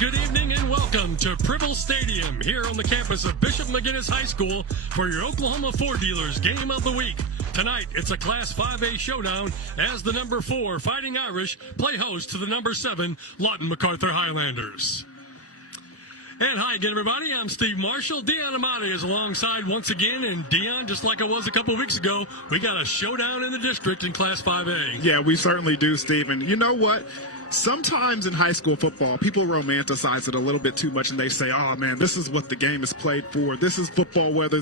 good evening, and welcome to Pribble Stadium here on the campus of Bishop McGuiness High School for your Oklahoma Ford Dealers Game of the Week. Tonight, it's a Class 5A showdown as the number 4 Fighting Irish play host to the number 7 Lawton MacArthur Highlanders. And hi again, everybody. I'm Steve Marshall. Dion Amati is alongside once again. And Dion, just like I was a couple weeks ago, we got a showdown in the district in Class 5A. Yeah, we certainly do, Steve. And you know what? Sometimes in high school football, people romanticize it a little bit too much, and they say, oh, man, this is what the game is played for. This is football weather.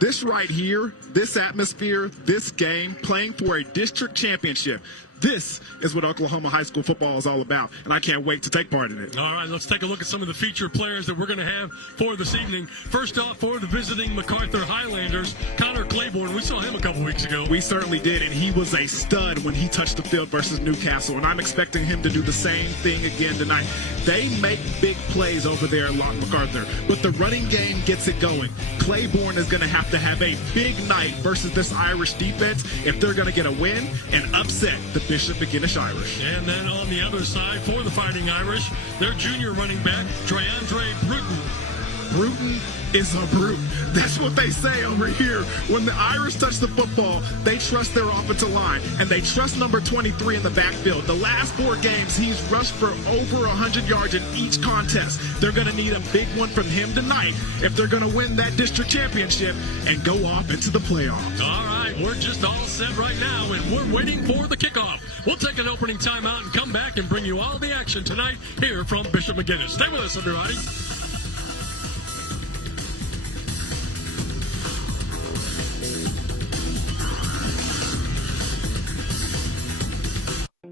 This right here, this atmosphere, this game, playing for a district championship. This is what Oklahoma high school football is all about, and I can't wait to take part in it. All right, let's take a look at some of the featured players that we're going to have for this evening. First off, for the visiting MacArthur Highlanders, Connor Claiborne. We saw him a couple weeks ago. We certainly did, and he was a stud when he touched the field versus Newcastle, and I'm expecting him to do the same thing again tonight. They make big plays over there at Lawton MacArthur, but the running game gets it going. Claiborne is going to have a big night versus this Irish defense if they're going to get a win and upset the Bishop McGuiness Irish. And then on the other side for the Fighting Irish, their junior running back, Dreandre Bruton. Bruton is a brute. That's what they say over here. When the Irish touch the football, they trust their offensive line, and they trust number 23 in the backfield. The last 4 games, he's rushed for over 100 yards in each contest. They're going to need a big one from him tonight if they're going to win that district championship and go off into the playoffs. All right, we're just all set right now, and we're waiting for the kickoff. We'll take an opening timeout and come back and bring you all the action tonight here from Bishop McGuiness. Stay with us, everybody.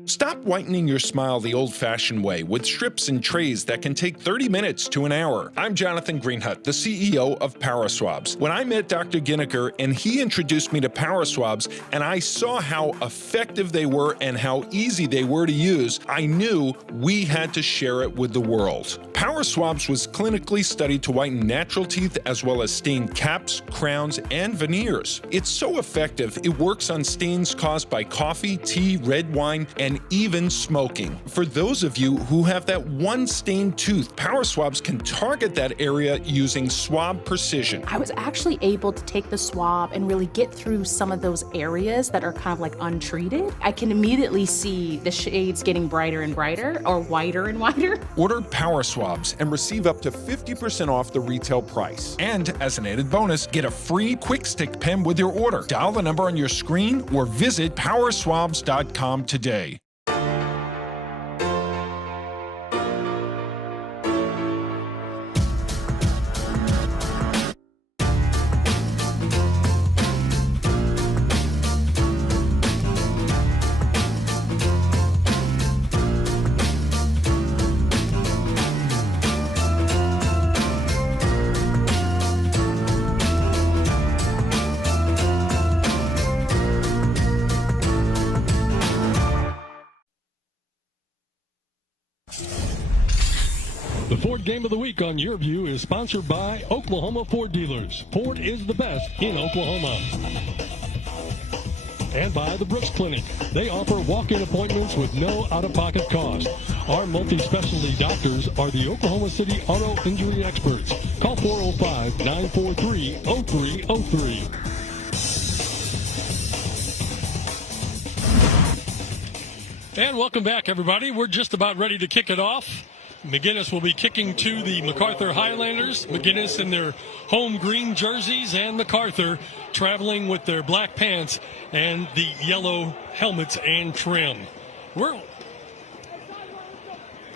Stop whitening your smile the old-fashioned way with strips and trays that can take 30 minutes to an hour. I'm Jonathan Greenhut, the CEO of Power Swabs. When I met Dr. Ginniker and he introduced me to Power Swabs and I saw how effective they were and how easy they were to use, I knew we had to share it with the world. Power Swabs was clinically studied to whiten natural teeth as well as stain caps, crowns, and veneers. It's so effective, it works on stains caused by coffee, tea, red wine, and even smoking. For those of you who have that one stained tooth, Power Swabs can target that area using swab precision. I was actually able to take the swab and really get through some of those areas that are kind of like untreated. I can immediately see the shades getting brighter and brighter, or whiter and whiter. Order Power Swabs and receive up to 50% off the retail price. And as an added bonus, get a free quick stick pen with your order. Dial the number on your screen or visit powerswabs.com today. The Ford Game of the Week on Your View is sponsored by Oklahoma Ford Dealers. Ford is the best in Oklahoma. And by the Brooks Clinic. They offer walk-in appointments with no out-of-pocket cost. Our multi-specialty doctors are the Oklahoma City auto injury experts. Call 405-943-0303. And welcome back, everybody. We're just about ready to kick it off. McGuiness will be kicking to the MacArthur Highlanders. McGuiness in their home green jerseys, and MacArthur traveling with their black pants and the yellow helmets and trim.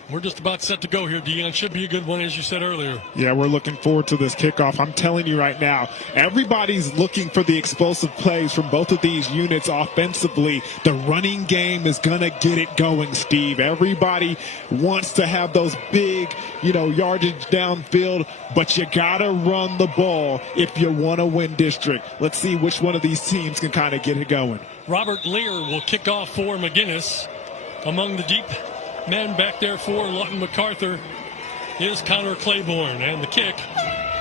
We're just about set to go here, Dion. Should be a good one, as you said earlier. Yeah, we're looking forward to this kickoff. I'm telling you right now, everybody's looking for the explosive plays from both of these units offensively. The running game is going to get it going, Steve. Everybody wants to have those big, yardage downfield, but you got to run the ball if you want to win district. Let's see which one of these teams can kind of get it going. Robert Lear will kick off for McGuiness. Among the deep men back there for Lawton MacArthur is Connor Claiborne, and the kick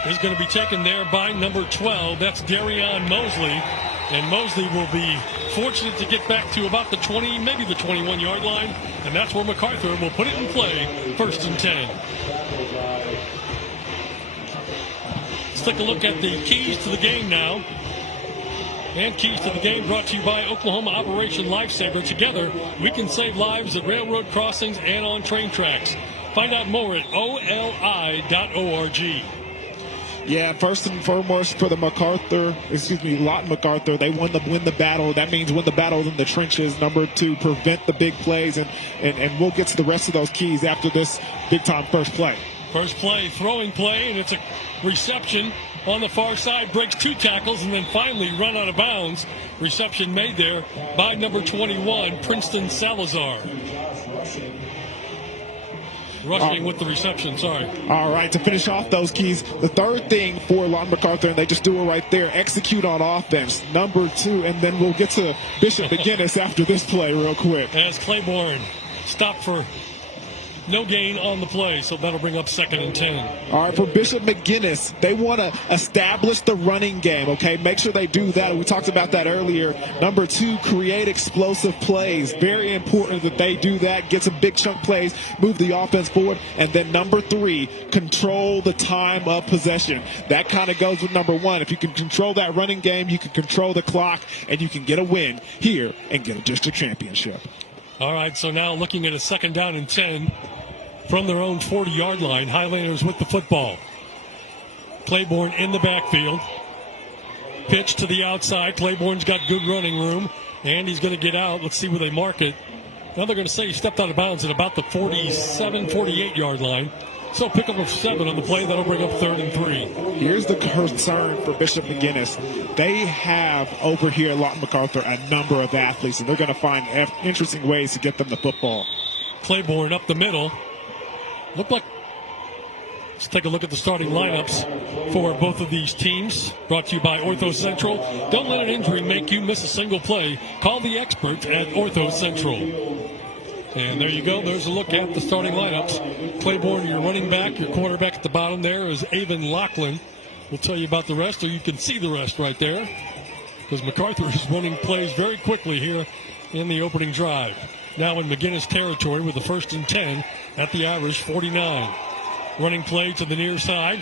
is going to be taken there by number 12. That's Darion Mosley, and Mosley will be fortunate to get back to about the 20, maybe the 21-yard line, and that's where MacArthur will put it in play, 1st and 10. take a look at the keys to the game now. And keys to the game brought to you by Oklahoma Operation Lifesaver. Together, we can save lives at railroad crossings and on train tracks. Find out more at oli.org. Yeah, first and foremost for the Lawton MacArthur, they win the battle. That means win the battle in the trenches. Number 2, prevent the big plays, and we'll get to the rest of those keys after this big-time first play. First play, throwing play, and it's a reception on the far side, breaks 2 tackles, and then finally run out of bounds. Reception made there by number 21, Princeton Salazar. Rushing with the reception, sorry. All right, to finish off those keys, the third thing for Lawton MacArthur, and they just do it right there, execute on offense. Number 2, and then we'll get to Bishop McGuiness after this play real quick. As Claiborne stopped for no gain on the play, so that'll bring up 2nd and 10. All right, for Bishop McGuiness, they want to establish the running game, okay? Make sure they do that. We talked about that earlier. Number 2, create explosive plays. Very important that they do that, get some big chunk plays, move the offense forward. And then number 3, control the time of possession. That kind of goes with number 1. If you can control that running game, you can control the clock, and you can get a win here and get a district championship. All right, so now looking at a 2nd down and 10 from their own 40-yard line. Highlanders with the football. Claiborne in the backfield. Pitch to the outside. Claiborne's got good running room, and he's going to get out. Let's see where they mark it. Now they're going to say he stepped out of bounds at about the 47, 48-yard line. So pick up of 7 on the play. That'll bring up 3rd and 3. Here's the concern for Bishop McGuiness. They have over here at Lawton MacArthur a number of athletes, and they're going to find interesting ways to get them the football. Claiborne up the middle. Let's take a look at the starting lineups for both of these teams. Brought to you by Ortho Central. Don't let an injury make you miss a single play. Call the experts at Ortho Central. And there you go. There's a look at the starting lineups. Claiborne, your running back, your quarterback at the bottom there is Avon Lachlan. We'll tell you about the rest, or you can see the rest right there, because MacArthur is running plays very quickly here in the opening drive. Now in McGuiness territory with the 1st and 10 at the Irish 49. Running play to the near side.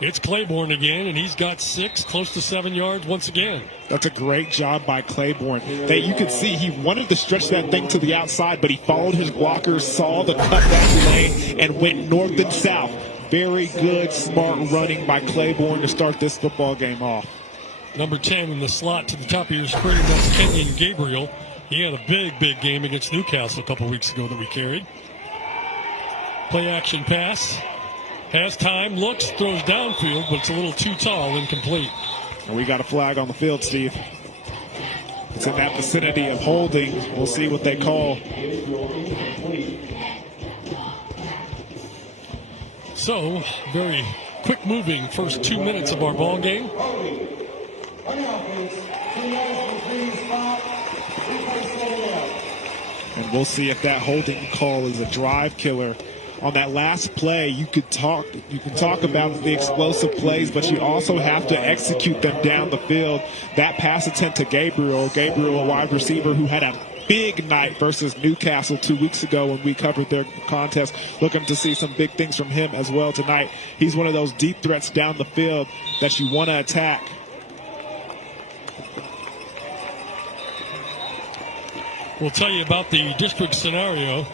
It's Claiborne again, and he's got 6, close to 7 yards once again. That's a great job by Claiborne. You can see he wanted to stretch that thing to the outside, but he followed his blockers, saw the cutback lane, and went north and south. Very good, smart running by Claiborne to start this football game off. Number 10 in the slot to the top of your screen, that's Kenyon Gabriel. He had a big game against Newcastle a couple weeks ago that we carried. Play action pass. Has time, looks, throws downfield, but it's a little too tall, incomplete. And we got a flag on the field, Steve. It's in that vicinity of holding. We'll see what they call. So, very quick moving first 2 minutes of our ball game. And we'll see if that holding call is a drive killer. On that last play, you can talk about the explosive plays, but you also have to execute them down the field. That pass attempt to Gabriel, a wide receiver who had a big night versus Newcastle 2 weeks ago when we covered their contest. Looking to see some big things from him as well tonight. He's one of those deep threats down the field that you want to attack. We'll tell you about the district scenario.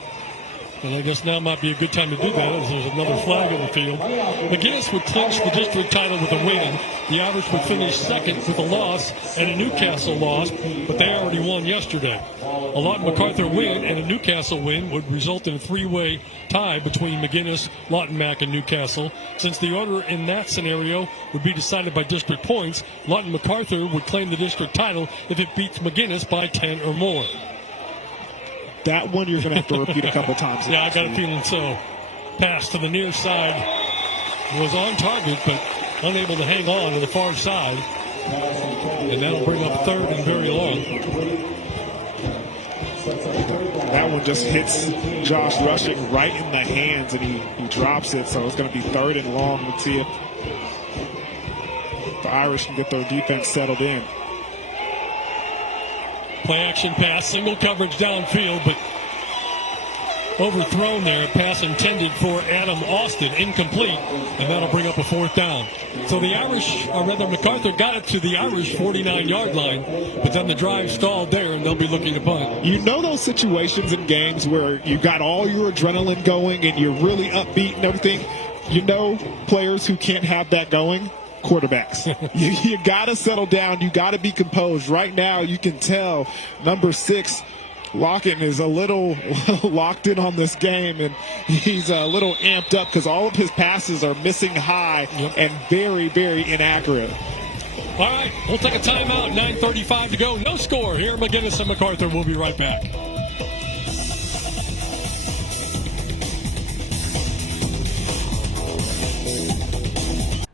And I guess now might be a good time to do that, as there's another flag in the field. McGuiness would clinch the district title with a win. The Irish would finish 2nd with a loss and a Newcastle loss, but they already won yesterday. A Lawton MacArthur win and a Newcastle win would result in a 3-way tie between McGuiness, Lawton Mac, and Newcastle. Since the order in that scenario would be decided by district points, Lawton MacArthur would claim the district title if it beats McGuiness by 10 or more. That one you're going to have to repeat a couple times. Yeah, I got a feeling so. Pass to the near side was on target, but unable to hang on to the far side. And that'll bring up 3rd and very long. That one just hits Josh Rushing right in the hands, and he drops it, so it's going to be 3rd and long. Let's see if the Irish can get their defense settled in. Play action pass, single coverage downfield, but overthrown there. Pass intended for Adam Austin, incomplete, and that'll bring up a 4th down. So the Irish, or rather MacArthur, got it to the Irish 49-yard line, but then the drive stalled there, and they'll be looking to punt. You know those situations in games where you got all your adrenaline going and you're really upbeat and everything? You know players who can't have that going? Quarterbacks. you got to settle down. You got to be composed. Right now, you can tell number 6, Lawton, is a little locked in on this game, and he's a little amped up because all of his passes are missing high and very, very inaccurate. All right, we'll take a timeout. 9:35 to go. No score here. McGuiness and MacArthur will be right back.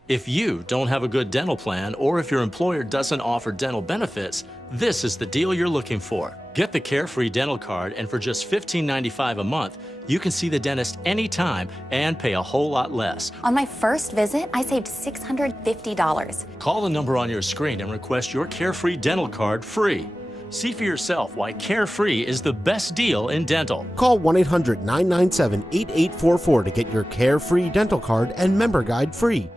If you don't have a good dental plan, or if your employer doesn't offer dental benefits, this is the deal you're looking for. Get the Carefree Dental Card, and for just $15.95 a month, you can see the dentist anytime and pay a whole lot less. On my first visit, I saved $650. Call the number on your screen and request your Carefree Dental Card free. See for yourself why Carefree is the best deal in dental. Call 1-800-997-8844 to get your Carefree Dental Card and member guide free.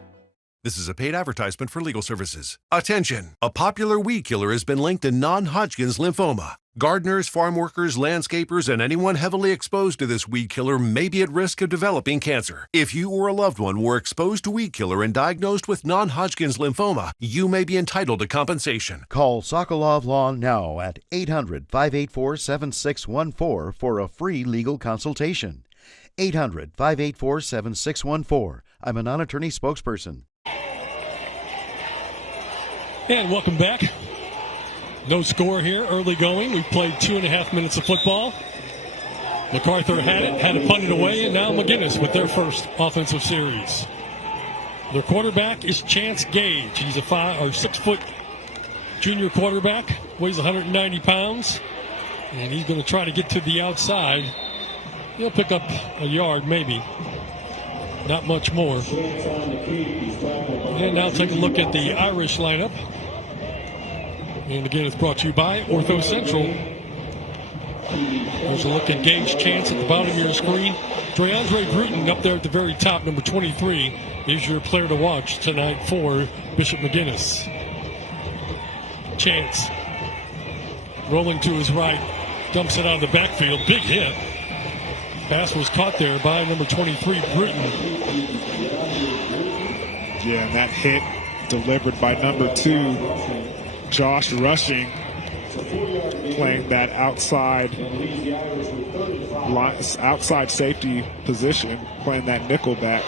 This is a paid advertisement for legal services. Attention! A popular weed killer has been linked to non-Hodgkin's lymphoma. Gardeners, farm workers, landscapers, and anyone heavily exposed to this weed killer may be at risk of developing cancer. If you or a loved one were exposed to weed killer and diagnosed with non-Hodgkin's lymphoma, you may be entitled to compensation. Call Sokolov Law now at 800-584-7614 for a free legal consultation. 800-584-7614. I'm a non-attorney spokesperson. And welcome back. No score here, early going. We've played 2.5 minutes of football. MacArthur had to punt it away, and now McGuiness with their first offensive series. Their quarterback is Chance Gage. He's a 6-foot junior quarterback, weighs 190 pounds, and he's going to try to get to the outside. He'll pick up a yard, maybe. Not much more. And now take a look at the Irish lineup. And again, it's brought to you by Ortho Central. There's a look at Gage Chance at the bottom of your screen. DeAndre Bruton up there at the very top, number 23, is your player to watch tonight for Bishop McGuiness. Chance rolling to his right, dumps it out of the backfield. Big hit. Pass was caught there by number 23, Bruton. Yeah, and that hit delivered by number 2, Josh Rushing, playing that outside safety position, playing that nickel back.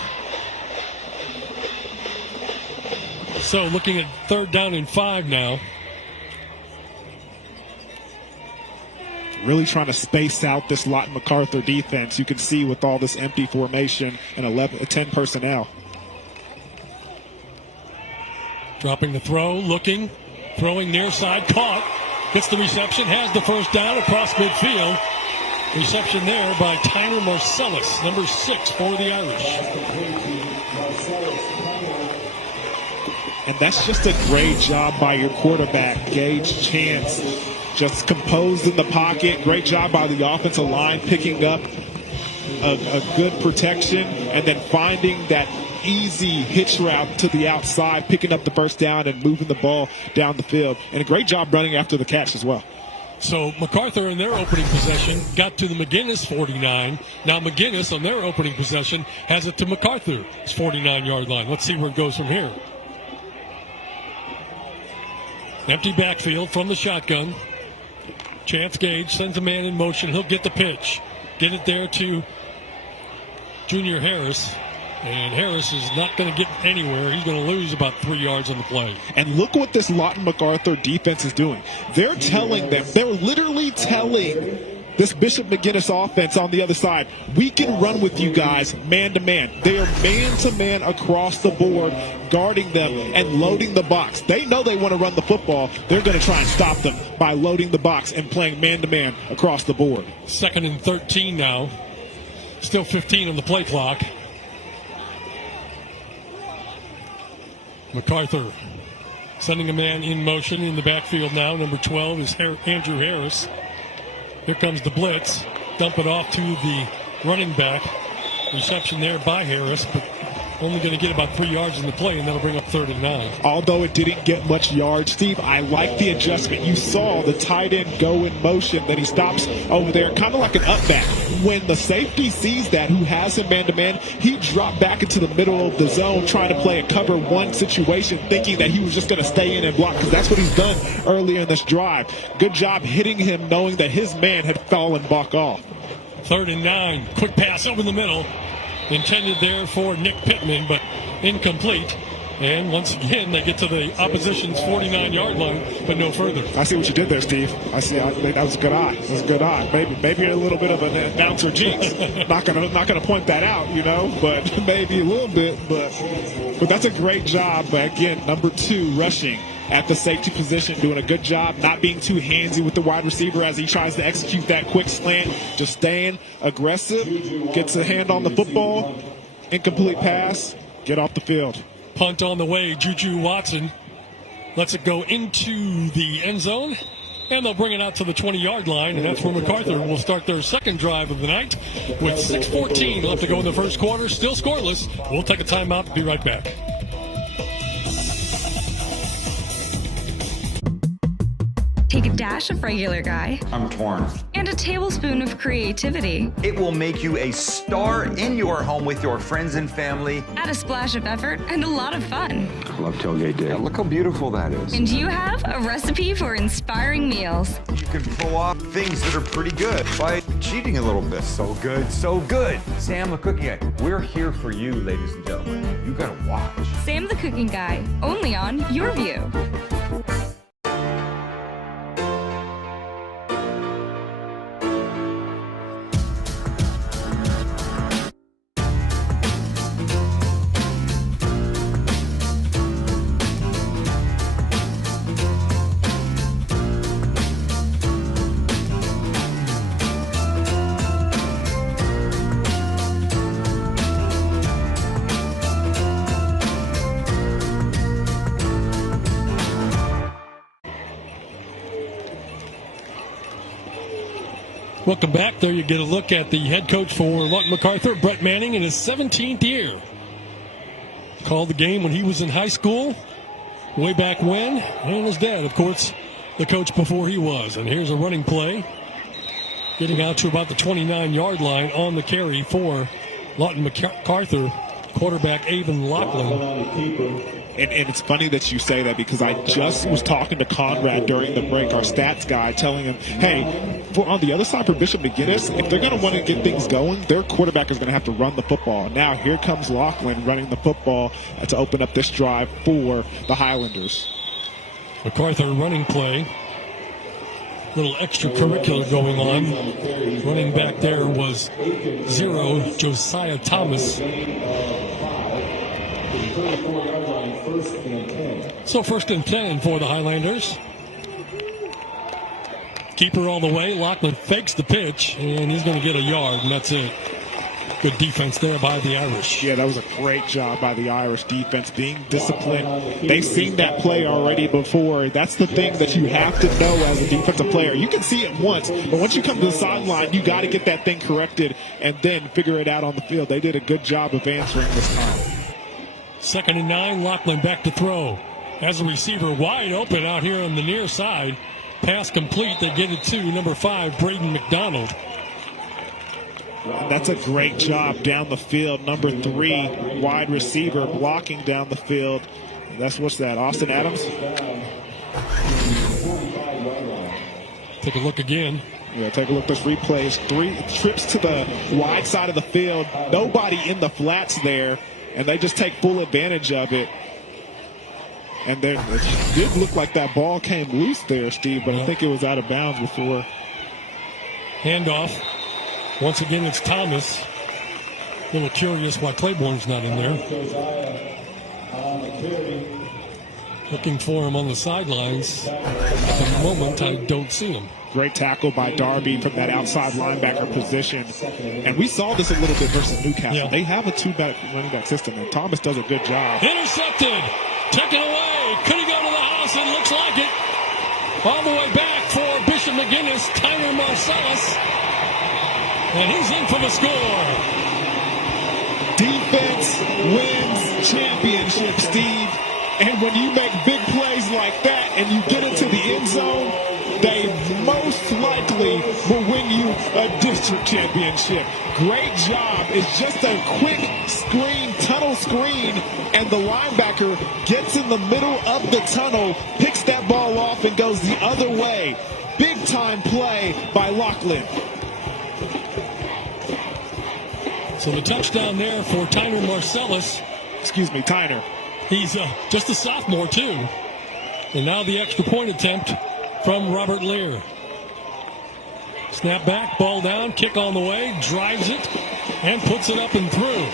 So looking at 3rd down and 5 now. Really trying to space out this Lawton MacArthur defense. You can see with all this empty formation and 10 personnel. Dropping the throw, looking, throwing near side, caught, gets the reception, has the first down across midfield. Reception there by Tyner Marcellus, number 6 for the Irish. And that's just a great job by your quarterback, Gage Chance. Just composed in the pocket. Great job by the offensive line, picking up a good protection and then finding that easy hitch route to the outside, picking up the first down and moving the ball down the field. And a great job running after the catch as well. So MacArthur in their opening possession got to the McGuiness 49. Now McGuiness on their opening possession has it to MacArthur's 49-yard line. Let's see where it goes from here. Empty backfield from the shotgun. Chance Gage sends a man in motion. He'll get the pitch. Get it there to Junior Harris. And Harris is not going to get anywhere. He's going to lose about 3 yards on the play. And look what this Lawton MacArthur defense is doing. They're literally telling this Bishop McGuiness offense on the other side, we can run with you guys man-to-man. They are man-to-man across the board, guarding them and loading the box. They know they want to run the football. They're going to try and stop them by loading the box and playing man-to-man across the board. 2nd and 13 now. Still 15 on the play clock. MacArthur sending a man in motion in the backfield now. Number 12 is Andrew Harris. Here comes the blitz. Dump it off to the running back. Reception there by Harris, but only going to get about 3 yards in the play, and that'll bring up 3rd and 9. Although it didn't get much yards, Steve, I like the adjustment. You saw the tight end go in motion, that he stops over there, kind of like an up back. When the safety sees that, who has him man-to-man, he dropped back into the middle of the zone trying to play a cover one situation, thinking that he was just going to stay in and block, because that's what he's done earlier in this drive. Good job hitting him, knowing that his man had fallen back off. 3rd and 9. Quick pass over the middle. Intended there for Nick Pittman, but incomplete. And once again, they get to the opposition's 49-yard line, but no further. I see what you did there, Steve. I think that was a good eye. That was a good eye. Maybe a little bit of an bouncer jinx. not gonna point that out, but maybe a little bit. But that's a great job. But again, number 2 rushing at the safety position, doing a good job, not being too handsy with the wide receiver as he tries to execute that quick slant, just staying aggressive, gets a hand on the football, incomplete pass, get off the field. Punt on the way, Juju Watson lets it go into the end zone, and they'll bring it out to the 20-yard line, and that's where MacArthur will start their second drive of the night with 6:14 left to go in the first quarter, still scoreless. We'll take a timeout, be right back. Take a dash of regular guy. I'm torn. And a tablespoon of creativity. It will make you a star in your home with your friends and family. Add a splash of effort and a lot of fun. I love tailgate day. Look how beautiful that is. And you have a recipe for inspiring meals. You can pull off things that are pretty good by cheating a little bit. So good, so good. Sam the Cooking Guy. We're here for you, ladies and gentlemen. You gotta watch. Sam the Cooking Guy, only on Your View. Welcome back. There you get a look at the head coach for Lawton MacArthur, Brett Manning, in his 17th year. Called the game when he was in high school, way back when, and his dad, of course, the coach before he was. And here's a running play, getting out to about the 29-yard line on the carry for Lawton MacArthur, quarterback Avon Lachlan. And it's funny that you say that, because I just was talking to Conrad during the break, our stats guy, telling him, hey, on the other side for Bishop McGuiness, if they're going to want to get things going, their quarterback is going to have to run the football. Now here comes Lachlan running the football to open up this drive for the Highlanders. MacArthur running play. Little extracurricular going on. Running back there was 0, Josiah Thomas. So 1st and 10 for the Highlanders. Keeper all the way. Lachlan fakes the pitch, and he's going to get a yard, and that's it. Good defense there by the Irish. Yeah, that was a great job by the Irish defense, being disciplined. They've seen that play already before. That's the thing that you have to know as a defensive player. You can see it once, but once you come to the sideline, you got to get that thing corrected and then figure it out on the field. They did a good job of answering this time. 2nd and 9, Lachlan back to throw. As a receiver, wide open out here on the near side. Pass complete. They get it to number 5, Braden McDonald. That's a great job down the field. Number 3, wide receiver, blocking down the field. That's what's that, Austin Adams? Take a look again. Yeah, take a look at this replay. 3 trips to the wide side of the field. Nobody in the flats there, and they just take full advantage of it. And it did look like that ball came loose there, Steve, but I think it was out of bounds before. Handoff. Once again, it's Thomas. A little curious why Claiborne's not in there. Looking for him on the sidelines. At the moment, I don't see him. Great tackle by Darby from that outside linebacker position. And we saw this a little bit versus Newcastle. Yeah. They have a 2-back running back system, and Thomas does a good job. Intercepted. Taken away. Could he go to the house? It looks like it. All the way back for Bishop McGuiness, Tyler Marcellus. And he's in for the score. Defense wins championships, Steve. And when you make big plays like that and you get into the end zone, they most likely will win you a district championship. Great job. It's just a quick screen, tunnel screen, and the linebacker gets in the middle of the tunnel, picks that ball off, and goes the other way. Big time play by Lawton. So the touchdown there for Tyner Marcellus. Excuse me, Tyner. He's just a sophomore, too. And now the extra point attempt from Robert Lear. Snap back, ball down, kick on the way, drives it, and puts it up and through.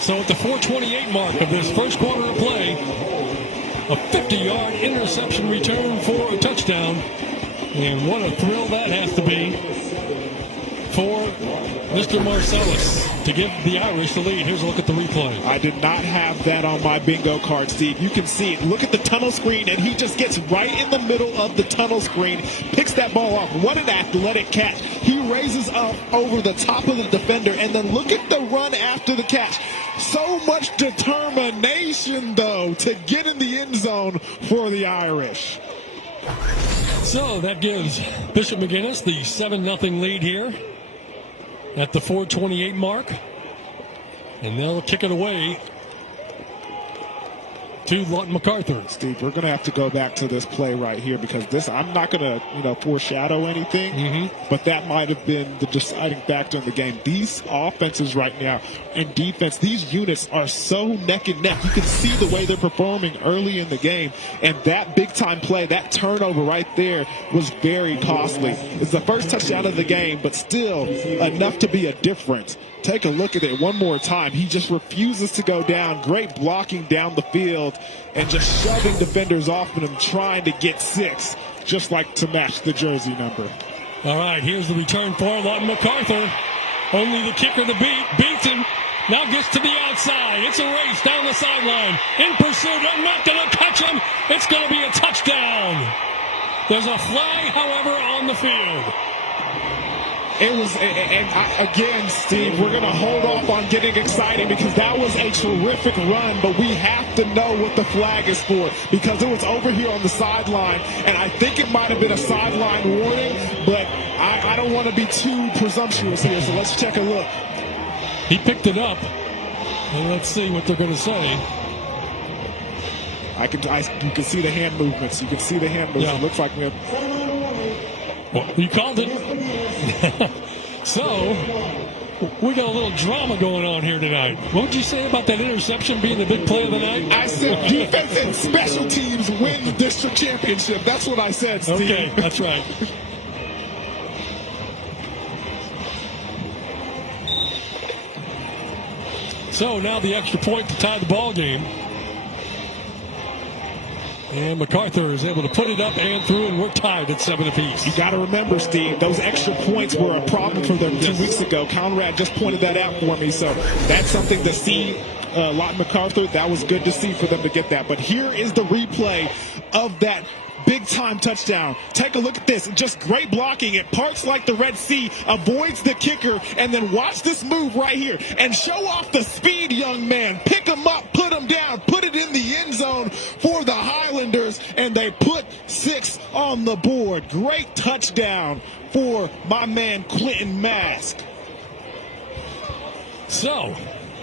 So at the 4:28 mark of this first quarter of play, a 50-yard interception return for a touchdown. And what a thrill that has to be for Mr. Marcellus to give the Irish the lead. Here's a look at the replay. I did not have that on my bingo card, Steve. You can see it. Look at the tunnel screen, and he just gets right in the middle of the tunnel screen, picks that ball off. What an athletic catch. He raises up over the top of the defender, and then look at the run after the catch. So much determination, though, to get in the end zone for the Irish. So that gives Bishop McGuiness the 7-0 lead here at the 4:28 mark. And they'll kick it away to Lawton MacArthur. Steve, we're going to have to go back to this play right here because this, I'm not going to, foreshadow anything, but that might have been the deciding factor in the game. These offenses right now and defense, these units are so neck and neck. You can see the way they're performing early in the game, and that big time play, that turnover right there was very costly. It's the first touchdown of the game, but still enough to be a difference. Take a look at it one more time. He just refuses to go down. Great blocking down the field and just shoving defenders off of him, trying to get 6, just like to match the jersey number. All right, here's the return for Lawton MacArthur. Only the kicker to beat. Beats him. Now gets to the outside. It's a race down the sideline. In pursuit. They're not going to catch him. It's going to be a touchdown. There's a flag, however, on the field. Again, Steve, we're going to hold off on getting excited because that was a terrific run, but we have to know what the flag is for because it was over here on the sideline, and I think it might have been a sideline warning, but I don't want to be too presumptuous here, so let's check a look. He picked it up, and let's see what they're going to say. You can see the hand movements. You can see the hand movements. Yeah. It looks like we have... Well, you called it. So, we got a little drama going on here tonight. What would you say about that interception being the big play of the night? I said defense and special teams win the district championship. That's what I said, Steve. Okay, that's right. So now the extra point to tie the ball game. And MacArthur is able to put it up and through, and we're tied at 7 apiece. You got to remember, Steve, those extra points were a problem for them 2 weeks ago. Conrad just pointed that out for me, so that's something to see. Lawton MacArthur, that was good to see for them to get that. But here is the replay of that big-time touchdown. Take a look at this. Just great blocking. It parts like the Red Sea, avoids the kicker, and then watch this move right here. And show off the speed, young man. Pick him up, put him down, put it in the end zone for the Highlanders, and they put 6 on the board. Great touchdown for my man Quentin Mask. So,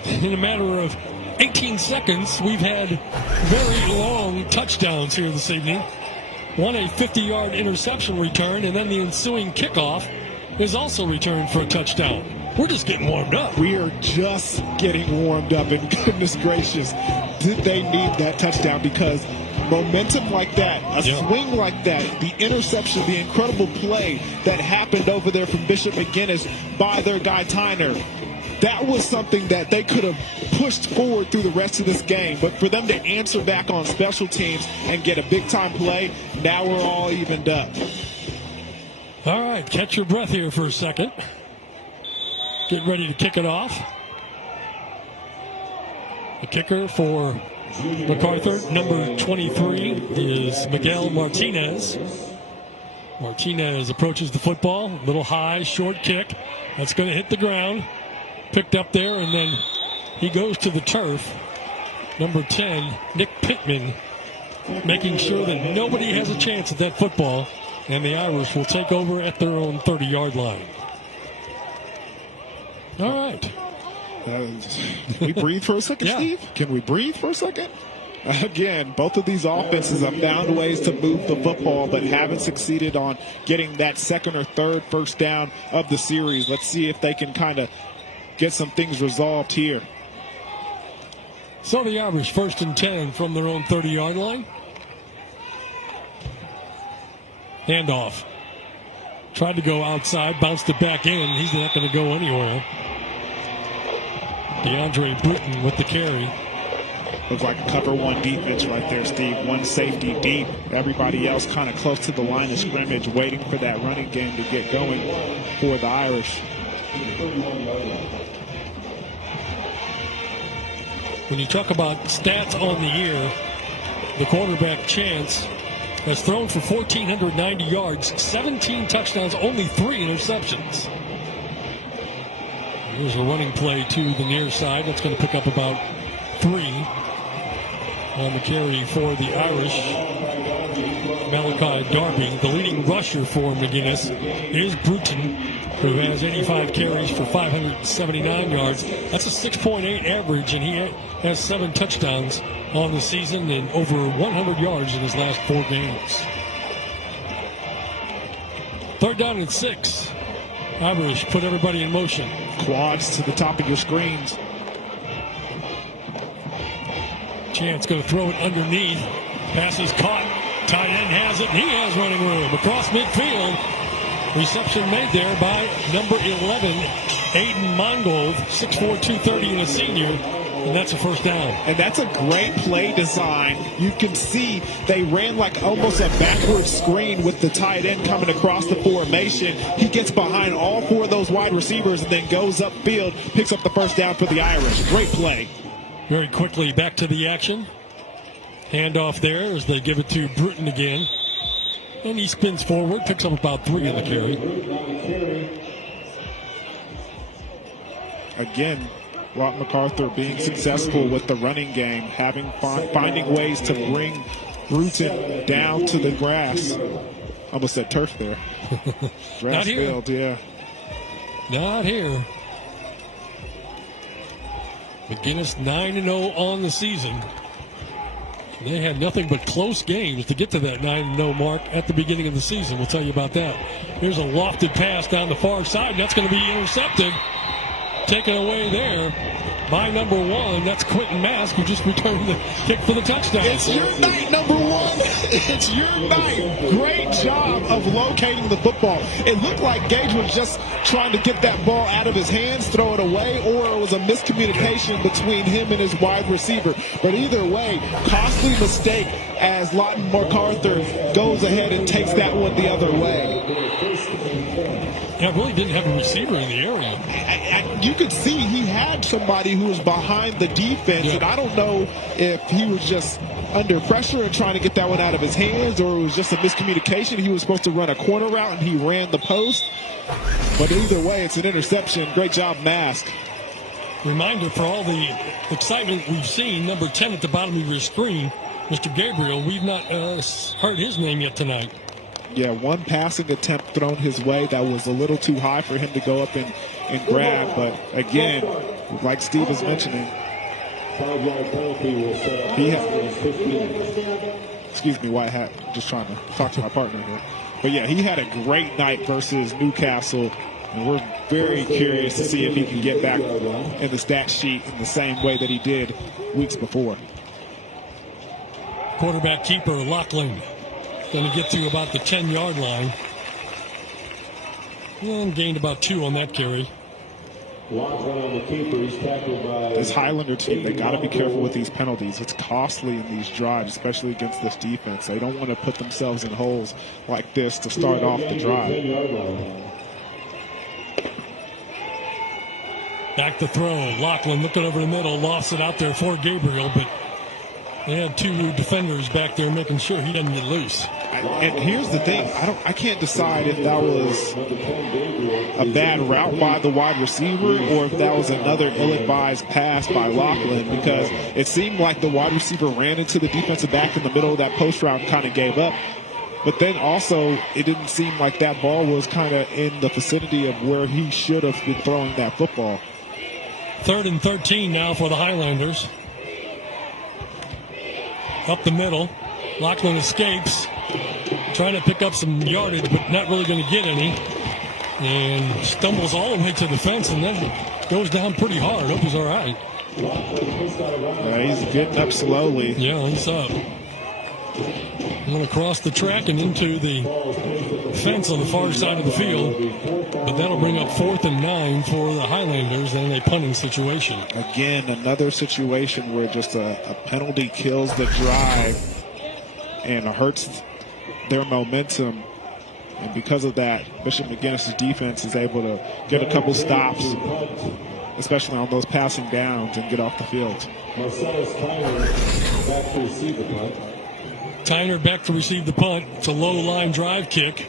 in a matter of 18 seconds, we've had very long touchdowns here this evening. One a 50-yard interception return, and then the ensuing kickoff is also returned for a touchdown. We're just getting warmed up. We are just getting warmed up, and goodness gracious, did they need that touchdown? Because momentum like that, a swing like that, the interception, the incredible play that happened over there from Bishop McGuiness by their guy Tyner, that was something that they could have pushed forward through the rest of this game. But for them to answer back on special teams and get a big-time play, now we're all evened up. All right, catch your breath here for a second. Get ready to kick it off. The kicker for MacArthur, number 23, is Miguel Martinez. Martinez approaches the football. Little high, short kick. That's going to hit the ground. Picked up there, and then he goes to the turf. Number 10, Nick Pittman, making sure that nobody has a chance at that football, and the Irish will take over at their own 30-yard line. All right. Can we breathe for a second, Yeah. Steve? Can we breathe for a second? Again, both of these offenses have found ways to move the football, but haven't succeeded on getting that second or third first down of the series. Let's see if they can kind of get some things resolved here. So the Irish 1st and 10 from their own 30-yard line. Handoff. Tried to go outside, bounced it back in. He's not going to go anywhere. DeAndre Bruton with the carry. Looks like a cover one defense right there, Steve. One safety deep. Everybody else kind of close to the line of scrimmage, waiting for that running game to get going for the Irish. When you talk about stats on the year, the quarterback Chance has thrown for 1,490 yards, 17 touchdowns, only 3 interceptions. Here's a running play to the near side. That's going to pick up about 3 on the carry for the Irish. Malachi Darby, the leading rusher for McGuiness, is Bruton, who has 85 carries for 579 yards. That's a 6.8 average, and he has 7 touchdowns on the season and over 100 yards in his last 4 games. 3rd down and 6. Irish put everybody in motion. Quads to the top of your screens. Chance going to throw it underneath. Pass is caught. Tight end has it. He has running room across midfield. Reception made there by number 11, Aiden Mongold, 6'4", 230, and a senior. And that's a 1st down. And that's a great play design. You can see they ran like almost a backward screen with the tight end coming across the formation. He gets behind all 4 of those wide receivers and then goes upfield, picks up the 1st down for the Irish. Great play. Very quickly back to the action. Handoff there as they give it to Bruton again. And he spins forward, picks up about 3 in the carry. Again, Lawton MacArthur being successful with the running game, finding ways to bring Bruton down to the grass. Almost said turf there. Grass field, yeah. Not here. McGuiness 9-0 on the season. They had nothing but close games to get to that 9-0 mark at the beginning of the season. We'll tell you about that. Here's a lofted pass down the far side. That's going to be intercepted. Taken away there by number 1. That's Quentin Mask, who just returned the kick for the touchdown. It's your night, number 1. It's your night. Great job of locating the football. It looked like Gage was just trying to get that ball out of his hands, throw it away, or it was a miscommunication between him and his wide receiver. But either way, costly mistake as Lawton MacArthur goes ahead and takes that one the other way. Yeah, really didn't have a receiver in the area. You could see he had somebody who was behind the defense, and I don't know if he was just under pressure and trying to get that one out of his hands, or it was just a miscommunication. He was supposed to run a corner route, and he ran the post. But either way, it's an interception. Great job, Mask. Reminder for all the excitement we've seen, number 10 at the bottom of your screen, Mr. Gabriel, we've not heard his name yet tonight. Yeah, one passing attempt thrown his way that was a little too high for him to go up and grab. But again, like Steve was mentioning, excuse me, White Hat, just trying to talk to my partner here. But yeah, he had a great night versus Newcastle. And we're very curious to see if he can get back in the stat sheet in the same way that he did weeks before. Quarterback keeper Lachlan going to get to about the 10-yard line. And gained about 2 on that carry. This Highlander team, they got to be careful with these penalties. It's costly in these drives, especially against this defense. They don't want to put themselves in holes like this to start off the drive. Back to throw. Lachlan looking over the middle, lost it out there for Gabriel, but They had two defenders back there making sure he doesn't get loose. And here's the thing, I can't decide if that was a bad route by the wide receiver or if that was another ill-advised pass by Lawton, because it seemed like the wide receiver ran into the defensive back in the middle of that post route and kind of gave up. But then also, it didn't seem like that ball was kind of in the vicinity of where he should have been throwing that football. 3rd and 13 now for the Highlanders. Up the middle. Lachlan escapes. Trying to pick up some yardage, but not really going to get any. And stumbles all the way to the fence and then goes down pretty hard. Hope he's all right. He's getting up slowly. Yeah, he's up. Going across the track and into the fence on the far side of the field. But that'll bring up 4th and 9 for the Highlanders and a punting situation. Again, another situation where just a penalty kills the drive and hurts their momentum. And because of that, Bishop McGuinness' defense is able to get a couple stops, especially on those passing downs, and get off the field. Tyner back to receive the punt. It's a low line drive kick.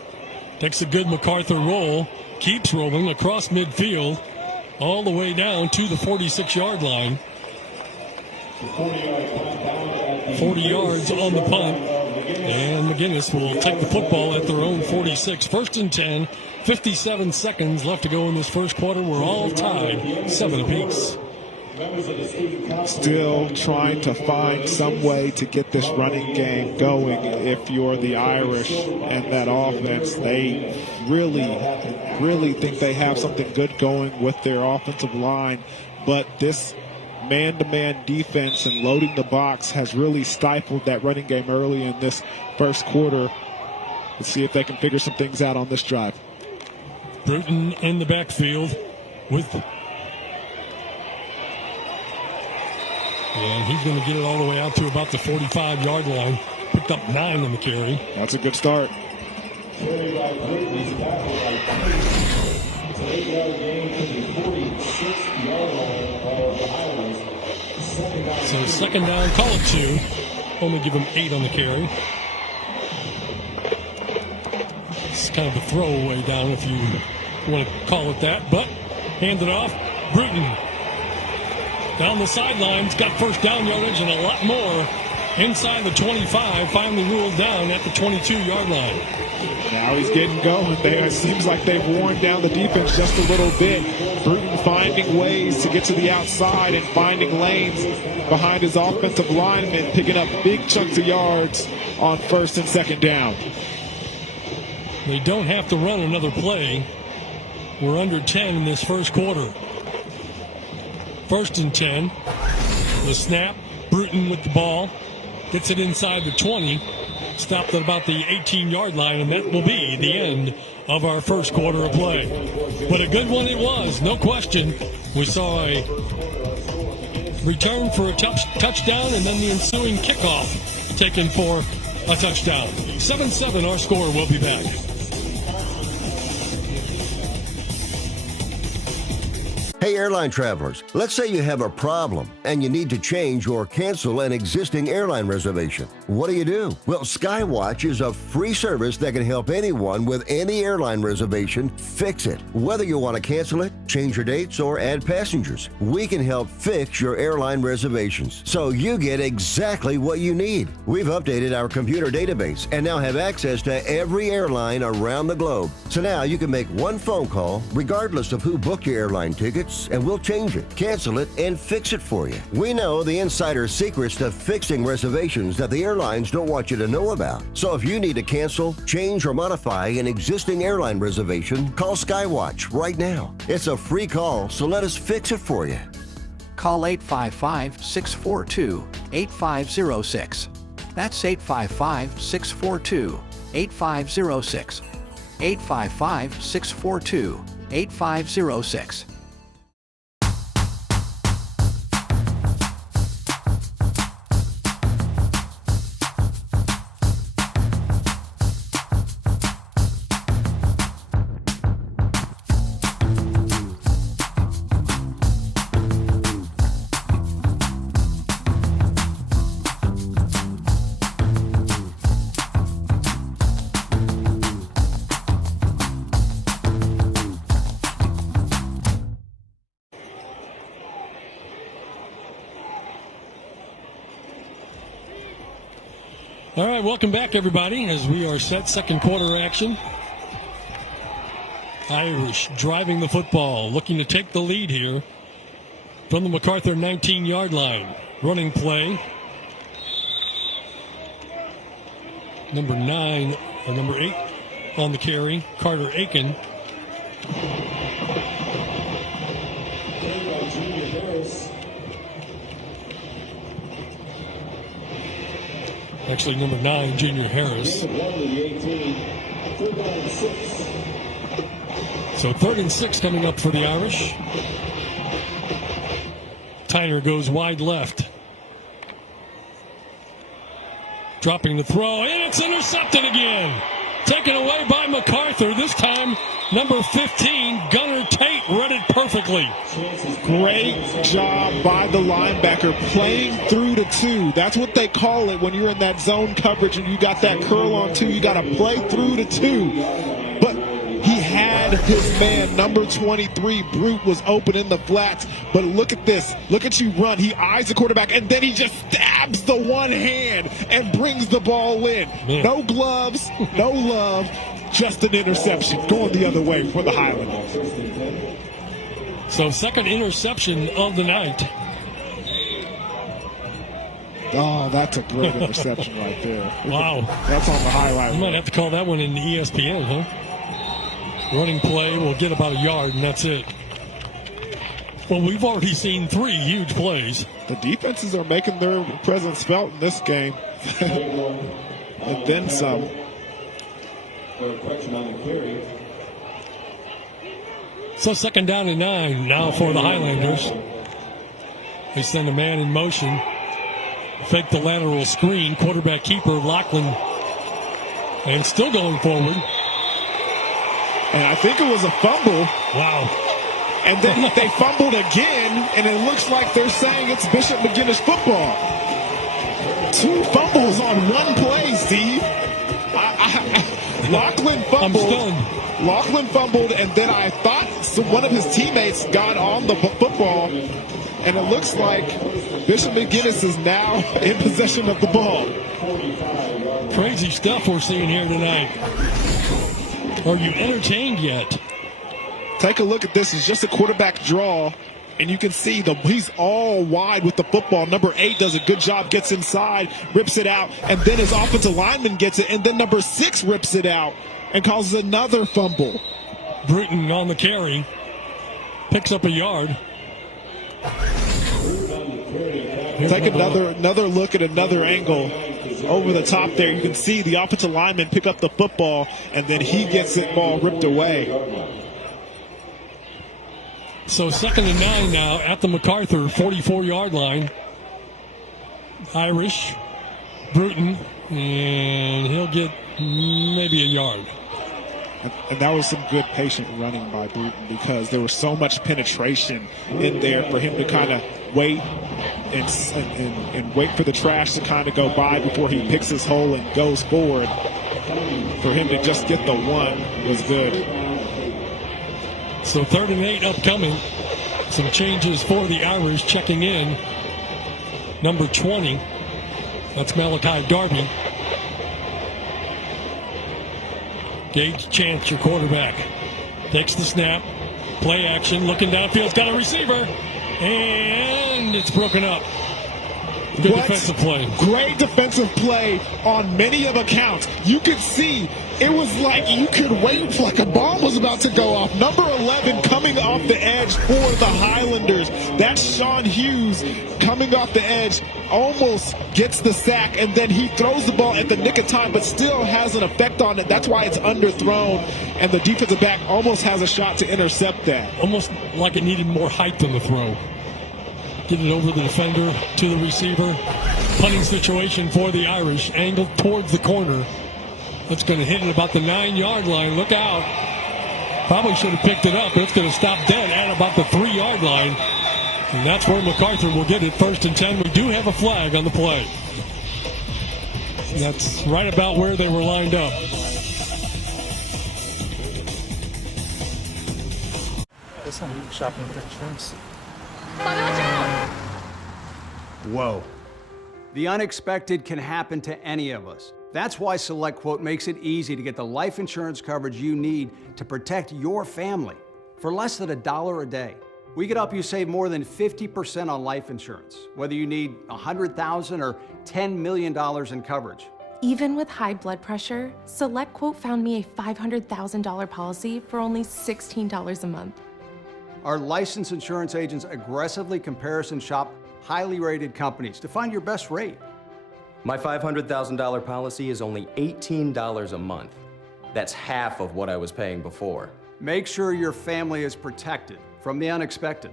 Takes a good MacArthur roll. Keeps rolling across midfield all the way down to the 46-yard line. 40 yards on the punt. And McGuinness will take the football at their own 46. 1st and 10. 57 seconds left to go in this first quarter. We're all tied 7 apiece. Still trying to find some way to get this running game going. If you're the Irish and that offense, they really think they have something good going with their offensive line. But this man-to-man defense and loading the box has really stifled that running game early in this first quarter. Let's see if they can figure some things out on this drive. Bruton in the backfield with... And he's going to get it all the way out to about the 45-yard line. Picked up 9 on the carry. That's a good start. So 2nd down, call it 2. Only give him 8 on the carry. It's kind of a throwaway down if you want to call it that. But hand it off. Bruton down the sidelines, got first down yardage and a lot more inside the 25, finally ruled down at the 22-yard line. Now he's getting going. It seems like they've worn down the defense just a little bit. Bruton finding ways to get to the outside and finding lanes behind his offensive lineman, picking up big chunks of yards on 1st and 2nd down. They don't have to run another play. We're under 10 in this first quarter. 1st and 10. The snap. Bruton with the ball. Gets it inside the 20. Stopped at about the 18-yard line, and that will be the end of our first quarter of play. But a good one it was, no question. We saw a return for a touchdown, and then the ensuing kickoff taken for a touchdown. 7-7 our score. We'll be back. Hey, airline travelers, let's say you have a problem and you need to change or cancel an existing airline reservation. What do? Well, Skywatch is a free service that can help anyone with any airline reservation fix it. Whether you want to cancel it, change your dates, or add passengers, we can help fix your airline reservations so you get exactly what you need. We've updated our computer database and now have access to every airline around the globe. So now you can make one phone call regardless of who booked your airline tickets, and we'll change it, cancel it, and fix it for you. We know the insider secrets to fixing reservations that the airlines don't want you to know about. So if you need to cancel, change, or modify an existing airline reservation, call Skywatch right now. It's a free call, so let us fix it for you. Call 855-642-8506. That's 855-642-8506. 855-642-8506. All right, welcome back, everybody, as we are set second quarter action. Irish driving the football, looking to take the lead here from the MacArthur 19-yard line. Running play. Number 8 on the carry, Carter Aiken. Actually, number 9, Junior Harris. So 3rd and 6 coming up for the Irish. Tyner goes wide left. Dropping the throw, and it's intercepted again. Taken away by MacArthur. This time, number 15, Gunnar Tate, read it perfectly. Great job by the linebacker playing through the 2. That's what they call it when you're in that zone coverage and you got that curl on 2. You got to play through the 2. But he had his man, number 23, Brute, was open in the flats. But look at this. Look at you run. He eyes the quarterback, and then he just stabs the one hand and brings the ball in. Man. No gloves, no love, just an interception going the other way for the Highlanders. So second interception of the night. Oh, that's a great interception right there. Wow. That's on the highlight. You might have to call that one in ESPN, huh? Running play will get about a yard, and that's it. Well, we've already seen 3 huge plays. The defenses are making their presence felt in this game. And then some. So 2nd down and 9 now for the Highlanders. They send a man in motion. Fake the lateral screen. Quarterback keeper Lachlan. And still going forward. And I think it was a fumble. Wow. And then they fumbled again, and it looks like they're saying it's Bishop McGuiness football. 2 fumbles on one play, Steve. Lachlan fumbled. I'm stunned. Lachlan fumbled, and then I thought one of his teammates got on the football, and it looks like Bishop McGuiness is now in possession of the ball. Crazy stuff we're seeing here tonight. Are you entertained yet? Take a look at this. It's just a quarterback draw, and you can see he's all wide with the football. Number 8 does a good job, gets inside, rips it out, and then his offensive lineman gets it, and then number 6 rips it out and causes another fumble. Bruton on the carry. Picks up a yard. Take another look at another angle. Over the top there, you can see the offensive lineman pick up the football, and then he gets the ball ripped away. So 2nd and 9 now at the MacArthur 44-yard line. Irish, Bruton, and he'll get maybe a yard. And that was some good patient running by Bruton, because there was so much penetration in there for him to kind of wait and wait for the trash to kind of go by before he picks his hole and goes forward. For him to just get the 1 was good. So 3rd and 8 upcoming. Some changes for the Irish checking in. Number 20, that's Malachi Darby. Gage Chance, your quarterback, takes the snap, play action, looking downfield, got a receiver, and it's broken up. Good defensive play. Great defensive play on many of accounts. You could see it was like you could wait like a bomb was about to go off. Number 11 coming off the edge for the Highlanders. That's Sean Hughes coming off the edge, almost gets the sack, and then he throws the ball at the nick of time, but still has an effect on it. That's why it's underthrown, and the defensive back almost has a shot to intercept that. Almost like it needed more height than the throw. Get it over the defender to the receiver. Punting situation for the Irish. Angled towards the corner. That's going to hit it about the 9-yard line. Look out. Probably should have picked it up, but it's going to stop dead at about the 3-yard line. And that's where MacArthur will get it. 1st and 10. We do have a flag on the play. That's right about where they were lined up. Whoa. The unexpected can happen to any of us. That's why SelectQuote makes it easy to get the life insurance coverage you need to protect your family for less than $1 a day. We could help you save more than 50% on life insurance, whether you need $100,000 or $10 million in coverage. Even with high blood pressure, SelectQuote found me a $500,000 policy for only $16 a month. Our licensed insurance agents aggressively comparison shop highly rated companies to find your best rate. My $500,000 policy is only $18 a month. That's half of what I was paying before. Make sure your family is protected from the unexpected.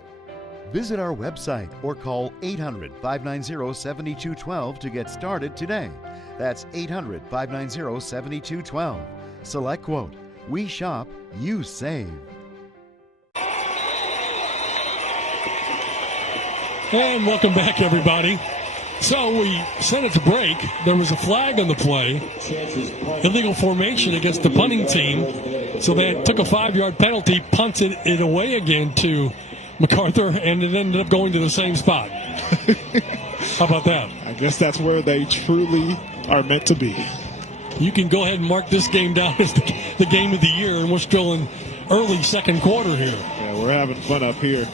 Visit our website or call 800-590-7212 to get started today. That's 800-590-7212. SelectQuote. We shop, you save. And welcome back, everybody. So we sent it to break. There was a flag on the play. Illegal formation against the punting team. So they took a 5-yard penalty, punted it away again to MacArthur, and it ended up going to the same spot. How about that? I guess that's where they truly are meant to be. You can go ahead and mark this game down as the game of the year, and we're still in early second quarter here. Yeah, we're having fun up here.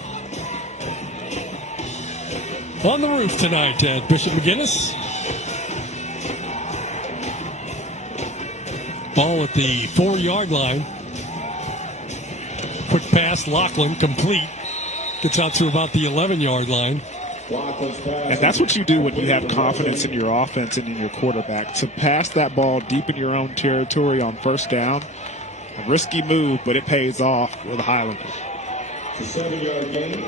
On the roof tonight at Bishop McGuiness. Ball at the 4-yard line. Quick pass, Lawton, complete. Gets out to about the 11-yard line. And that's what you do when you have confidence in your offense and in your quarterback. To pass that ball deep in your own territory on first down, a risky move, but it pays off for the Highlanders. It's a 7-yard gain,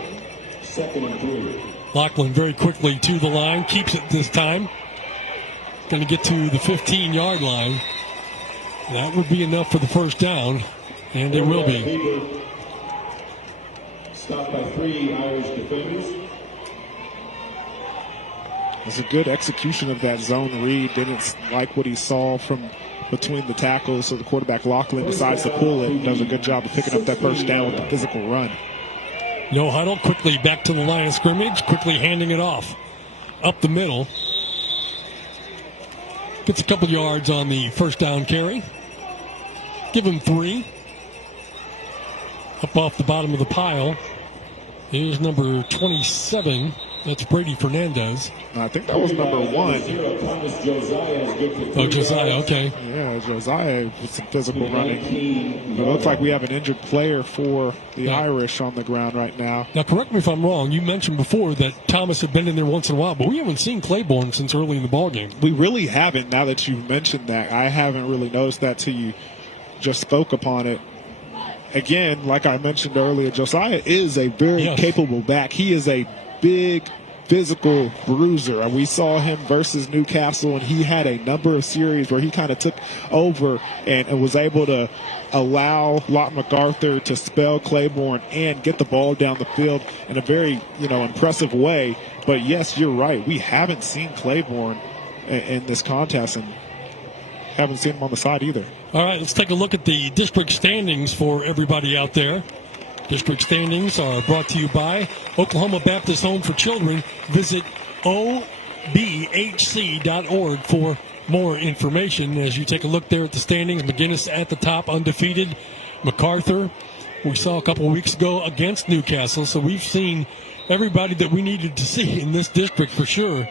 2nd and 3. Lachlan very quickly to the line, keeps it this time. Going to get to the 15-yard line. That would be enough for the first down, and it will be. Stopped by 3 Irish defenders. It's a good execution of that zone read. Didn't like what he saw from between the tackles, so the quarterback Lachlan decides to pull it. Does a good job of picking up that first down with the physical run. No huddle, quickly back to the line of scrimmage, quickly handing it off up the middle. Gets a couple yards on the first down carry. Give him 3. Up off the bottom of the pile is number 27. That's Brady Fernandez. I think that was number 1. Oh, Josiah, okay. Yeah, Josiah with some physical running. It looks like we have an injured player for the Irish on the ground right now. Now, correct me if I'm wrong. You mentioned before that Thomas had been in there once in a while, but we haven't seen Claiborne since early in the ballgame. We really haven't, now that you've mentioned that. I haven't really noticed that till you just spoke upon it. Again, like I mentioned earlier, Josiah is a very capable back. He is a big physical bruiser. We saw him versus Newcastle, and he had a number of series where he kind of took over and was able to allow Lawton MacArthur to spell Claiborne and get the ball down the field in a very, impressive way. But yes, you're right. We haven't seen Claiborne in this contest, and haven't seen him on the side either. All right, let's take a look at the district standings for everybody out there. District standings are brought to you by Oklahoma Baptist Home for Children. Visit obhc.org for more information. As you take a look there at the standings, McGuiness at the top, undefeated. MacArthur, we saw a couple of weeks ago against Newcastle. So we've seen everybody that we needed to see in this district for sure,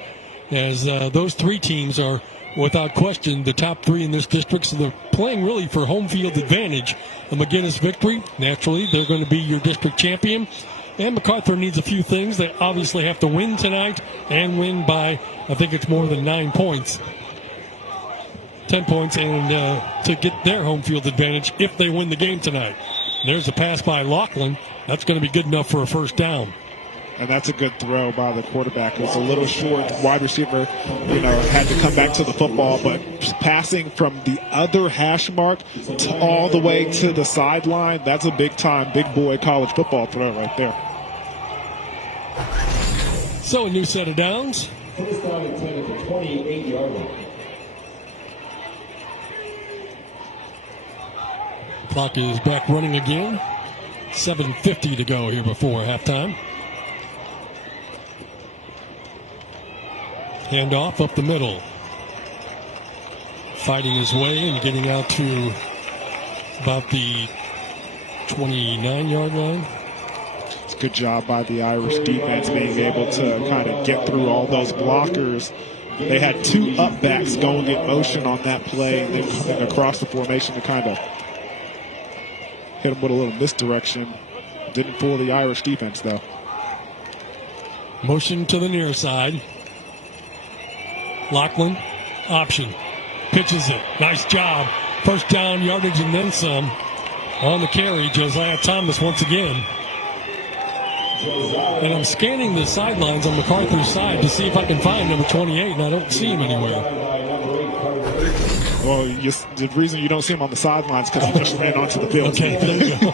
as those 3 teams are without question the top 3 in this district, so they're playing really for home field advantage. A McGuiness victory, naturally, they're going to be your district champion. And MacArthur needs a few things. They obviously have to win tonight and win by, I think it's more than 9 points. 10 points and to get their home field advantage if they win the game tonight. There's a pass by Lachlan. That's going to be good enough for a first down. And that's a good throw by the quarterback. It's a little short. Wide receiver, had to come back to the football, but passing from the other hash mark all the way to the sideline, that's a big-time, big boy college football throw right there. So a new set of downs. First down and 10 at the 28-yard line. Clock is back running again. 7:50 to go here before halftime. Handoff up the middle. Fighting his way and getting out to about the 29-yard line. It's a good job by the Irish defense being able to kind of get through all those blockers. They had 2 up backs going in motion on that play and then coming across the formation to kind of hit them with a little misdirection. Didn't fool the Irish defense, though. Motion to the near side. Lachlan, option. Pitches it. Nice job. First down, yardage, and then some. On the carry, Josiah Thomas once again. And I'm scanning the sidelines on MacArthur's side to see if I can find number 28, and I don't see him anywhere. Well, the reason you don't see him on the sidelines is because he just ran onto the field. Okay, there we go.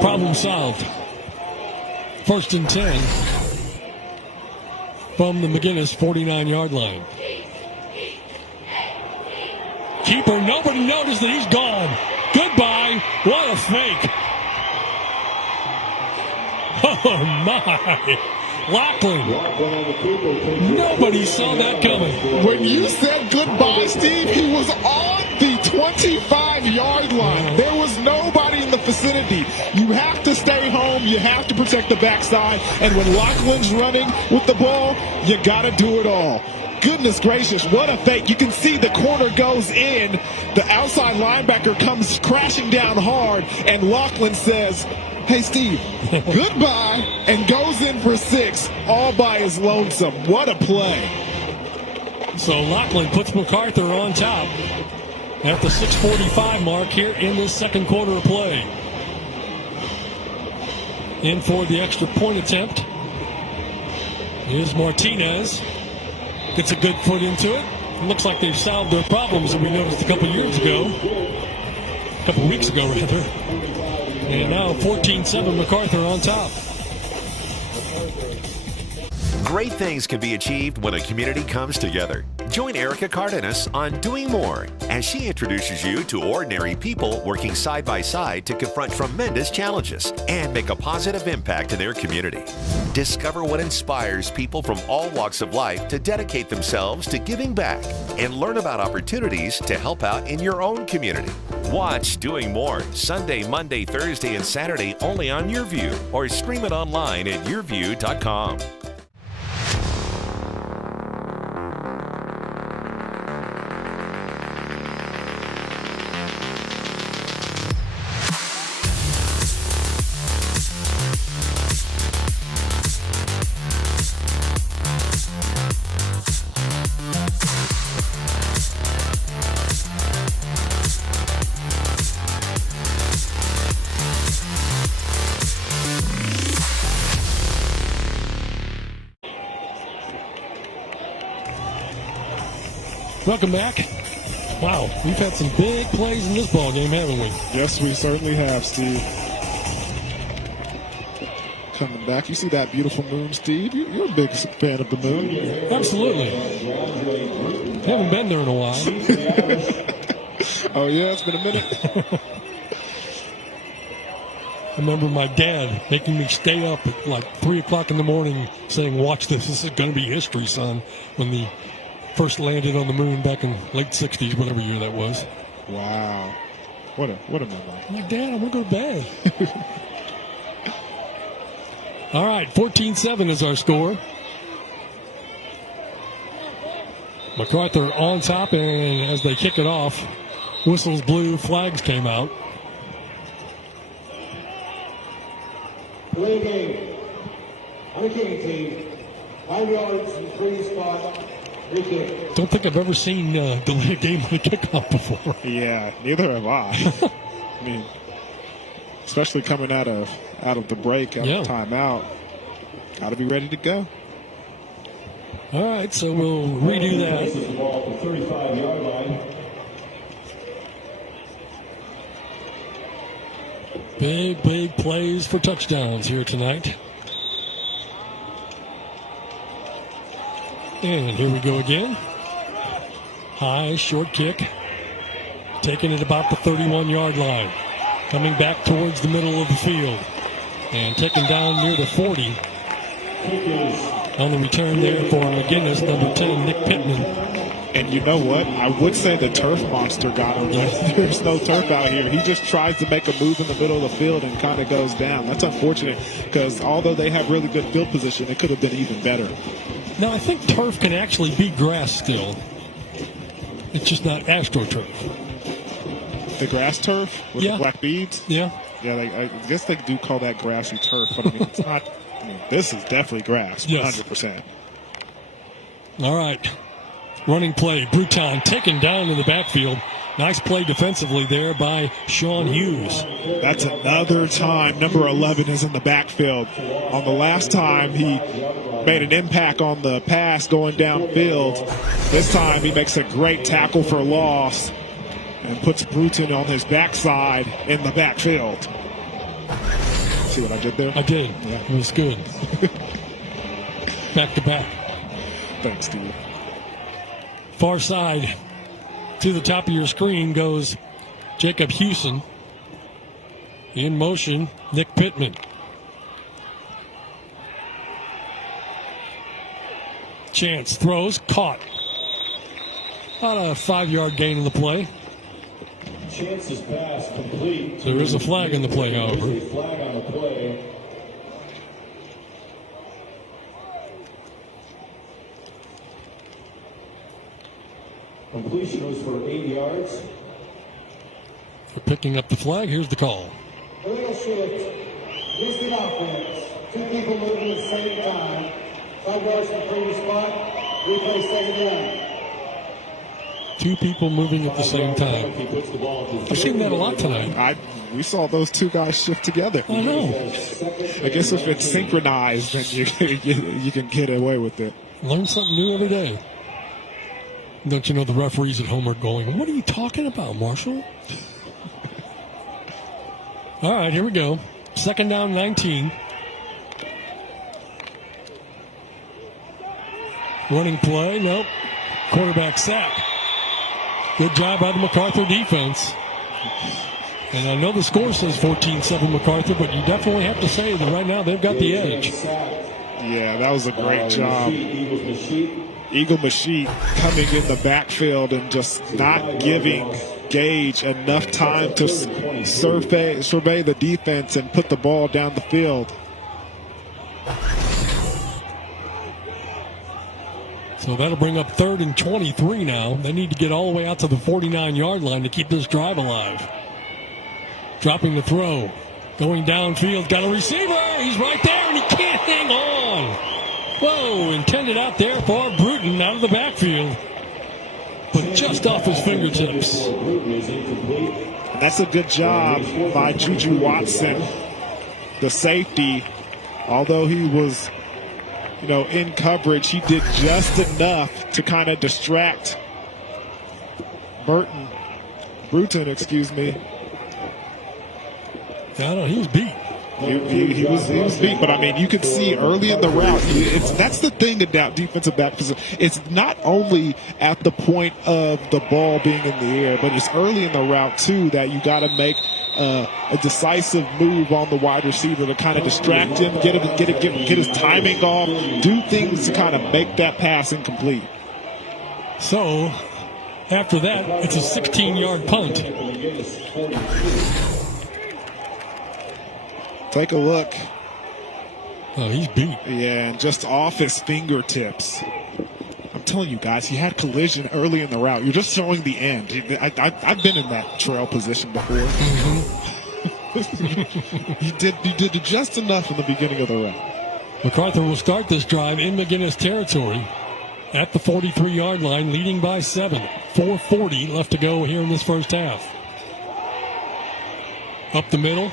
Problem solved. 1st and 10 from the McGuiness 49-yard line. Keeper, nobody noticed that he's gone. Goodbye. What a fake. Oh, my. Lachlan. Nobody saw that coming. When you said goodbye, Steve, he was on the 25-yard line. There was nobody in the vicinity. You have to stay home. You have to protect the backside. And when Lachlan's running with the ball, you got to do it all. Goodness gracious, what a fake. You can see the corner goes in. The outside linebacker comes crashing down hard, and Lachlan says, "Hey, Steve, goodbye," and goes in for 6, all by his lonesome. What a play. So Lachlan puts MacArthur on top at the 6:45 mark here in this second quarter of play. In for the extra point attempt is Martinez. Gets a good foot into it. Looks like they've solved their problems that we noticed a couple weeks ago rather. And now 14-7 MacArthur on top. Great things can be achieved when a community comes together. Join Erica Cardenas on Doing More as she introduces you to ordinary people working side by side to confront tremendous challenges and make a positive impact in their community. Discover what inspires people from all walks of life to dedicate themselves to giving back and learn about opportunities to help out in your own community. Watch Doing More Sunday, Monday, Thursday, and Saturday only on YurView or stream it online at yourview.com. Welcome back. Wow, we've had some big plays in this ball game, haven't we? Yes, we certainly have, Steve. Coming back. You see that beautiful moon, Steve? You're a big fan of the moon. Absolutely. Haven't been there in a while. Oh, yeah? It's been a minute? I remember my dad making me stay up at like 3 o'clock in the morning saying, "Watch this. This is going to be history, son," when the first landed on the moon back in late 60s, whatever year that was. Wow. What a memory. I'm like, Dad, I'm going to go to bed. All right, 14-7 is our score. MacArthur on top, and as they kick it off, whistles blew, flags came out. Play game. On the kicking team, 5 yards and 3 spot. Don't think I've ever seen delay a game on a kickoff before. Yeah, neither have I. I mean, especially coming out of the break, out of timeout. Got to be ready to go. All right, so we'll redo that. This is the ball at the 35-yard line. Big plays for touchdowns here tonight. And here we go again. High, short kick. Taking it about the 31-yard line. Coming back towards the middle of the field. And taken down near the 40. On the return there for McGuiness, number 10, Nick Pittman. And you know what? I would say the turf monster got him, but there's no turf out here. He just tries to make a move in the middle of the field and kind of goes down. That's unfortunate because although they have really good field position, it could have been even better. Now, I think turf can actually be grass still. It's just not AstroTurf. The grass turf with the black beads? Yeah. Yeah, I guess they do call that grassy turf, but I mean, it's not. I mean, this is definitely grass, 100%. All right. Running play. Bruton taken down in the backfield. Nice play defensively there by Sean Hughes. That's another time number 11 is in the backfield. On the last time, he made an impact on the pass going downfield. This time, he makes a great tackle for loss and puts Bruton on his backside in the backfield. See what I did there? I did. Yeah. It was good. Back to back. Thanks, Steve. Far side to the top of your screen goes Jacob Hewson. In motion, Nick Pittman. Chance throws, caught. About a 5-yard gain in the play. Chance's pass complete. There is a flag in the play, however. There is a flag on the play. Completion was for 8 yards. For picking up the flag, here's the call. A little shift. Listed offense. 2 people moving at the same time. 5 yards from the previous spot. Replay second down. 2 people moving at the same time. I've seen that a lot tonight. We saw those 2 guys shift together. I know. I guess if it's synchronized, then you can get away with it. Learn something new every day. Don't you know the referees at home are going, what are you talking about, Marshall? All right, here we go. 2nd down, 19. Running play, nope. Quarterback sack. Good job by the MacArthur defense. And I know the score says 14-7 MacArthur, but you definitely have to say that right now they've got the edge. Yeah, that was a great job. Eagle Machine coming in the backfield and just not giving Gage enough time to survey the defense and put the ball down the field. So that'll bring up 3rd and 23 now. They need to get all the way out to the 49-yard line to keep this drive alive. Dropping the throw. Going downfield. Got a receiver. He's right there and he can't hang on. Whoa, intended out there for Bruton out of the backfield. But just off his fingertips. And that's a good job by Juju Watson, the safety. Although he was, in coverage, he did just enough to kind of distract Bruton, excuse me. I don't know, he was beat. He was beat, but I mean, you could see early in the route. That's the thing about defensive back position. It's not only at the point of the ball being in the air, but it's early in the route too that you got to make a decisive move on the wide receiver to kind of distract him, get his timing off, do things to kind of make that pass incomplete. So after that, it's a 16-yard punt. Take a look. Oh, he's beat. Yeah, and just off his fingertips. I'm telling you guys, he had collision early in the route. You're just showing the end. I've been in that trail position before. Mm-hmm. You did just enough in the beginning of the route. MacArthur will start this drive in McGuiness territory at the 43-yard line, leading by 7. 4:40 left to go here in this first half. Up the middle.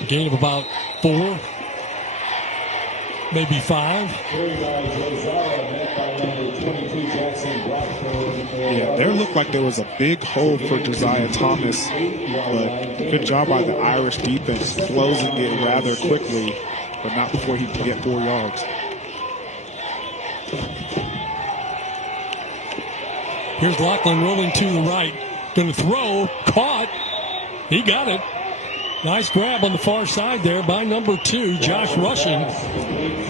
A gain of about 4, maybe 5. Yeah, there looked like there was a big hole for Josiah Thomas, but good job by the Irish defense closing it rather quickly, but not before he could get 4 yards. Here's Lachlan rolling to the right. Going to throw. Caught. He got it. Nice grab on the far side there by number 2, Josh Rushing.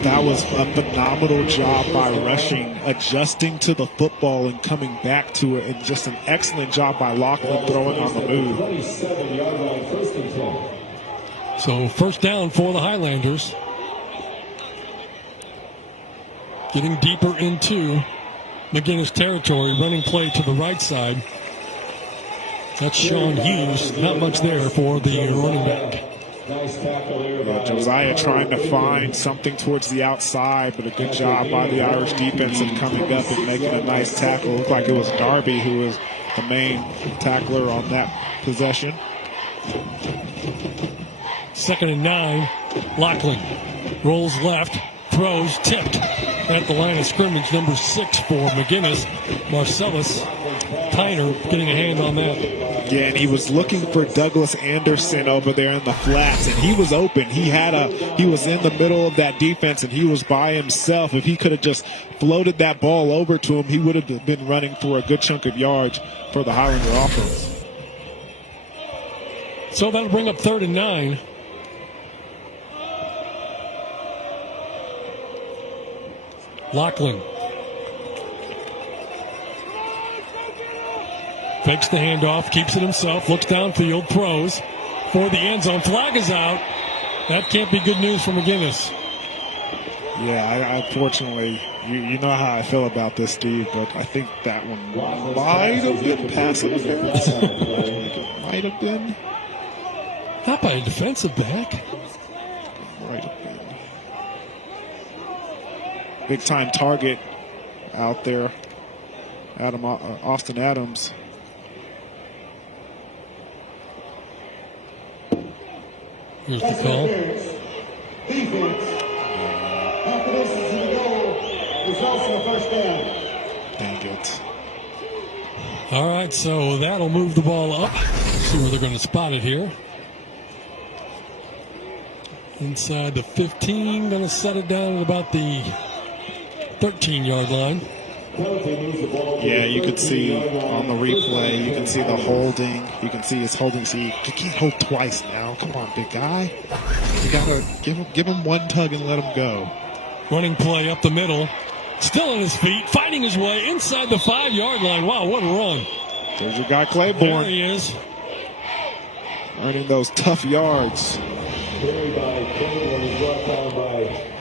That was a phenomenal job by Rushing, adjusting to the football and coming back to it, and just an excellent job by Lawton throwing on the move. So first down for the Highlanders. Getting deeper into McGuiness territory, running play to the right side. That's Sean Hughes. Not much there for the running back. Yeah, Josiah trying to find something towards the outside, but a good job by the Irish defense of coming up and making a nice tackle. Looked like it was Darby who was the main tackler on that possession. 2nd and 9. Lachlan rolls left, throws, tipped at the line of scrimmage. Number 6 for McGuiness. Marcellus Tyner getting a hand on that. Yeah, and he was looking for Douglas Anderson over there in the flats, and he was open. He was in the middle of that defense, and he was by himself. If he could have just floated that ball over to him, he would have been running for a good chunk of yards for the Highlander offense. So that'll bring up 3rd and 9. Lachlan fakes the handoff, keeps it himself, looks downfield, throws for the end zone. Flag is out. That can't be good news for McGuiness. Yeah, unfortunately, you know how I feel about this, Steve, but I think that one might have been pass interference. Might have been. Not by a defensive back. Might have been. Big time target out there. Austin Adams. Here's the call. Defense. After this is the goal. Results in a first down. Dang it. All right, so that'll move the ball up. See where they're going to spot it here. Inside the 15, going to set it down at about the 13-yard line. Yeah, you can see on the replay, you can see the holding. You can see his holding. See, you can't hold twice now. Come on, big guy. You got to give him one tug and let him go. Running play up the middle. Still on his feet, fighting his way inside the 5-yard line. Wow, what a run. There's your guy, Claiborne. There he is. Earning those tough yards.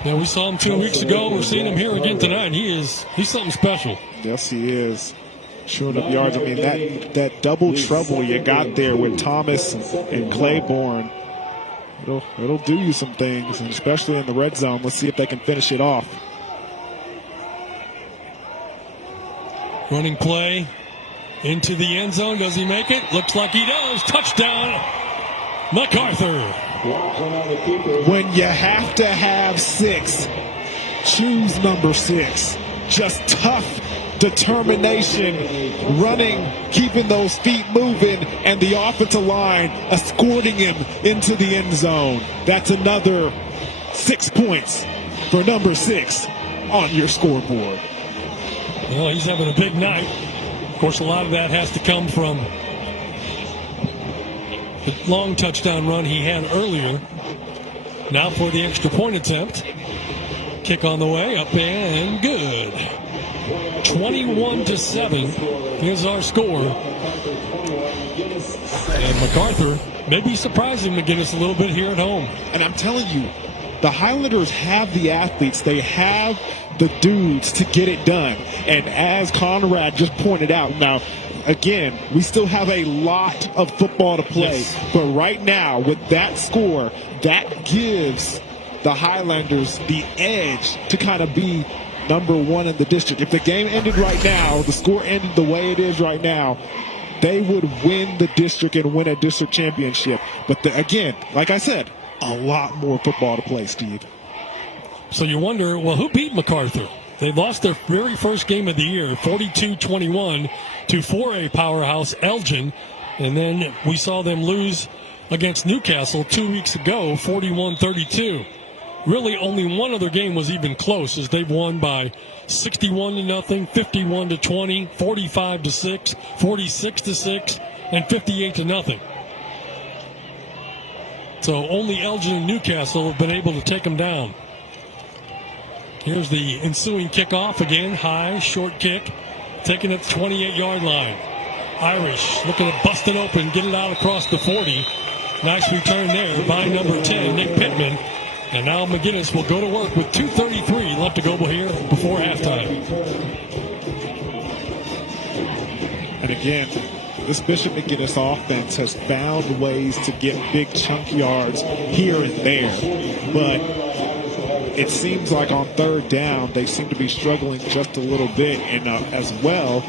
Yeah, we saw him 2 weeks ago. We're seeing him here again tonight. He's something special. Yes, he is. Showing up yards. I mean, that double trouble you got there with Thomas and Claiborne, it'll do you some things, and especially in the red zone. Let's see if they can finish it off. Running play into the end zone. Does he make it? Looks like he does. Touchdown, MacArthur. When you have to have 6, choose number 6. Just tough determination, running, keeping those feet moving, and the offensive line escorting him into the end zone. That's another 6 points for number 6 on your scoreboard. Well, he's having a big night. Of course, a lot of that has to come from the long touchdown run he had earlier. Now for the extra point attempt. Kick on the way, up and good. 21-7 is our score. And MacArthur may be surprising McGuiness a little bit here at home. And I'm telling you, the Highlanders have the athletes. They have the dudes to get it done. And as Conrad just pointed out, now, again, we still have a lot of football to play. Yes. But right now, with that score, that gives the Highlanders the edge to kind of be number 1 in the district. If the game ended right now, the score ended the way it is right now, they would win the district and win a district championship. But again, like I said, a lot more football to play, Steve. So you wonder, well, who beat MacArthur? They lost their very first game of the year, 42-21, to 4A powerhouse Elgin. And then we saw them lose against Newcastle 2 weeks ago, 41-32. Really, only one other game was even close, as they've won by 61-0, 51-20, 45-6, 46-6, and 58-0. So only Elgin and Newcastle have been able to take them down. Here's the ensuing kickoff again. High, short kick. Taking it to the 28-yard line. Irish looking to bust it open, get it out across the 40. Nice return there by number 10, Nick Pittman. And now McGuiness will go to work with 2:33 left to go here before halftime. And again, this Bishop McGuiness offense has found ways to get big chunk yards here and there. But it seems like on third down, they seem to be struggling just a little bit. And as well,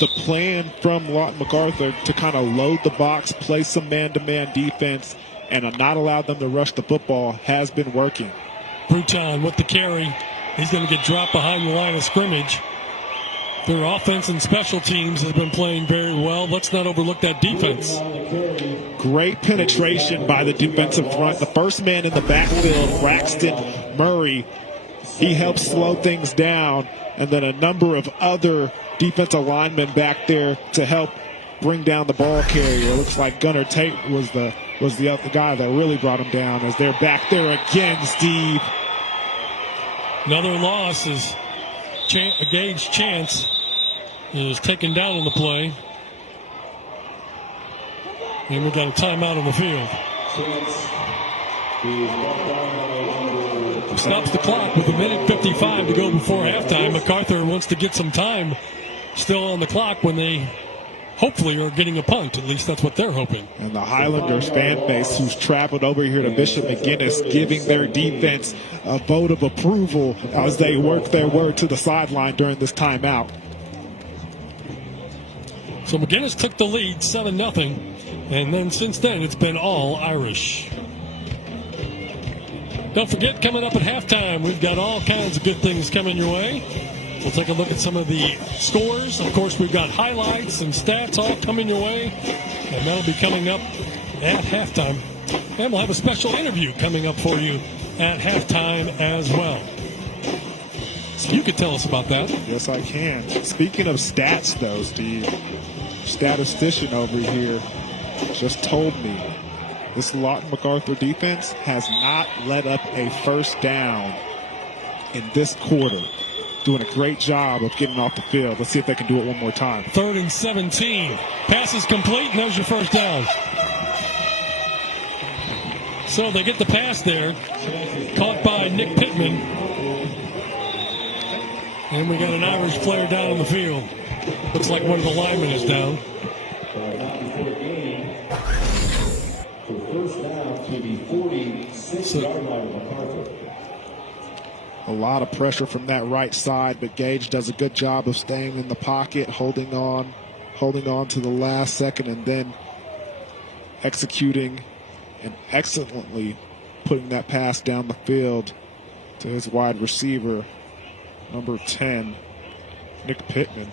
the plan from Lawton MacArthur to kind of load the box, play some man-to-man defense, and not allow them to rush the football has been working. Bruton with the carry. He's going to get dropped behind the line of scrimmage. Their offense and special teams has been playing very well. Let's not overlook that defense. Great penetration by the defensive front. The first man in the backfield, Braxton Murray, he helps slow things down. And then a number of other defensive linemen back there to help bring down the ball carrier. It looks like Gunnar Tate was the other guy that really brought him down as they're back there again, Steve. Another loss is Gage Chance is taken down on the play. And we've got a timeout on the field. Stops the clock with 1:55 to go before halftime. MacArthur wants to get some time still on the clock when they hopefully are getting a punt. At least that's what they're hoping. And the Highlanders fan base who's traveled over here to Bishop McGuiness giving their defense a vote of approval as they work their way to the sideline during this timeout. So McGuiness took the lead 7-0, and then since then it's been all Irish. Don't forget, coming up at halftime, we've got all kinds of good things coming your way. We'll take a look at some of the scores. Of course, we've got highlights and stats all coming your way, and that'll be coming up at halftime. And we'll have a special interview coming up for you at halftime as well. So you can tell us about that. Yes, I can. Speaking of stats, though, Steve, statistician over here just told me this Lawton MacArthur defense has not let up a first down in this quarter. Doing a great job of getting off the field. Let's see if they can do it one more time. 3rd and 17. Pass is complete, and there's your first down. So they get the pass there. Caught by Nick Pittman. And we got an Irish player down on the field. Looks like one of the linemen is down. First down to the 46-yard line of MacArthur. A lot of pressure from that right side, but Gage does a good job of staying in the pocket, holding on to the last second, and then executing and excellently putting that pass down the field to his wide receiver, number 10, Nick Pittman,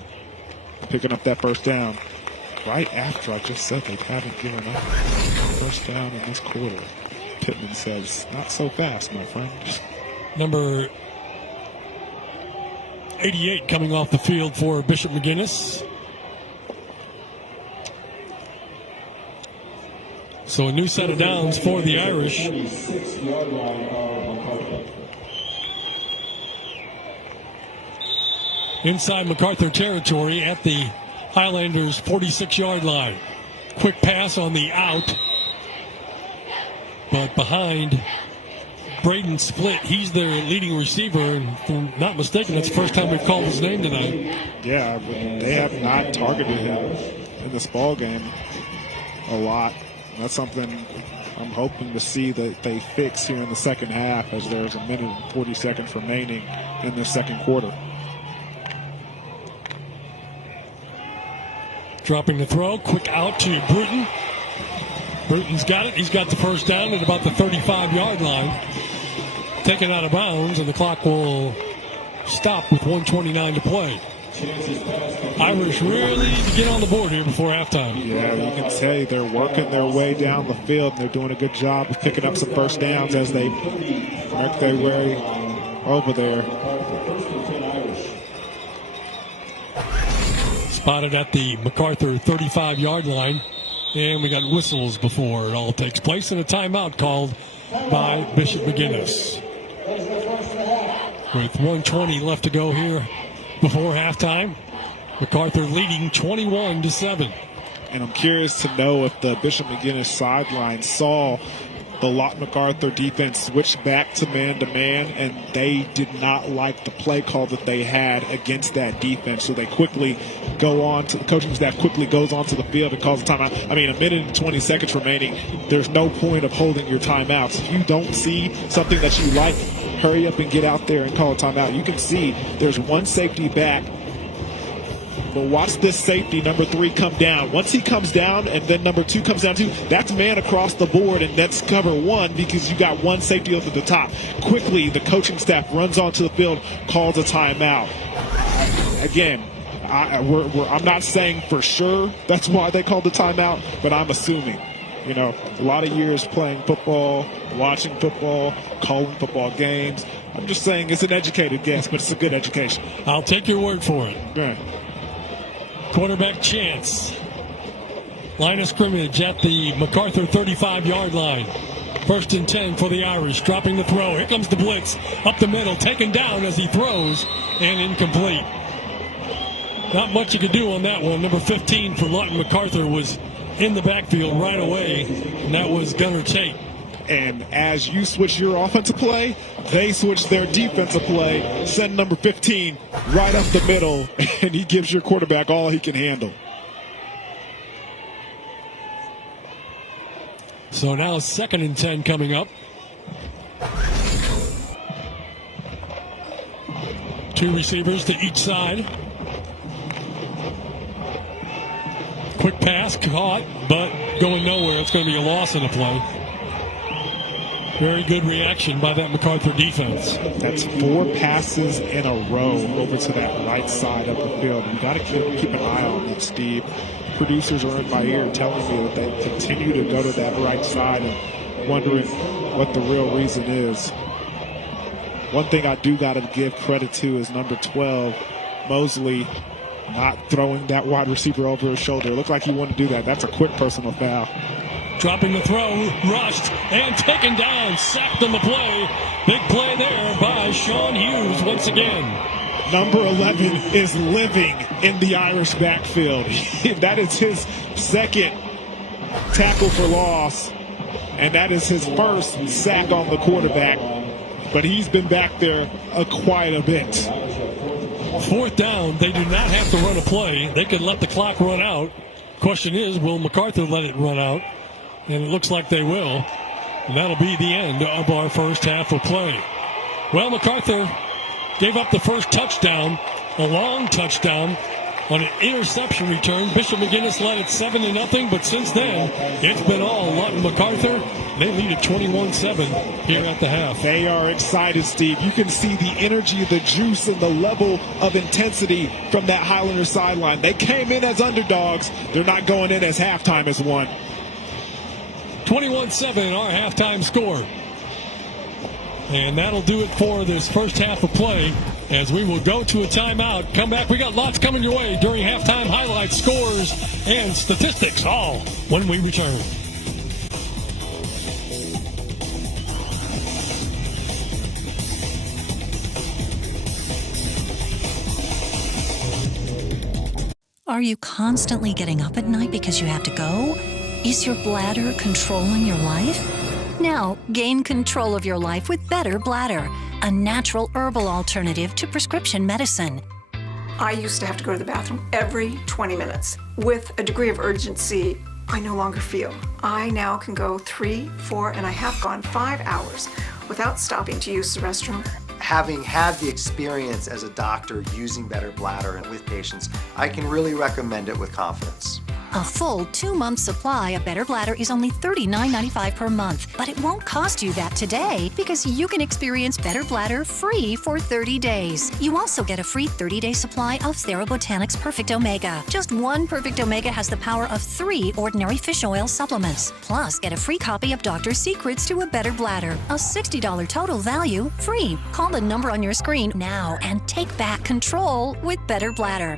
picking up that first down. Right after I just said they haven't given up first down in this quarter. Pittman says, not so fast, my friend. Number 88 coming off the field for Bishop McGuiness. So a new set of downs for the Irish. Inside MacArthur territory at the Highlanders' 46-yard line. Quick pass on the out. But behind Braden Split, he's their leading receiver, and if I'm not mistaken, that's the first time we've called his name tonight. Yeah, but they have not targeted him in this ball game a lot. That's something I'm hoping to see that they fix here in the second half, as there's 1 minute and 40 seconds remaining in the second quarter. Dropping the throw, quick out to Bruton. Bruton's got it. He's got the first down at about the 35-yard line. Taken out of bounds, and the clock will stop with 1:29 to play. Irish really need to get on the board here before halftime. Yeah, you can say they're working their way down the field, and they're doing a good job of picking up some first downs as they work their way over there. Spotted at the MacArthur 35-yard line. And we got whistles before it all takes place, and a timeout called by Bishop McGuiness. With 1:20 left to go here before halftime, MacArthur leading 21-7. And I'm curious to know if the Bishop McGuiness sideline saw the Lawton MacArthur defense switch back to man-to-man, and they did not like the play call that they had against that defense. So they quickly go on to the coaching staff quickly goes onto the field and calls a timeout. I mean, a minute and 20 seconds remaining. There's no point of holding your timeouts. If you don't see something that you like, hurry up and get out there and call a timeout. You can see there's one safety back. But watch this safety, number 3, come down. Once he comes down and then number 2 comes down too, that's man across the board, and that's cover 1 because you got one safety over the top. Quickly, the coaching staff runs onto the field, calls a timeout. Again, I'm not saying for sure that's why they called the timeout, but I'm assuming. You know, a lot of years playing football, watching football, calling football games. I'm just saying it's an educated guess, but it's a good education. I'll take your word for it. Yeah. Quarterback chance. Line of scrimmage at the MacArthur 35-yard line. 1st and 10 for the Irish. Dropping the throw. Here comes the blitz. Up the middle. Taken down as he throws. And incomplete. Not much you could do on that one. Number 15 for Lawton MacArthur was in the backfield right away. And that was Gunnar Tate. And as you switch your offensive play, they switch their defensive play, send number 15 right up the middle, and he gives your quarterback all he can handle. So now 2nd and 10 coming up. 2 receivers to each side. Quick pass caught, but going nowhere. It's going to be a loss in the play. Very good reaction by that MacArthur defense. That's 4 passes in a row over to that right side of the field. You got to keep an eye on it, Steve. Producers are in my ear telling me that they continue to go to that right side and wondering what the real reason is. One thing I do got to give credit to is number 12, Mosley, not throwing that wide receiver over his shoulder. It looked like he wanted to do that. That's a quick personal foul. Dropping the throw, rushed, and taken down, sacked on the play. Big play there by Sean Hughes once again. Number 11 is living in the Irish backfield. That is his 2nd tackle for loss, and that is his 1st sack on the quarterback. But he's been back there quite a bit. 4th down, they do not have to run a play. They can let the clock run out. Question is, will MacArthur let it run out? And it looks like they will. And that'll be the end of our first half of play. Well, MacArthur gave up the first touchdown, a long touchdown, on an interception return. Bishop McGuiness led it 7-0, but since then, it's been all Lawton MacArthur. They lead at 21-7 here at the half. They are excited, Steve. You can see the energy, the juice, and the level of intensity from that Highlander sideline. They came in as underdogs. They're not going in as halftime as one. 21-7, our halftime score. And that'll do it for this first half of play as we will go to a timeout. Come back. We got lots coming your way during halftime highlights, scores, and statistics, all when we return. Are you constantly getting up at night because you have to go? Is your bladder controlling your life? Now, gain control of your life with Better Bladder, a natural herbal alternative to prescription medicine. I used to have to go to the bathroom every 20 minutes. With a degree of urgency, I no longer feel. I now can go 3, 4, and I have gone 5 hours without stopping to use the restroom. Having had the experience as a doctor using Better Bladder with patients, I can really recommend it with confidence. A full 2-month supply of Better Bladder is only $39.95 per month, but it won't cost you that today because you can experience Better Bladder free for 30 days. You also get a free 30-day supply of TheraBotanics Perfect Omega. Just one Perfect Omega has the power of 3 ordinary fish oil supplements. Plus, get a free copy of Doctor Secrets to a Better Bladder. A $60 total value, free. Call the number on your screen now and take back control with Better Bladder.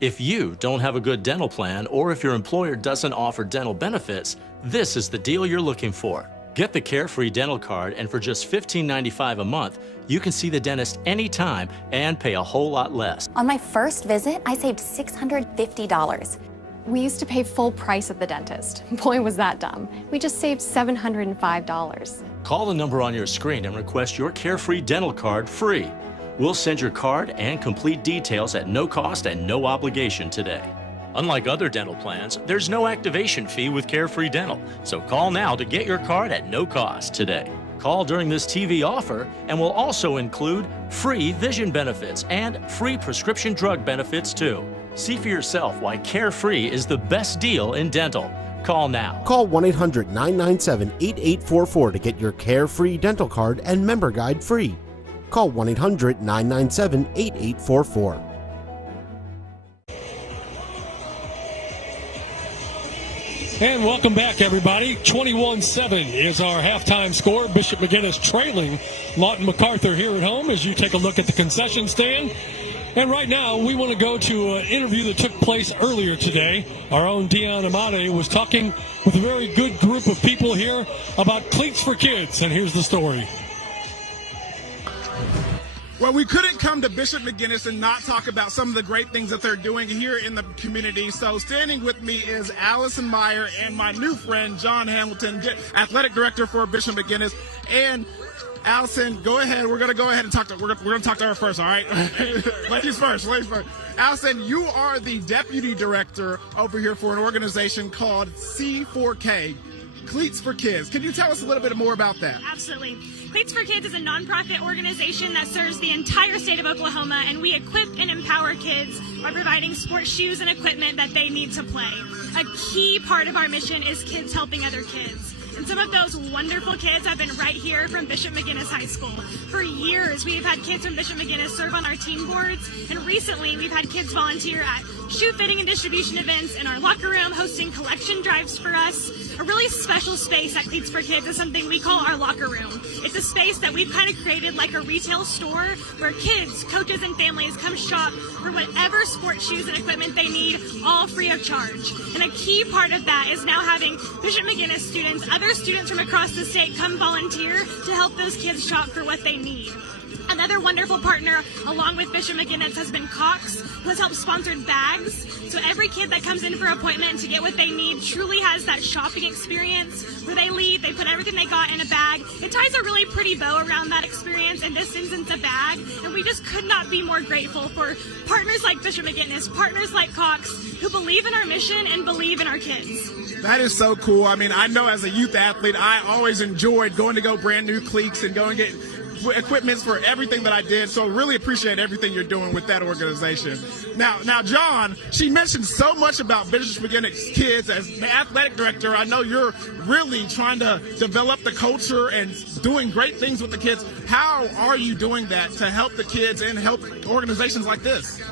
If you don't have a good dental plan, or if your employer doesn't offer dental benefits, this is the deal you're looking for. Get the Carefree Dental Card, and for just $15.95 a month, you can see the dentist anytime and pay a whole lot less. On my first visit, I saved $650. We used to pay full price at the dentist. Boy, was that dumb. We just saved $705. Call the number on your screen and request your Carefree Dental Card free. We'll send your card and complete details at no cost and no obligation today. Unlike other dental plans, there's no activation fee with Carefree Dental, so call now to get your card at no cost today. Call during this TV offer and we'll also include free vision benefits and free prescription drug benefits too. See for yourself why Carefree is the best deal in dental. Call now. Call 1-800-997-8844 to get your Carefree Dental Card and member guide free. Call 1-800-997-8844. And welcome back, everybody. 21-7 is our halftime score. Bishop McGuiness trailing Lawton MacArthur here at home as you take a look at the concession stand. And right now, we want to go to an interview that took place earlier today. Our own Dion Amade was talking with a very good group of people here about Cleats for Kids. And here's the story. Well, we couldn't come to Bishop McGuiness and not talk about some of the great things that they're doing here in the community. So standing with me is Allison Meyer and my new friend, John Hamilton, athletic director for Bishop McGuiness. And Allison, go ahead. We're going to go ahead and talk to we're going to talk to her first, all right? Ladies first. Allison, you are the deputy director over here for an organization called C4K, Cleats for Kids. Can you tell us a little bit more about that? Absolutely. Cleats for Kids is a nonprofit organization that serves the entire state of Oklahoma, and we equip and empower kids by providing sports shoes and equipment that they need to play. A key part of our mission is kids helping other kids. And some of those wonderful kids have been right here from Bishop McGuiness High School. For years, we've had kids from Bishop McGuiness serve on our team boards, and recently we've had kids volunteer at shoe fitting and distribution events in our locker room, hosting collection drives for us. A really special space at Cleats for Kids is something we call our locker room. It's a space that we've kind of created like a retail store where kids, coaches, and families come shop for whatever sports shoes and equipment they need, all free of charge. And a key part of that is now having Bishop McGuiness students, other students from across the state come volunteer to help those kids shop for what they need. Another wonderful partner, along with Bishop McGuiness, has been Cox, who has helped sponsor bags. So every kid that comes in for an appointment to get what they need truly has that shopping experience where they leave, they put everything they got in a bag. It ties a really pretty bow around that experience, in this instance a bag. And we just could not be more grateful for partners like Bishop McGuiness, partners like Cox, who believe in our mission and believe in our kids. That is so cool. I mean, I know as a youth athlete, I always enjoyed going to go brand new cleats and go and get equipment for everything that I did. So really appreciate everything you're doing with that organization. Now, John, she mentioned so much about Bishop McGuiness Kids. As the athletic director, I know you're really trying to develop the culture and doing great things with the kids. How are you doing that to help the kids and help organizations like this?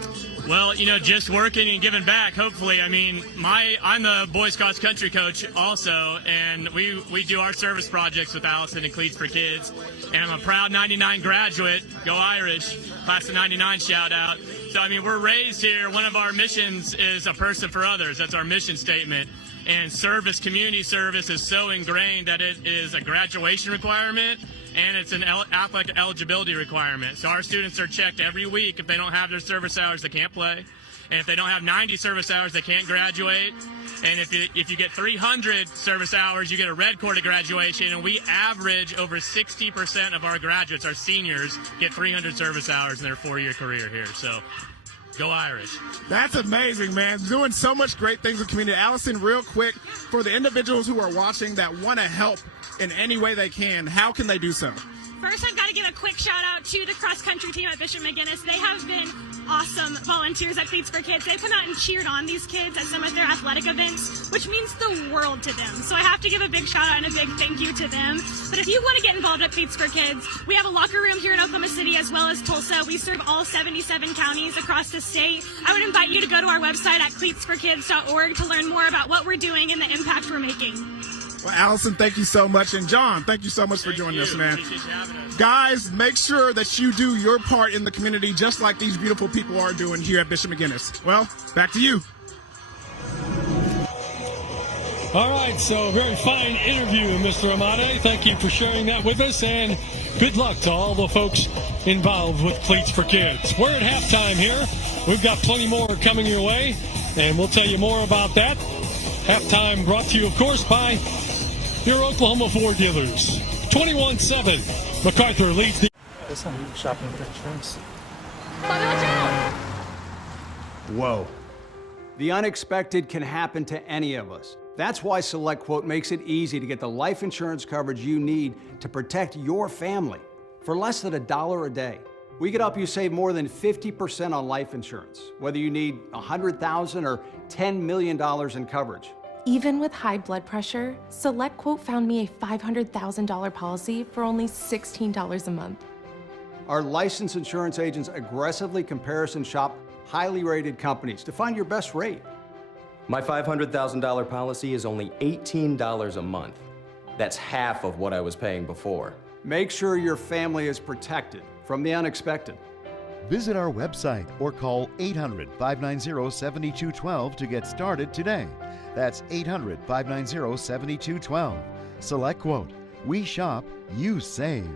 Well, you know, just working and giving back, hopefully. I mean, I'm the boys cross country coach also, and we do our service projects with Allison and Cleats for Kids. And I'm a proud 99 graduate, go Irish, class of 99 shout out. So, I mean, we're raised here. One of our missions is a person for others. That's our mission statement. And service, community service is so ingrained that it is a graduation requirement and it's an athletic eligibility requirement. So our students are checked every week. If they don't have their service hours, they can't play. And if they don't have 90 service hours, they can't graduate. And if you get 300 service hours, you get a red cord of graduation. And we average over 60% of our graduates, our seniors, get 300 service hours in their 4-year career here. So go Irish. That's amazing, man. Doing so much great things with the community. Allison, real quick, for the individuals who are watching that want to help in any way they can, how can they do so? First, I've got to give a quick shout out to the cross-country team at Bishop McGuiness. They have been awesome volunteers at Cleats for Kids. They come out and cheered on these kids at some of their athletic events, which means the world to them. So I have to give a big shout out and a big thank you to them. But if you want to get involved at Cleats for Kids, we have a locker room here in Oklahoma City as well as Tulsa. We serve all 77 counties across the state. I would invite you to go to our website at cleatsforkids.org to learn more about what we're doing and the impact we're making. Well, Allison, thank you so much. And John, thank you so much for joining us, man. Guys, make sure that you do your part in the community just like these beautiful people are doing here at Bishop McGuiness. Well, back to you. All right, so very fine interview, Mr. Amade. Thank you for sharing that with us, and good luck to all the folks involved with Cleats for Kids. We're at halftime here. We've got plenty more coming your way, and we'll tell you more about that. Halftime brought to you, of course, by your Oklahoma Ford dealers. 21-7. MacArthur leads the... Whoa. The unexpected can happen to any of us. That's why SelectQuote makes it easy to get the life insurance coverage you need to protect your family for less than $1 a day. We can help you save more than 50% on life insurance, whether you need $100,000 or $10 million in coverage. Even with high blood pressure, SelectQuote found me a $500,000 policy for only $16 a month. Our licensed insurance agents aggressively comparison shop highly rated companies to find your best rate. My $500,000 policy is only $18 a month. That's half of what I was paying before. Make sure your family is protected from the unexpected. Visit our website or call 800-590-7212 to get started today. That's 800-590-7212. SelectQuote. We shop, you save.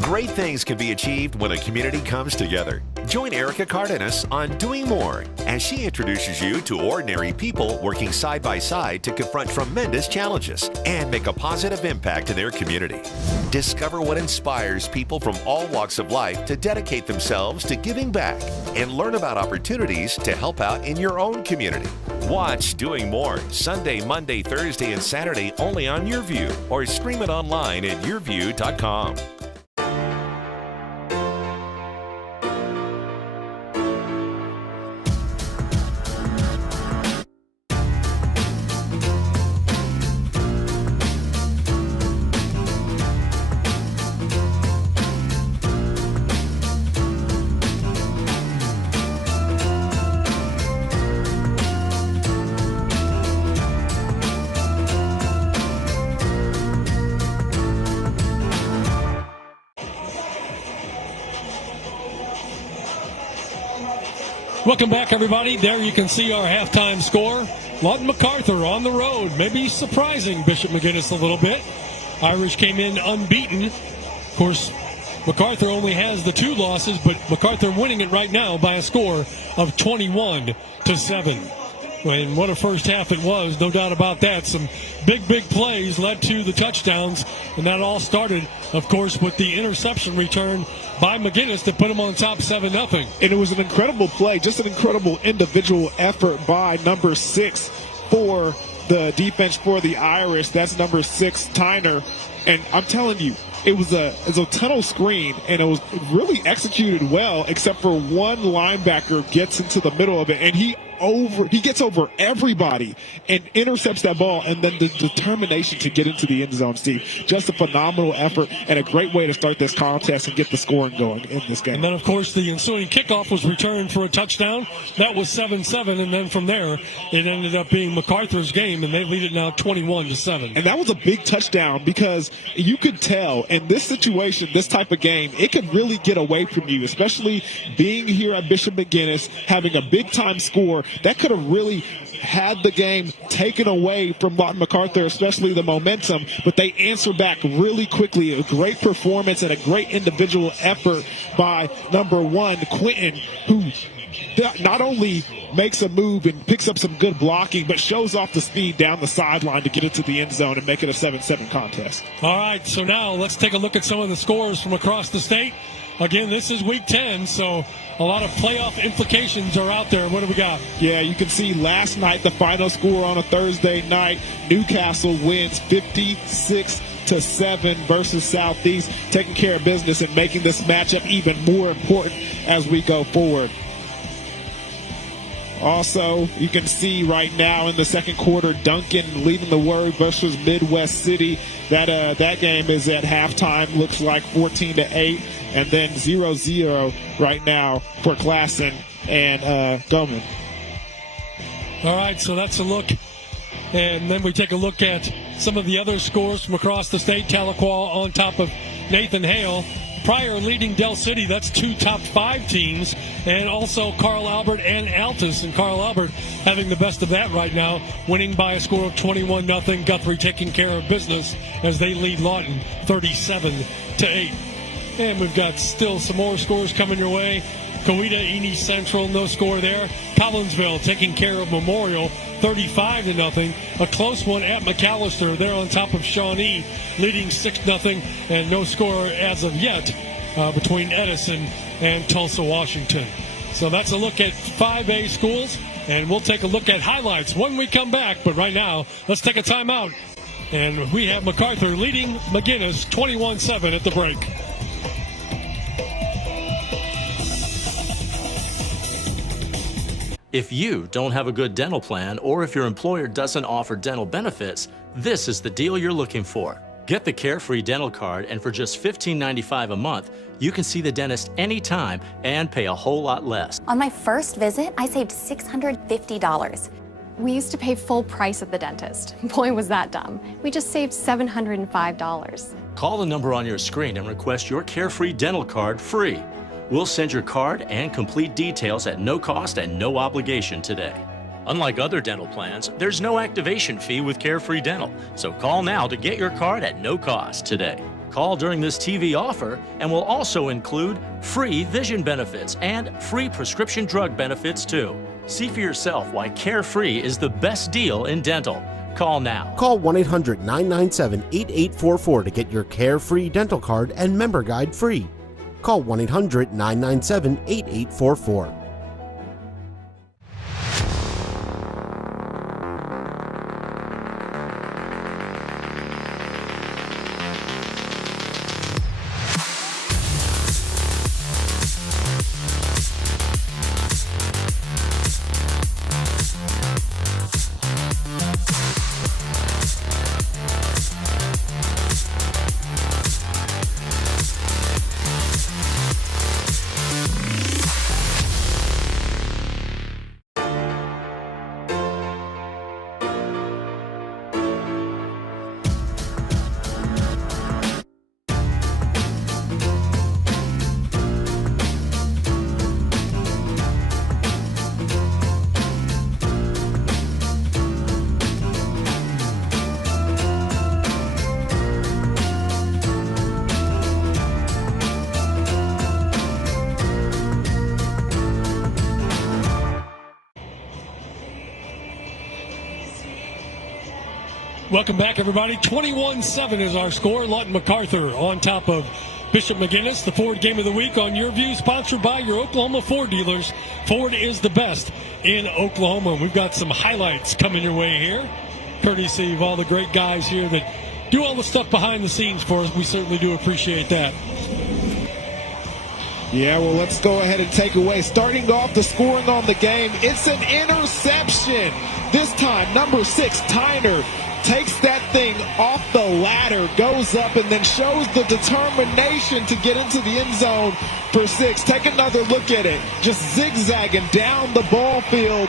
Great things can be achieved when a community comes together. Join Erica Cardenas on Doing More as she introduces you to ordinary people working side by side to confront tremendous challenges and make a positive impact in their community. Discover what inspires people from all walks of life to dedicate themselves to giving back and learn about opportunities to help out in your own community. Watch Doing More Sunday, Monday, Thursday, and Saturday only on YurView or stream it online at yourview.com. Welcome back, everybody. There you can see our halftime score. Lawton MacArthur on the road, maybe surprising Bishop McGuiness a little bit. Irish came in unbeaten. Of course, MacArthur only has the 2 losses, but MacArthur winning it right now by a score of 21-7. And what a first half it was, no doubt about that. Some big plays led to the touchdowns, and that all started, of course, with the interception return by McGuiness to put him on top 7-0. And it was an incredible play, just an incredible individual effort by number 6 for the defense for the Irish. That's number 6, Tyner. And I'm telling you, it was a tunnel screen, and it was really executed well, except for one linebacker gets into the middle of it, and he gets over everybody and intercepts that ball, and then the determination to get into the end zone, Steve. Just a phenomenal effort and a great way to start this contest and get the scoring going in this game. And then, of course, the ensuing kickoff was returned for a touchdown. That was 7-7, and then from there, it ended up being MacArthur's game, and they lead it now 21-7. And that was a big touchdown because you could tell in this situation, this type of game, it could really get away from you, especially being here at Bishop McGuiness, having a big-time score. That could have really had the game taken away from Lawton MacArthur, especially the momentum, but they answered back really quickly. A great performance and a great individual effort by number 1, Quentin, who not only makes a move and picks up some good blocking, but shows off the speed down the sideline to get into the end zone and make it a 7-7 contest. All right, so now let's take a look at some of the scores from across the state. Again, this is week 10, so a lot of playoff implications are out there. What do we got? Yeah, you can see last night, the final score on a Thursday night, Newcastle wins 56-7 versus Southeast, taking care of business and making this matchup even more important as we go forward. Also, you can see right now in the second quarter, Duncan leading the way versus Midwest City. That game is at halftime, looks like 14-8, and then 0-0 right now for Klassen and Goman. All right, so that's a look And then we take a look at some of the other scores from across the state. Tahlequah on top of Nathan Hale. Pryor leading Del City. That's 2 top 5 teams. And also Carl Albert and Altus. And Carl Albert having the best of that right now, winning by a score of 21-0. Guthrie taking care of business as they lead Lawton 37-8. And we've got still some more scores coming your way. Coweta, Eney Central, no score there. Collinsville taking care of Memorial 35-0. A close one at McAllister. They're on top of Shawnee, leading 6-0, and no score as of yet between Edison and Tulsa, Washington. So that's a look at 5A schools, and we'll take a look at highlights when we come back. But right now, let's take a timeout. And we have MacArthur leading McGuiness 21-7 at the break. If you don't have a good dental plan, or if your employer doesn't offer dental benefits, this is the deal you're looking for. Get the Carefree Dental Card, and for just $15.95 a month, you can see the dentist anytime and pay a whole lot less. On my first visit, I saved $650. We used to pay full price at the dentist. Boy, was that dumb. We just saved $705. Call the number on your screen and request your Carefree Dental Card free. We'll send your card and complete details at no cost and no obligation today. Unlike other dental plans, there's no activation fee with Carefree Dental, so call now to get your card at no cost today. Call during this TV offer and we'll also include free vision benefits and free prescription drug benefits too. See for yourself why Carefree is the best deal in dental. Call now. Call 1-800-997-8844 to get your Carefree Dental Card and member guide free. Call 1-800-997-8844. Welcome back, everybody. 21-7 is our score. Lawton MacArthur on top of Bishop McGuiness. The Ford Game of the Week on Your View, sponsored by your Oklahoma Ford dealers. Ford is the best in Oklahoma. We've got some highlights coming your way here, courtesy of all the great guys here that do all the stuff behind the scenes for us. We certainly do appreciate that. Yeah, well, let's go ahead and take away. Starting off the scoring on the game, it's an interception. This time, number 6, Tyner, takes that thing off the ladder, goes up, and then shows the determination to get into the end zone for 6. Take another look at it. Just zigzagging down the ball field,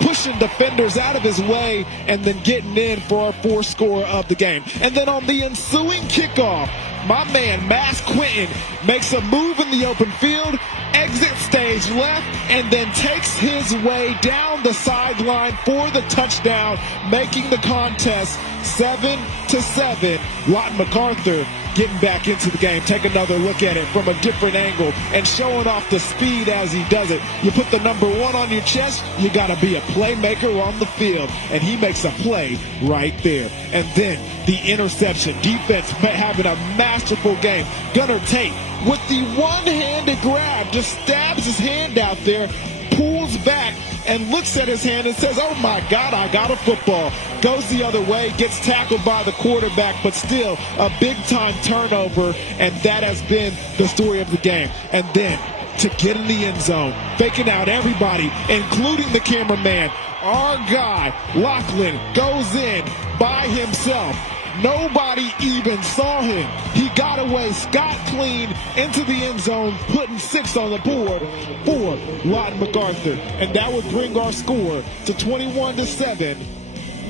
pushing defenders out of his way, and then getting in for our 4th score of the game. And then on the ensuing kickoff, my man, Mass Quentin, makes a move in the open field, exits stage left, and then takes his way down the sideline for the touchdown, making the contest 7-7. Lawton MacArthur getting back into the game. Take another look at it from a different angle and showing off the speed as he does it. You put the number 1 on your chest, you got to be a playmaker on the field, and he makes a play right there. And then the interception. Defense having a masterful game. Gunnar Tate with the one-handed grab just stabs his hand out there, pulls back, and looks at his hand and says, oh my God, I got a football. Goes the other way, gets tackled by the quarterback, but still a big-time turnover, and that has been the story of the game. And then to get in the end zone, faking out everybody, including the cameraman, our guy, Lachlan, goes in by himself. Nobody even saw him. He got away scot-clean into the end zone, putting 6 on the board for Lawton MacArthur. And that would bring our score to 21-7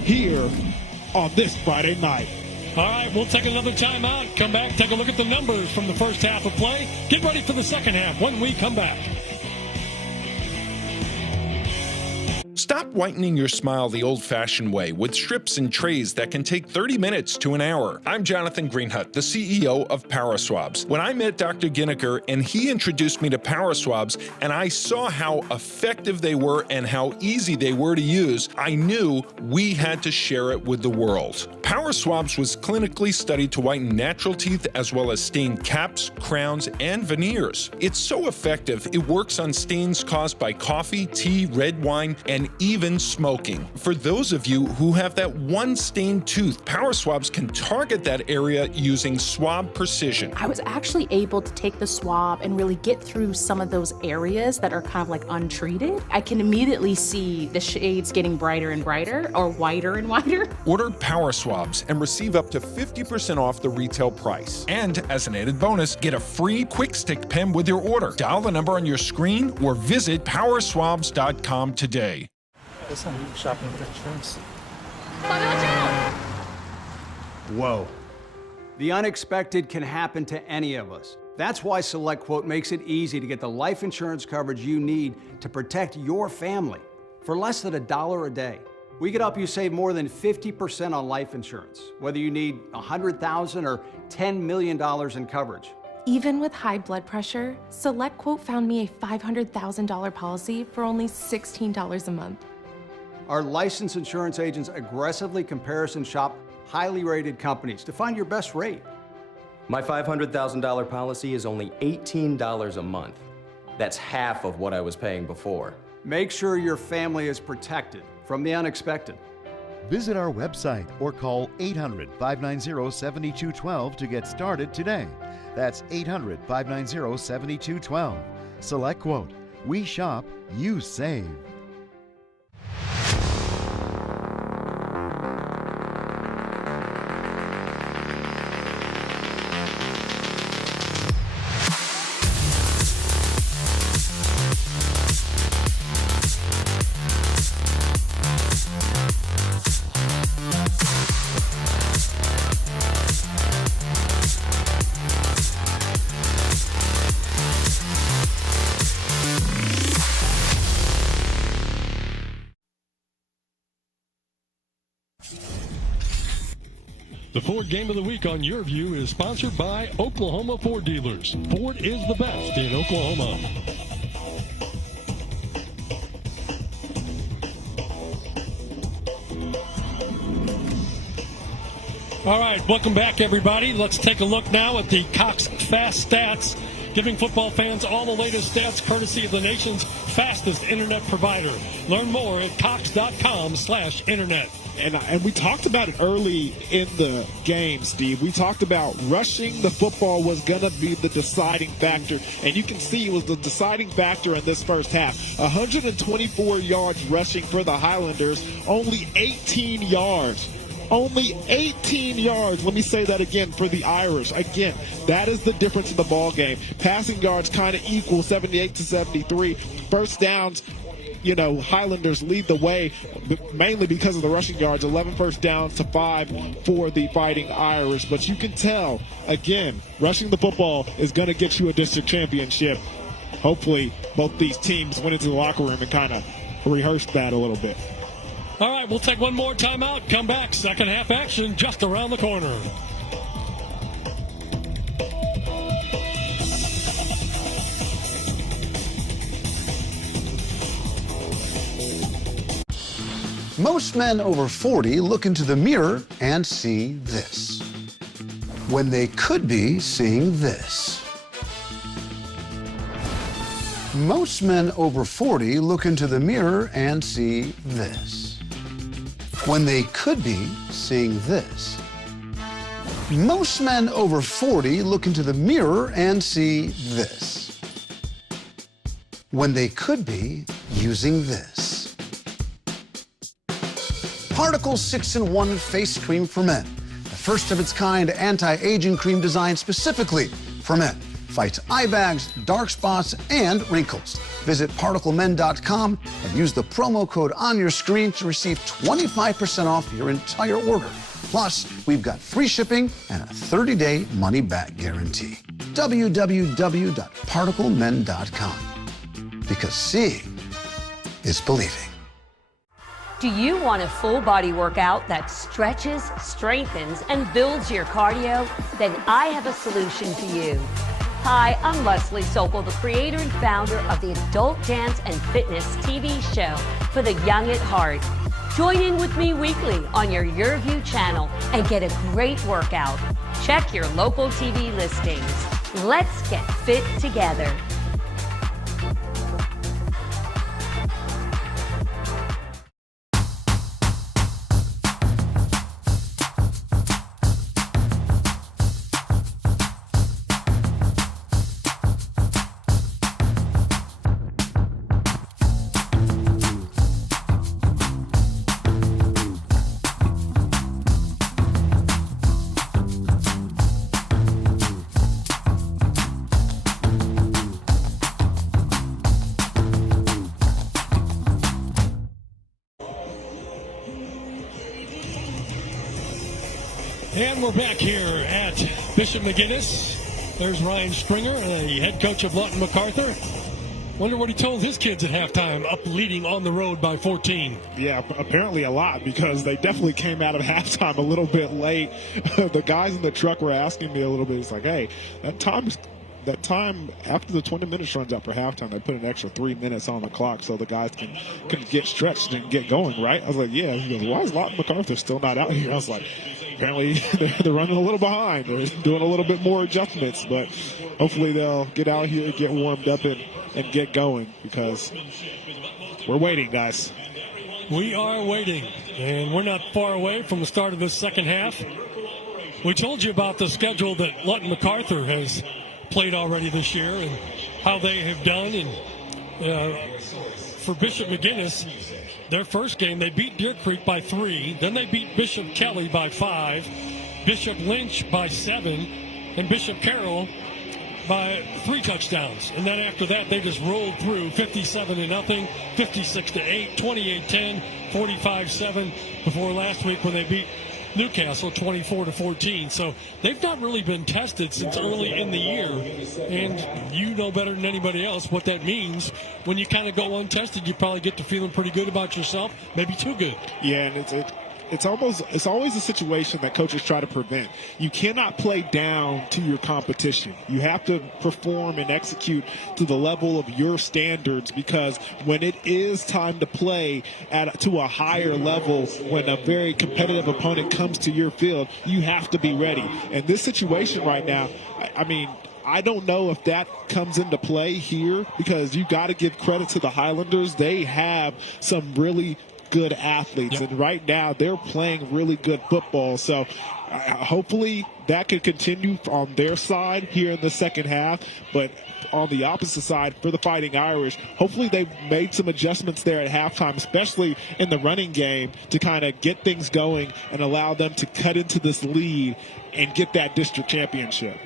here on this Friday night. All right, we'll take another timeout, come back, take a look at the numbers from the first half of play. Get ready for the second half when we come back. Stop whitening your smile the old-fashioned way with strips and trays that can take 30 minutes to an hour. I'm Jonathan Greenhut, the CEO of PowerSwabs. When I met Dr. Ginniker and he introduced me to PowerSwabs and I saw how effective they were and how easy they were to use, I knew we had to share it with the world. PowerSwabs was clinically studied to whiten natural teeth as well as stain caps, crowns, and veneers. It's so effective, it works on stains caused by coffee, tea, red wine, and even smoking. For those of you who have that one stained tooth, PowerSwabs can target that area using swab precision. I was actually able to take the swab and really get through some of those areas that are kind of like untreated. I can immediately see the shades getting brighter and brighter, or whiter and whiter. Order PowerSwabs and receive up to 50% off the retail price. And as an added bonus, get a free quick stick pen with your order. Dial the number on your screen or visit powerswabs.com today. Shopping for insurance. Whoa. The unexpected can happen to any of us. That's why SelectQuote makes it easy to get the life insurance coverage you need to protect your family for less than $1 a day. We can help you save more than 50% on life insurance, whether you need $100,000 or $10 million in coverage. Even with high blood pressure, SelectQuote found me a $500,000 policy for only $16 a month. Our licensed insurance agents aggressively comparison shop highly rated companies to find your best rate. My $500,000 policy is only $18 a month. That's half of what I was paying before. Make sure your family is protected from the unexpected. Visit our website or call 800-590-7212 to get started today. That's 800-590-7212. SelectQuote. We shop, you save. The Ford Game of the Week on Your View is sponsored by Oklahoma Ford Dealers. Ford is the best in Oklahoma. All right, welcome back, everybody. Let's take a look now at the Cox Fast Stats, giving football fans all the latest stats courtesy of the nation's fastest internet provider. Learn more at cox.com/internet. And we talked about it early in the game, Steve. We talked about rushing the football was going to be the deciding factor. And you can see it was the deciding factor in this first half. 124 yards rushing for the Highlanders, only 18 yards. Only 18 yards. Let me say that again for the Irish. Again, that is the difference in the ball game. Passing yards kind of equal, 78 to 73. First downs, Highlanders lead the way, mainly because of the rushing yards. 11 first downs to 5 for the Fighting Irish. But you can tell, again, rushing the football is going to get you a district championship. Hopefully, both these teams went into the locker room and kind of rehearsed that a little bit. All right, we'll take one more timeout. Come back. Second half action just around the corner. Most men over 40 look into the mirror and see this, when they could be seeing this. Most men over 40 look into the mirror and see this, when they could be seeing this. Most men over 40 look into the mirror and see this, when they could be using this. Particle 6-in-1 Face Cream for Men, the first of its kind anti-aging cream designed specifically for men. Fights eye bags, dark spots, and wrinkles. Visit particlemen.com and use the promo code on your screen to receive 25% off your entire order. Plus, we've got free shipping and a 30-day money-back guarantee. www.particlemen.com. Because seeing is believing. Do you want a full body workout that stretches, strengthens, and builds your cardio? Then I have a solution for you. Hi, I'm Leslie Sokol, the creator and founder of the Adult Dance and Fitness TV show for the young at heart. Join in with me weekly on your YurView channel and get a great workout. Check your local TV listings. Let's get fit together. And we're back here at Bishop McGuiness. There's Ryan Stringer, the head coach of Lawton MacArthur. Wonder what he told his kids at halftime, up leading on the road by 14. Yeah, apparently a lot, because they definitely came out of halftime a little bit late. The guys in the truck were asking me a little bit. It's like, hey, that time after the 20 minutes runs out for halftime, they put an extra 3 minutes on the clock so the guys can get stretched and get going, right? I was like, yeah. He goes, why is Lawton MacArthur still not out here? I was like, apparently they're running a little behind. They're doing a little bit more adjustments, but hopefully they'll get out here, get warmed up, and get going, because we're waiting, guys. We are waiting, and we're not far away from the start of this second half. We told you about the schedule that Lawton MacArthur has played already this year and how they have done. And for Bishop McGuiness, their first game, they beat Deer Creek by 3. Then they beat Bishop Kelly by 5, Bishop Lynch by 7, and Bishop Carroll by 3 touchdowns. And then after that, they just rolled through 57-0, 56-8, 28-10, 45-7 before last week when they beat Newcastle 24-14. So they've not really been tested since early in the year, and you know better than anybody else what that means. When you kind of go untested, you probably get to feeling pretty good about yourself, maybe too good. Yeah, and it's always a situation that coaches try to prevent. You cannot play down to your competition. You have to perform and execute to the level of your standards, because when it is time to play to a higher level, when a very competitive opponent comes to your field, you have to be ready. And this situation right now, I mean, I don't know if that comes into play here, because you got to give credit to the Highlanders. They have some really good athletes, and right now they're playing really good football. So hopefully that can continue on their side here in the second half. But on the opposite side, for the Fighting Irish, hopefully they've made some adjustments there at halftime, especially in the running game, to kind of get things going and allow them to cut into this lead and get that district championship.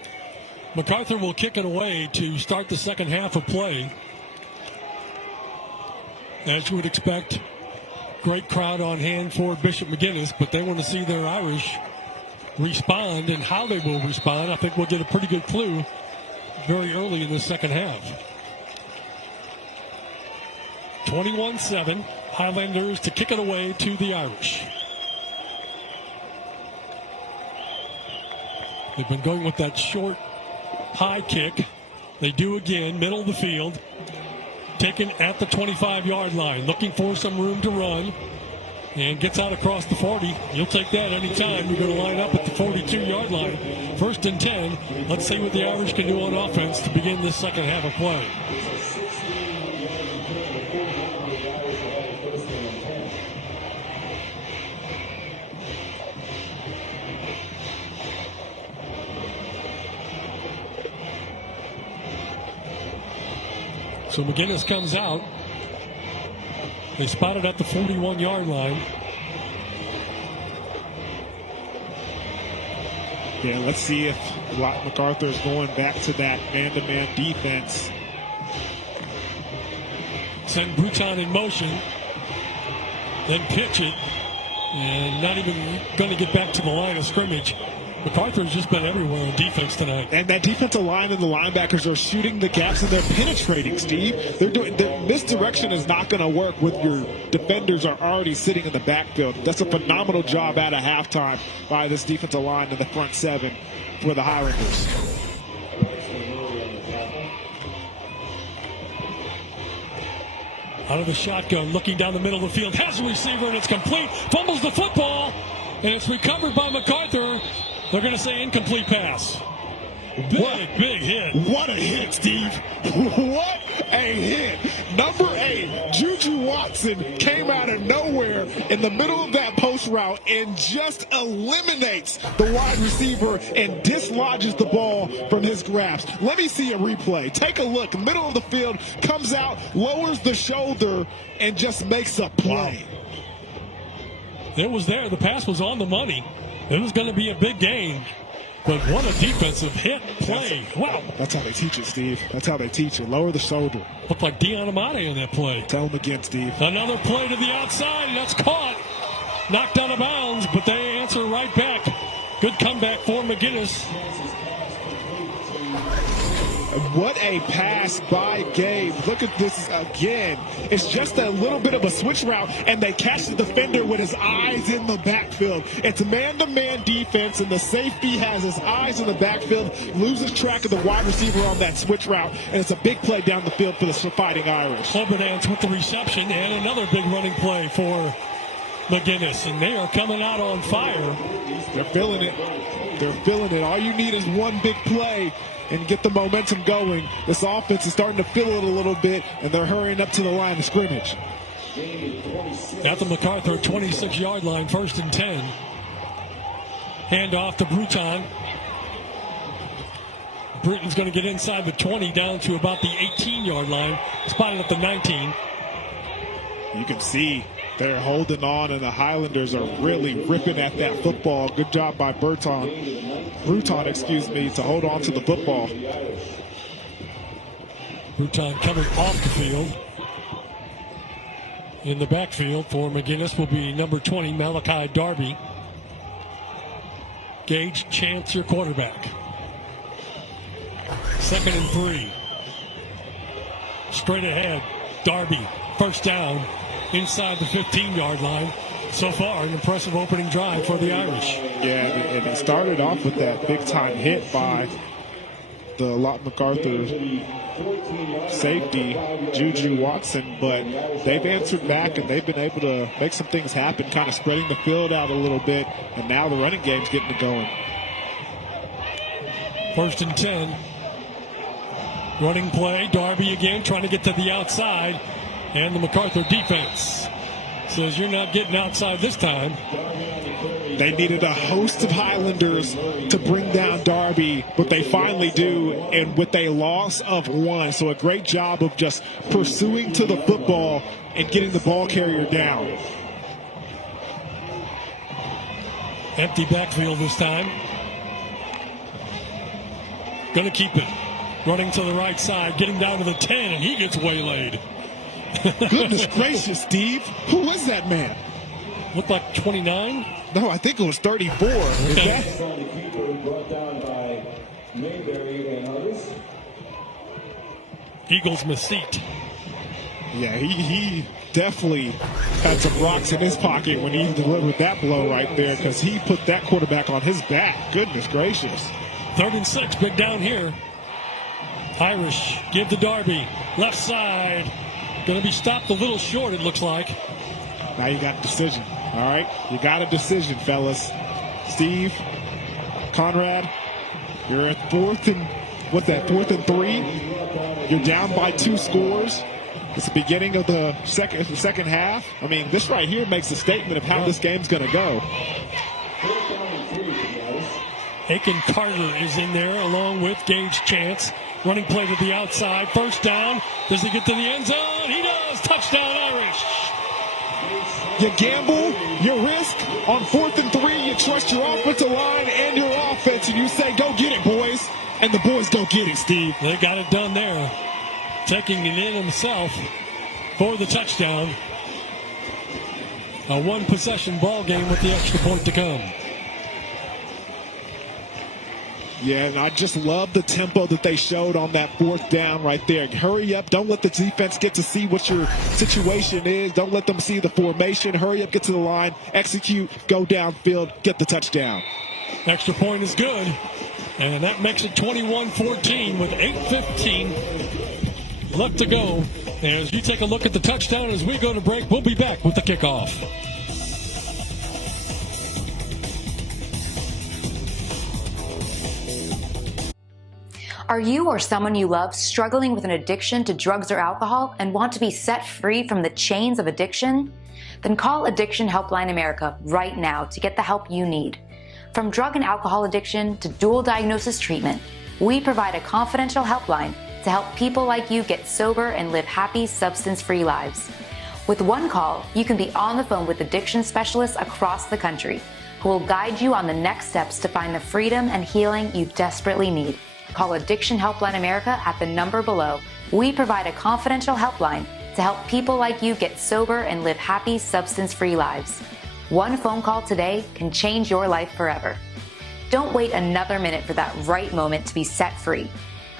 MacArthur will kick it away to start the second half of play. As you would expect, great crowd on hand for Bishop McGuiness, but they want to see their Irish respond, and how they will respond, I think we'll get a pretty good clue very early in the second half. 21-7, Highlanders to kick it away to the Irish. They've been going with that short, high kick. They do again, middle of the field. Taken at the 25-yard line, looking for some room to run, and gets out across the 40. You'll take that anytime. You're going to line up at the 42-yard line. 1st and 10. Let's see what the Irish can do on offense to begin this second half of play. So McGuiness comes out. They spot it at the 41-yard line. Yeah, let's see if Lawton MacArthur is going back to that man-to-man defense. send Bruton in motion, then pitch it, and not even going to get back to the line of scrimmage. MacArthur's just been everywhere on defense tonight. And that defensive line and the linebackers are shooting the gaps and they're penetrating, Steve. Misdirection is not going to work with your defenders are already sitting in the backfield. That's a phenomenal job out of halftime by this defensive line in the front seven for the Highlanders. Out of the shotgun, looking down the middle of the field, has a receiver and it's complete. Fumbles the football, and it's recovered by MacArthur. They're going to say incomplete pass. Big hit. What a hit, Steve. What a hit. Number 8, Juju Watson came out of nowhere in the middle of that post route and just eliminates the wide receiver and dislodges the ball from his grasp. Let me see a replay. Take a look. Middle of the field, comes out, lowers the shoulder, and just makes a play. It was there. The pass was on the money. It was going to be a big gain. But what a defensive hit play. Wow. That's how they teach it, Steve. That's how they teach it. Lower the shoulder. Looked like Dion Amate in that play. Tell him again, Steve. Another play to the outside, and that's caught. Knocked out of bounds, but they answer right back. Good comeback for McGuiness. What a pass by Gabe. Look at this again. It's just a little bit of a switch route, and they catch the defender with his eyes in the backfield. It's man-to-man defense, and the safety has his eyes in the backfield, loses track of the wide receiver on that switch route, and it's a big play down the field for the Fighting Irish. Oberdance with the reception, and another big running play for McGuiness, and they are coming out on fire. They're feeling it. They're feeling it. All you need is one big play and get the momentum going. This offense is starting to feel it a little bit, and they're hurrying up to the line of scrimmage. At the MacArthur 26-yard line, 1st and 10. Hand off to Bruton. Bruton's going to get inside the 20 down to about the 18-yard line, spotted at the 19. You can see they're holding on, and the Highlanders are really ripping at that football. Good job by Bruton, to hold on to the football. Bruton coming off the field. In the backfield for McGuiness will be number 20, Malachi Darby. Gage Chance, your quarterback. 2nd and 3. Straight ahead, Darby, first down. Inside the 15-yard line. So far, an impressive opening drive for the Irish. Yeah, and it started off with that big-time hit by the Lawton MacArthur safety, Juju Watson, but they've answered back, and they've been able to make some things happen, kind of spreading the field out a little bit, and now the running game's getting it going. 1st and 10. Running play, Darby again trying to get to the outside. And the MacArthur defense says you're not getting outside this time. They needed a host of Highlanders to bring down Darby, but they finally do, and with a loss of 1. So a great job of just pursuing to the football and getting the ball carrier down. Empty backfield this time. Going to keep it. Running to the right side, getting down to the 10, and he gets waylaid. Goodness gracious, Steve. Who was that man? Looked like 29? No, I think it was 34. Okay. Eagles Mesite. Yeah, he definitely had some rocks in his pocket when he delivered that blow right there, because he put that quarterback on his back. Goodness gracious. 3rd and 6, big down here. Irish give to Darby. Left side. Going to be stopped a little short, it looks like. Now you got a decision, all right? You got a decision, fellas. Steve, Conrad, you're at 4th and 3? You're down by 2 scores. It's the beginning of the second half. I mean, this right here makes a statement of how this game's going to go. Aiken Carter is in there along with Gage Chance. Running play to the outside. 1st down. Does he get to the end zone? He does. Touchdown Irish. You gamble, you risk. On 4th and 3, you trust your offensive line and your offense, and you say, go get it, boys. And the boys go get it, Steve. They got it done there. Taking it in himself for the touchdown. A one-possession ball game with the extra point to come. Yeah, and I just love the tempo that they showed on that fourth down right there. Hurry up. Don't let the defense get to see what your situation is. Don't let them see the formation. Hurry up, get to the line, execute, go downfield, get the touchdown. Extra point is good, and that makes it 21-14 with 8:15 left to go. As you take a look at the touchdown as we go to break, we'll be back with the kickoff. Are you or someone you love struggling with an addiction to drugs or alcohol and want to be set free from the chains of addiction? Then call Addiction Helpline America right now to get the help you need. From drug and alcohol addiction to dual diagnosis treatment, we provide a confidential helpline to help people like you get sober and live happy, substance-free lives. With one call, you can be on the phone with addiction specialists across the country who will guide you on the next steps to find the freedom and healing you desperately need. Call Addiction Helpline America at the number below. We provide a confidential helpline to help people like you get sober and live happy, substance-free lives. One phone call today can change your life forever. Don't wait another minute for that right moment to be set free.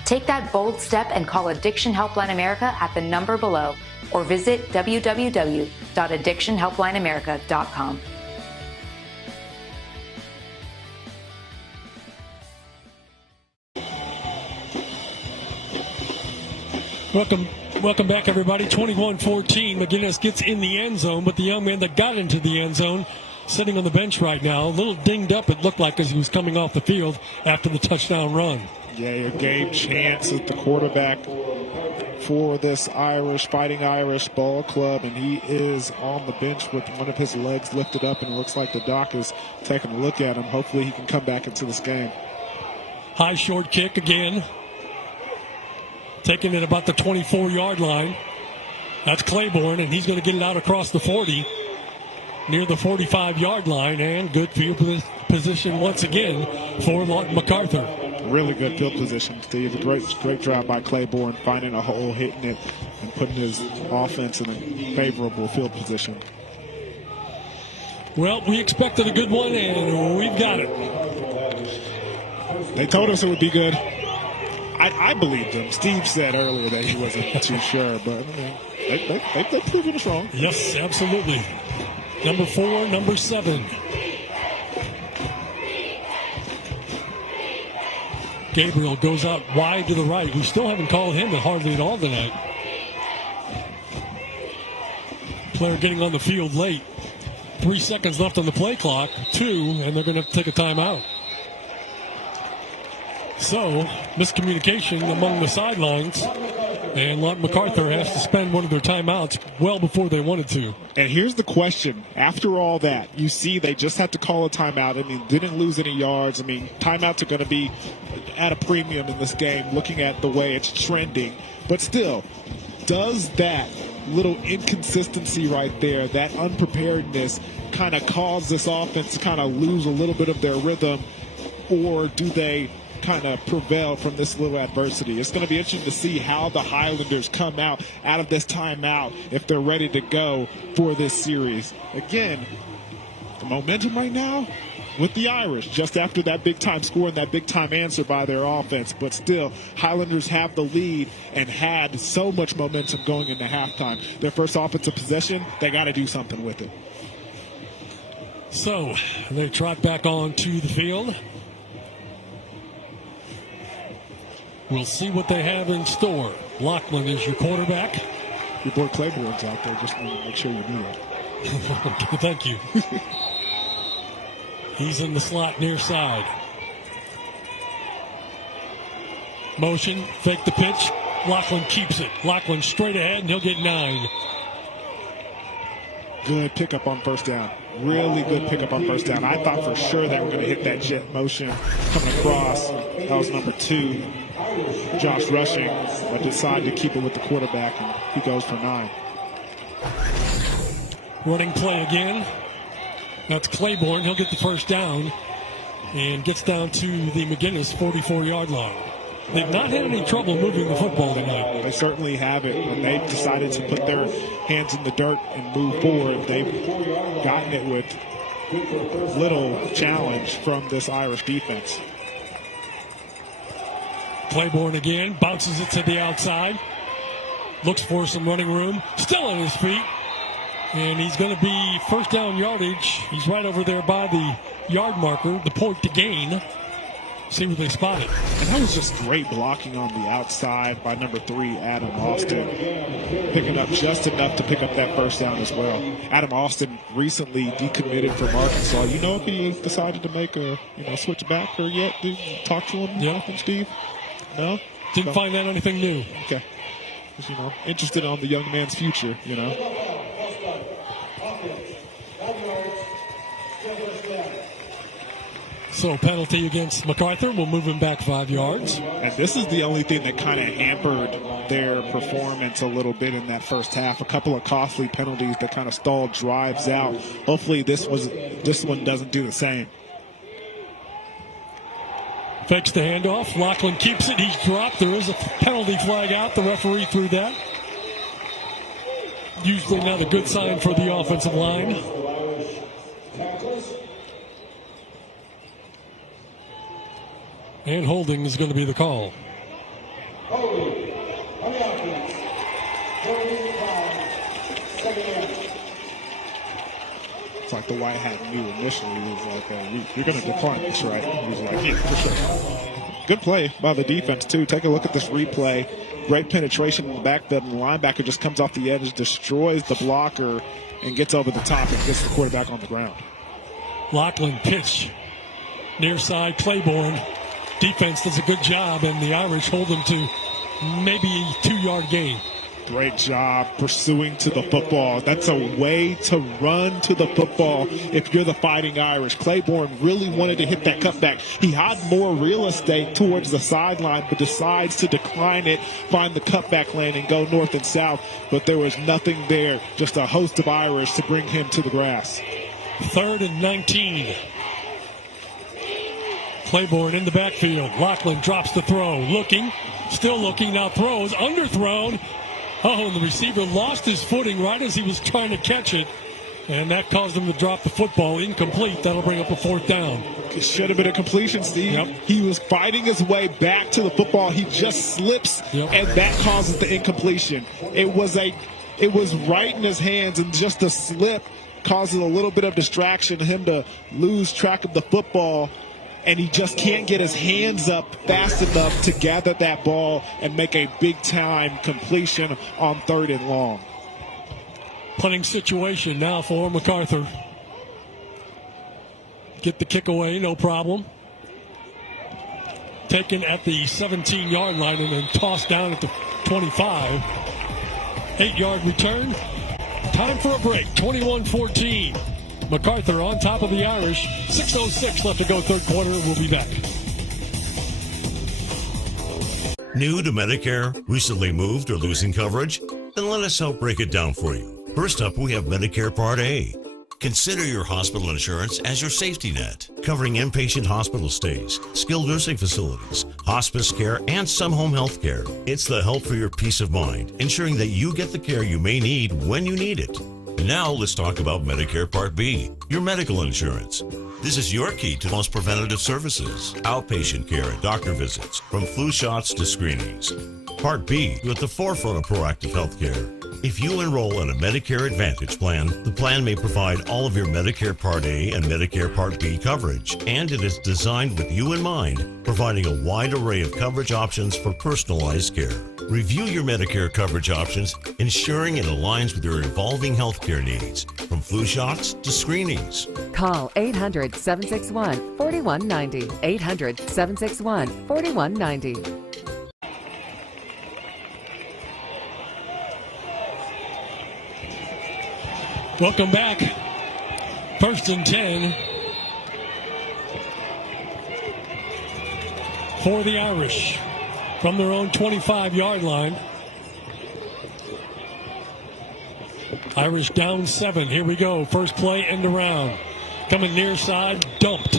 Take that bold step and call Addiction Helpline America at the number below or visit www.addictionhelplineamerica.com. Welcome back, everybody. 21-14. McGuiness gets in the end zone, but the young man that got into the end zone sitting on the bench right now, a little dinged up, it looked like, as he was coming off the field after the touchdown run. Yeah, Gabe Chance is the quarterback for this Fighting Irish ball club, and he is on the bench with one of his legs lifted up, and it looks like the doc is taking a look at him. Hopefully he can come back into this game. High short kick again. Taking it about the 24-yard line. That's Claiborne, and he's going to get it out across the 40, near the 45-yard line, and good field position once again for Lawton MacArthur. Really good field position, Steve. A great drive by Claiborne, finding a hole, hitting it, and putting his offense in a favorable field position. Well, we expected a good one, and we've got it. They told us it would be good. I believed him. Steve said earlier that he wasn't too sure, but they've proven us wrong. Yes, absolutely. Number 4, number 7. Gabriel goes out wide to the right. We still haven't called him hardly at all tonight. Player getting on the field late. 3 seconds left on the play clock. 2, and they're going to take a timeout. So, miscommunication among the sidelines, and Lawton MacArthur has to spend one of their timeouts well before they wanted to. And here's the question. After all that, you see they just had to call a timeout. I mean, didn't lose any yards. I mean, timeouts are going to be at a premium in this game, looking at the way it's trending. But still, does that little inconsistency right there, that unpreparedness, kind of cause this offense to kind of lose a little bit of their rhythm, or do they kind of prevail from this little adversity? It's going to be interesting to see how the Highlanders come out of this timeout, if they're ready to go for this series. Again, the momentum right now with the Irish, just after that big-time score and that big-time answer by their offense. But still, Highlanders have the lead and had so much momentum going into halftime. Their first offensive possession, they got to do something with it. So, they trot back onto the field. We'll see what they have in store. Lachlan is your quarterback. Your boy Claiborne's out there. Just want to make sure you do that. Thank you. He's in the slot near side. Motion, fake the pitch. Lachlan keeps it. Lachlan straight ahead, and he'll get 9. Good pickup on first down. Really good pickup on first down. I thought for sure they were going to hit that jet motion coming across. That was number 2. Josh rushing, but decided to keep it with the quarterback, and he goes for 9. Running play again. That's Claiborne. He'll get the first down and gets down to the McGuiness 44-yard line. They've not had any trouble moving the football tonight. They certainly haven't. When they've decided to put their hands in the dirt and move forward, they've gotten it with little challenge from this Irish defense. Claiborne again, bounces it to the outside. Looks for some running room. Still on his feet. And he's going to be first down yardage. He's right over there by the yard marker, the point to gain. See what they spotted. And that was just great blocking on the outside by number 3, Adam Austin. Picking up just enough to pick up that first down as well. Adam Austin recently decommitted from Arkansas. You know if he decided to make a switch back or yet? Did you talk to him, yeah. Steve? No? Didn't find out anything new. Okay. Just, interested on the young man's future, So penalty against MacArthur. We'll move him back 5 yards. And this is the only thing that kind of hampered their performance a little bit in that first half. A couple of costly penalties that kind of stalled drives out. Hopefully this one doesn't do the same. Fakes the handoff. Lachlan keeps it. He's dropped. There is a penalty flag out. The referee threw that. Usually not a good sign for the offensive line. And holding is going to be the call. It's like the white hat knew initially. He was like, you're going to decline this, right? He was like, yeah, for sure. Good play by the defense, too. Take a look at this replay. Great penetration in the backfield, and the linebacker just comes off the edge, destroys the blocker, and gets over the top and gets the quarterback on the ground. Lachlan pitch. Near side, Claiborne. Defense does a good job, and the Irish hold them to maybe a 2-yard gain. Great job pursuing to the football. That's a way to run to the football if you're the Fighting Irish. Claiborne really wanted to hit that cutback. He had more real estate towards the sideline, but decides to decline it, find the cutback lane, and go north and south. But there was nothing there, just a host of Irish to bring him to the grass. 3rd and 19. Claiborne in the backfield. Lachlan drops the throw. Looking. Still looking. Now throws. Underthrown. Oh, and the receiver lost his footing right as he was trying to catch it. And that caused him to drop the football. Incomplete. That'll bring up a 4th down. It should have been a completion, Steve. Yep. He was fighting his way back to the football. He just slips, and that causes the incompletion. It was right in his hands, and just the slip causes a little bit of distraction, him to lose track of the football. And he just can't get his hands up fast enough to gather that ball and make a big-time completion on 3rd and long. Punting situation now for MacArthur. Get the kick away, no problem. Taken at the 17-yard line and then tossed down at the 25. 8-yard return. Time for a break, 21-14. MacArthur on top of the Irish. 6:06 left to go, 3rd quarter. We'll be back. New to Medicare? Recently moved or losing coverage? Then let us help break it down for you. First up, we have Medicare Part A. Consider your hospital insurance as your safety net, covering inpatient hospital stays, skilled nursing facilities, hospice care, and some home health care. It's the help for your peace of mind, ensuring that you get the care you may need when you need it. Now let's talk about Medicare Part B, your medical insurance. This is your key to most preventative services, outpatient care and doctor visits, from flu shots to screenings. Part B, you're at the forefront of proactive health care. If you enroll in a Medicare Advantage plan, the plan may provide all of your Medicare Part A and Medicare Part B coverage, and it is designed with you in mind, providing a wide array of coverage options for personalized care. Review your Medicare coverage options, ensuring it aligns with your evolving healthcare needs, from flu shots to screenings. Call 800-761-4190. 800-761-4190. Welcome back. 1st and 10 for the Irish from their own 25-yard line. Irish down 7. Here we go. First play, end around. Coming near side, dumped.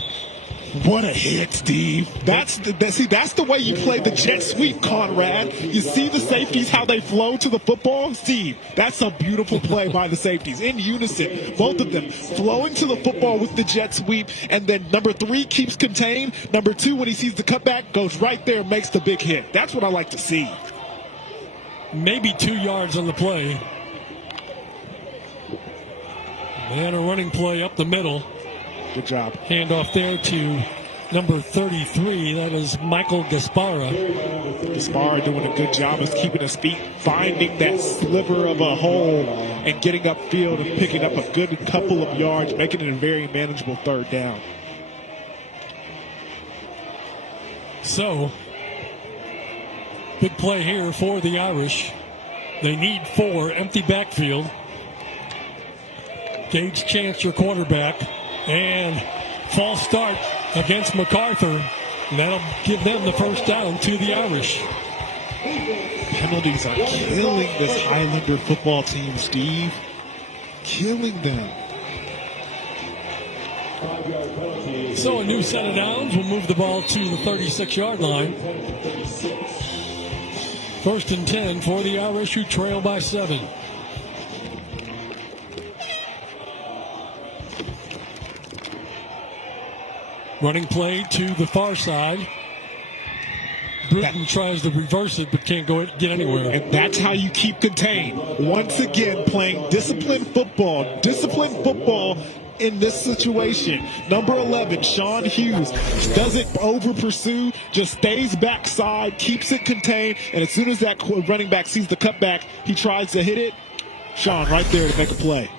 What a hit, Steve. That's the way you play the jet sweep, Conrad. You see the safeties, how they flow to the football? Steve, that's a beautiful play by the safeties. In unison, both of them flowing to the football with the jet sweep. And then number 3 keeps contained. Number 2, when he sees the cutback, goes right there and makes the big hit. That's what I like to see. Maybe 2 yards on the play. And a running play up the middle. Good job. Handoff there to number 33. That is Michael Gaspara. Gaspara doing a good job of keeping his feet, finding that sliver of a hole and getting upfield and picking up a good couple of yards, making it a very manageable 3rd down. So, big play here for the Irish. They need 4, empty backfield. Gage Chance, your quarterback. And false start against MacArthur. And that'll give them the first down to the Irish. Penalties are killing this Highlander football team, Steve. Killing them. So a new set of downs will move the ball to the 36-yard line. 1st and 10 for the Irish, who trail by 7. Running play to the far side. Bruton tries to reverse it, but can't get anywhere. And that's how you keep contained. Once again, playing disciplined football. Disciplined football in this situation. Number 11, Sean Hughes, doesn't over-pursue, just stays backside, keeps it contained, and as soon as that running back sees the cutback, he tries to hit it. Sean right there to make a play.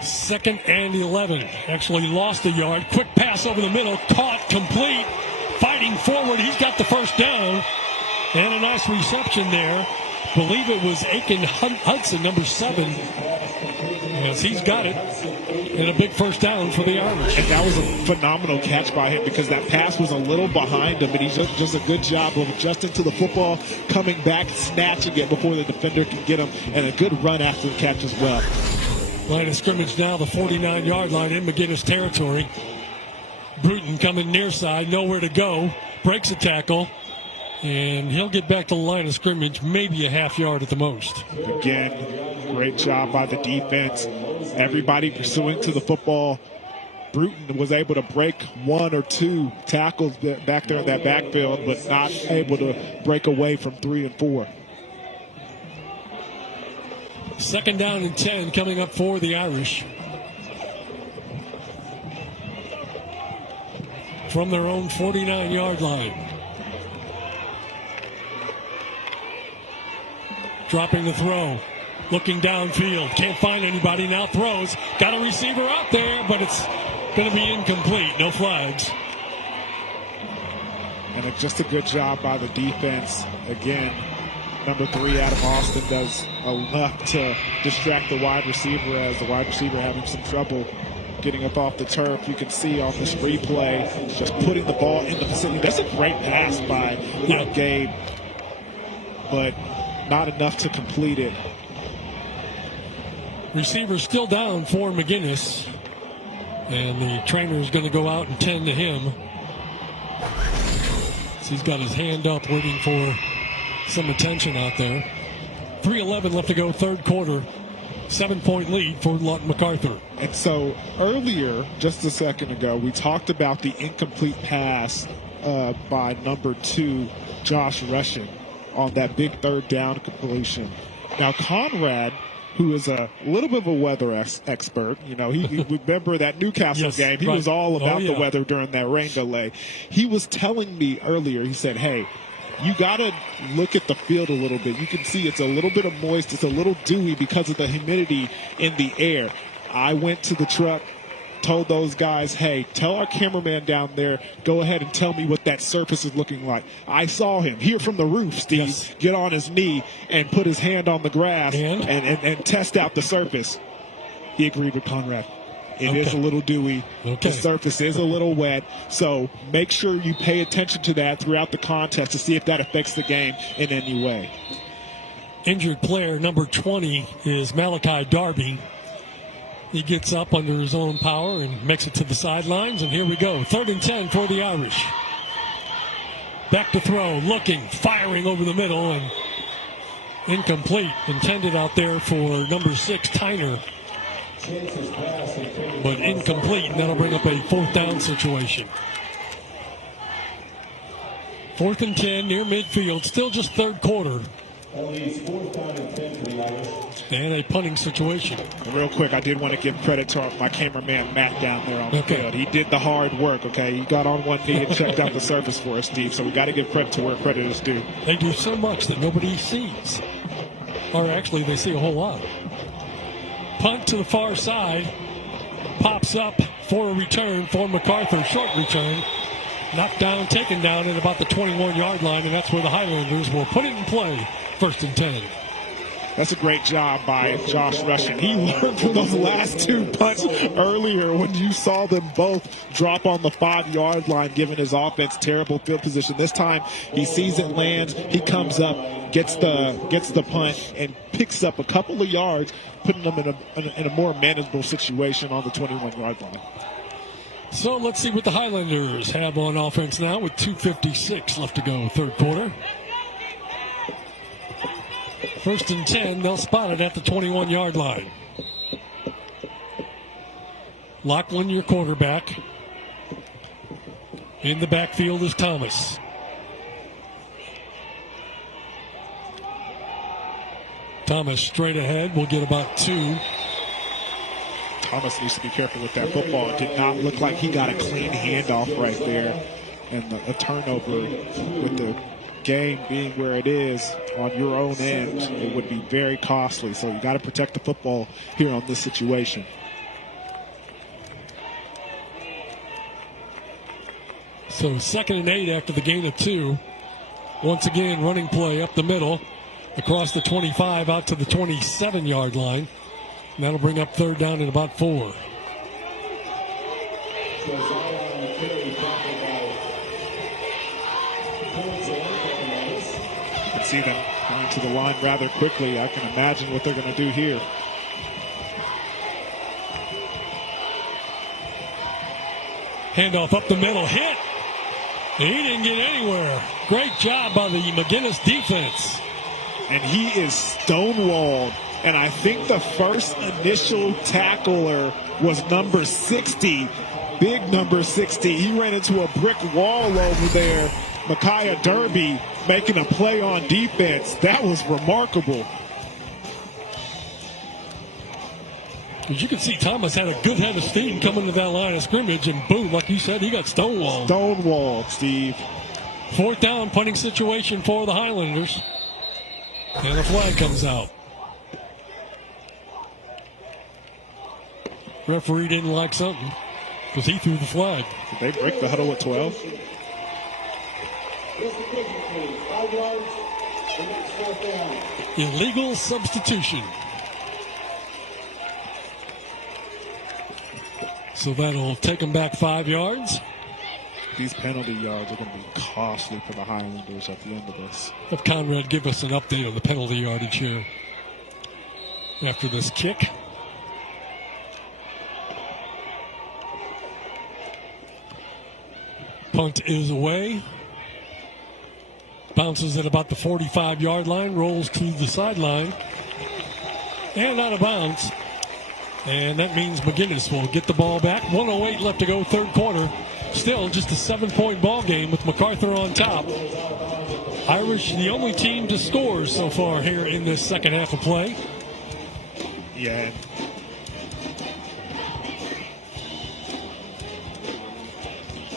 2nd and 11. Actually lost a yard. Quick pass over the middle. Caught, complete. Fighting forward. He's got the first down. And a nice reception there. Believe it was Aiken Hudson, number 7. Yes, he's got it. And a big first down for the Irish. And that was a phenomenal catch by him because that pass was a little behind him. And he just a good job of adjusting to the football, coming back, snatching it before the defender can get him. And a good run after the catch as well. Line of scrimmage now, the 49-yard line in McGuiness territory. Bruton coming near side, nowhere to go. Breaks a tackle, and he'll get back to the line of scrimmage, maybe a half yard at the most. Again, great job by the defense. Everybody pursuing to the football. Bruton was able to break 1 or 2 tackles back there in that backfield, but not able to break away from 3 and 4. 2nd down and 10 coming up for the Irish. From their own 49-yard line. Dropping the throw. Looking downfield. Can't find anybody. Now throws. Got a receiver out there, but it's going to be incomplete. No flags. And just a good job by the defense. Again, number 3, Adam Austin, does enough to distract the wide receiver as the wide receiver having some trouble getting up off the turf. You can see on this replay, just putting the ball in the vicinity. That's a great pass by Gabe, but not enough to complete it. Receiver still down for McGuiness, and the trainer is going to go out and tend to him. So he's got his hand up waiting for some attention out there. 3:11 left to go, 3rd quarter. 7-point lead for Lawton MacArthur. And so earlier, just a second ago, we talked about the incomplete pass by number 2, Josh Rushing, on that big 3rd down completion. Now Conrad, who is a little bit of a weather expert, he remember that Newcastle game. He was all about the weather during that rain delay. He was telling me earlier, he said, hey, you got to look at the field a little bit. You can see it's a little bit of moist. It's a little dewy because of the humidity in the air. I went to the truck, told those guys, hey, tell our cameraman down there, go ahead and tell me what that surface is looking like. I saw him here from the roof, Steve, get on his knee and put his hand on the grass and test out the surface. He agreed with Conrad. It is a little dewy. The surface is a little wet. So make sure you pay attention to that throughout the contest to see if that affects the game in any way. Injured player number 20 is Malachi Darby. He gets up under his own power and makes it to the sidelines, and here we go. 3rd and 10 for the Irish. Back to throw, looking, firing over the middle, and incomplete. Intended out there for number 6, Tyner. But incomplete, and that'll bring up a 4th down situation. 4th and 10 near midfield, still just 3rd quarter. And a punting situation. Real quick, I did want to give credit to my cameraman, Matt, down there on the field. He did the hard work, okay? He got on one knee and checked out the surface for us, Steve. So we got to give credit to where credit is due. They do so much that nobody sees. Or actually, they see a whole lot. Punt to the far side. Pops up for a return for MacArthur. Short return. Knocked down, taken down at about the 21-yard line, and that's where the Highlanders will put it in play. 1st and 10. That's a great job by Josh Rushing. He learned from those last 2 punts earlier when you saw them both drop on the 5-yard line, giving his offense terrible field position. This time he sees it lands, he comes up, gets the punt, and picks up a couple of yards, putting them in a more manageable situation on the 21-yard line. So let's see what the Highlanders have on offense now with 2:56 left to go, 3rd quarter. 1st and 10, they'll spot it at the 21-yard line. Lachlan, your quarterback. In the backfield is Thomas. Thomas straight ahead will get about 2. Thomas needs to be careful with that football. It did not look like he got a clean handoff right there. And a turnover with the game being where it is on your own end, it would be very costly. So you got to protect the football here on this situation. So 2nd and 8 after the gain of 2. Once again, running play up the middle, across the 25 out to the 27-yard line. And that'll bring up 3rd down at about 4. You can see them going to the line rather quickly. I can imagine what they're going to do here. Handoff up the middle, hit. And he didn't get anywhere. Great job by the McGuiness defense. And he is stonewalled. And I think the first initial tackler was number 60, big number 60. He ran into a brick wall over there. Micaiah Derby making a play on defense. That was remarkable. As you can see, Thomas had a good head of steam coming to that line of scrimmage, and boom, like you said, he got stonewalled. Stonewalled, Steve. 4th down, punting situation for the Highlanders. And a flag comes out. Referee didn't like something because he threw the flag. Did they break the huddle at 12? Illegal substitution. So that'll take them back 5 yards. These penalty yards are going to be costly for the Highlanders at the end of this. Have Conrad give us an update on the penalty yardage here after this kick. Punt is away. Bounces at about the 45-yard line, rolls to the sideline, and out of bounds. And that means McGuiness will get the ball back. 1:08 left to go, 3rd quarter. Still just a 7-point ball game with MacArthur on top. Irish, the only team to score so far here in this second half of play. Yeah.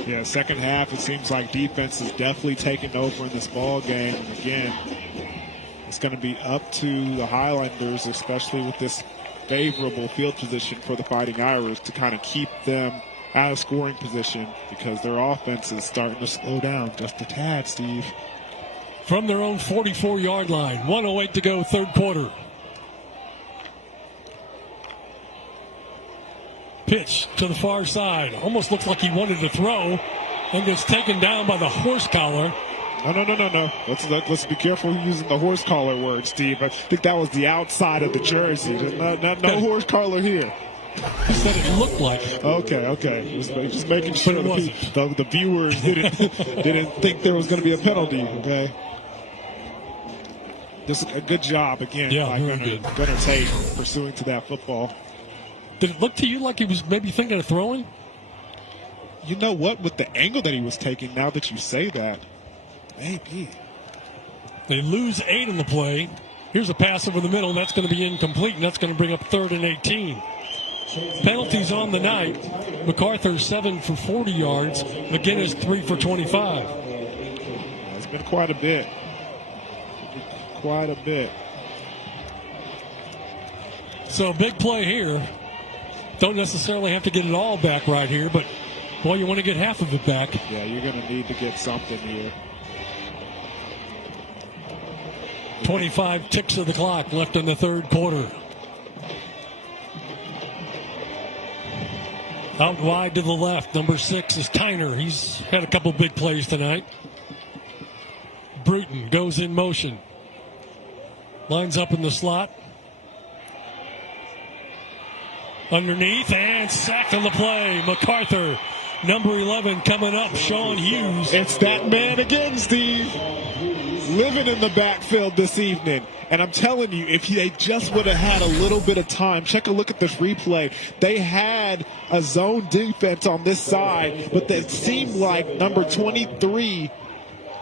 Yeah, second half, it seems like defense is definitely taking over in this ball game. And again, it's going to be up to the Highlanders, especially with this favorable field position for the Fighting Irish, to kind of keep them out of scoring position, because their offense is starting to slow down just a tad, Steve. From their own 44-yard line, 1:08 to go, 3rd quarter. Pitch to the far side. Almost looks like he wanted to throw and gets taken down by the horse collar. No. Let's be careful using the horse collar word, Steve. I think that was the outside of the jersey. No horse collar here. He said it looked like it. Okay. Just making sure the viewers didn't think there was going to be a penalty. Okay. Just a good job again by Gunnar Tate pursuing to that football. Did it look to you like he was maybe thinking of throwing? You know what? With the angle that he was taking, now that you say that, maybe. They lose 8 on the play. Here's a pass over the middle. That's going to be incomplete, and that's going to bring up 3rd and 18. Penalties on the night. MacArthur 7 for 40 yards. McGuiness 3 for 25. It's been quite a bit. So big play here. Don't necessarily have to get it all back right here, but boy, you want to get half of it back. Yeah, you're going to need to get something here. 25 ticks of the clock left in the 3rd quarter. Out wide to the left, number 6 is Tyner. He's had a couple big plays tonight. Bruton goes in motion. Lines up in the slot. Underneath and sacked on the play. MacArthur, number 11, coming up. Sean Hughes. It's that man again, Steve. Living in the backfield this evening. And I'm telling you, if they just would have had a little bit of time, check a look at this replay. They had a zone defense on this side, but it seemed like number 23,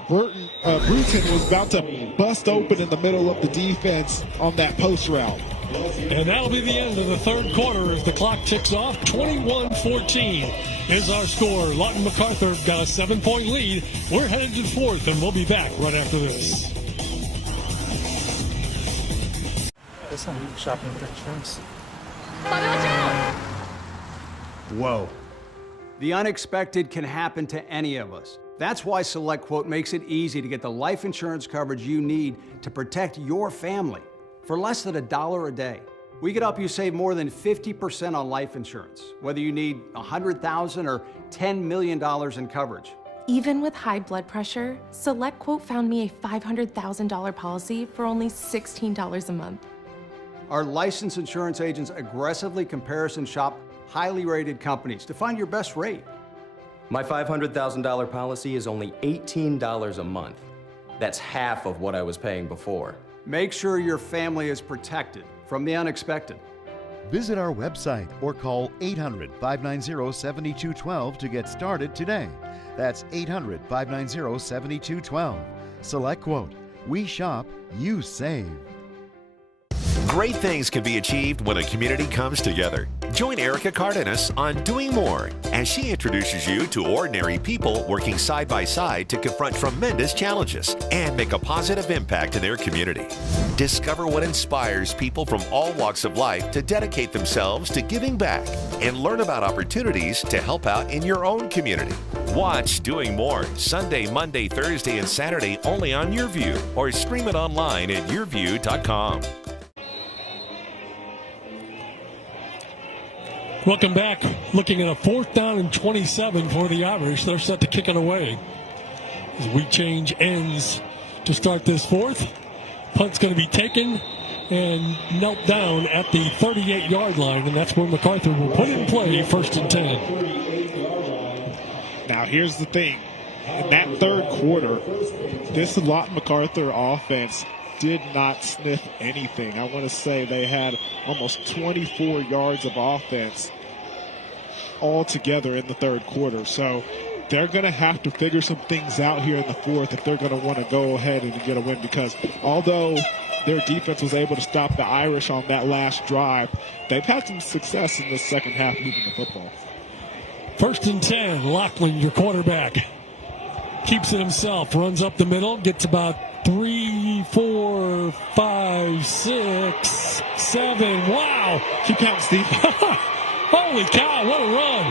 Bruton was about to bust open in the middle of the defense on that post route. And that'll be the end of the 3rd quarter as the clock ticks off. 21-14 is our score. Lawton MacArthur got a 7-point lead. We're headed to 4th, and we'll be back right after this. Shopping for insurance. Whoa. The unexpected can happen to any of us. That's why SelectQuote makes it easy to get the life insurance coverage you need to protect your family. For less than $1 a day, we could help you save more than 50% on life insurance, whether you need $100,000 or $10 million in coverage. Even with high blood pressure, SelectQuote found me a $500,000 policy for only $16 a month. Our licensed insurance agents aggressively comparison shop highly rated companies to find your best rate. My $500,000 policy is only $18 a month. That's half of what I was paying before. Make sure your family is protected from the unexpected. Visit our website or call 800-590-7212 to get started today. That's 800-590-7212. SelectQuote. We shop, you save. Great things can be achieved when a community comes together. Join Erica Cardenas on Doing More as she introduces you to ordinary people working side by side to confront tremendous challenges and make a positive impact in their community. Discover what inspires people from all walks of life to dedicate themselves to giving back and learn about opportunities to help out in your own community. Watch Doing More Sunday, Monday, Thursday, and Saturday only on YourView or stream it online at yourview.com. Welcome back. Looking at a 4th down and 27 for the Irish. They're set to kick it away as we change ends to start this 4th. Punt's going to be taken and knelt down at the 38-yard line, and that's where MacArthur will put in play 1st and 10. Now, here's the thing. In that 3rd quarter, this Lawton MacArthur offense did not sniff anything. I want to say they had almost 24 yards of offense all together in the 3rd quarter. So they're going to have to figure some things out here in the 4th if they're going to want to go ahead and get a win, because although their defense was able to stop the Irish on that last drive, they've had some success in the second half moving the football. 1st and 10, Lachlan, your quarterback, keeps it himself, runs up the middle, gets about 3, 4, 5, 6, 7. Wow. Keep counting, Steve. Holy cow, what a run.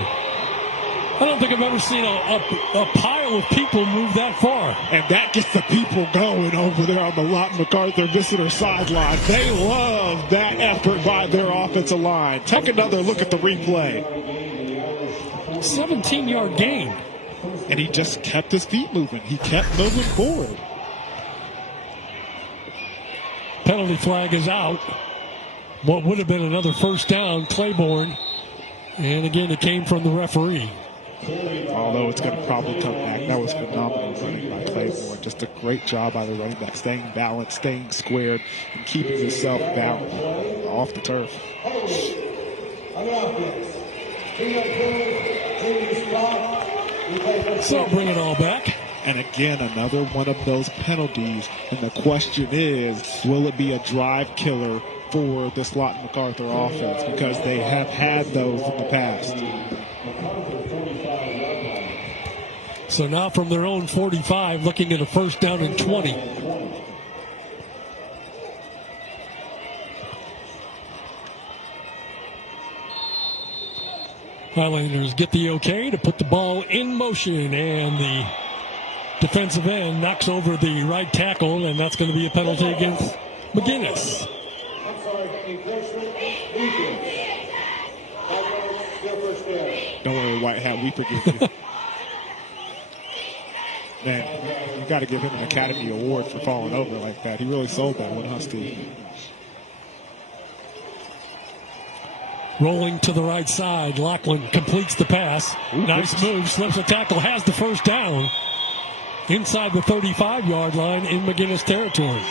I don't think I've ever seen a pile of people move that far. And that gets the people going over there on the Lawton MacArthur visitor sideline. They love that effort by their offensive line. Take another look at the replay. 17-yard gain. And he just kept his feet moving. He kept moving forward. Penalty flag is out. What would have been another 1st down. Claiborne And again, it came from the referee. Although it's going to probably come back. That was phenomenal running by Claymore. Just a great job by the running back, staying balanced, staying squared, and keeping himself balanced off the turf. So bring it all back. And again, another one of those penalties. And the question is, will it be a drive killer for this Lawton MacArthur offense? Because they have had those in the past. So now from their own 45, looking at a first down and 20. Highlanders get the okay to put the ball in motion, and the defensive end knocks over the right tackle, and that's going to be a penalty against McGuiness. Don't worry, White Hat, we forgive you. Man, you got to give him an Academy Award for falling over like that. He really sold that one, huh, Steve? Rolling to the right side, Lachlan completes the pass. Nice move, slips a tackle, has the first down. Inside the 35-yard line in McGuiness territory.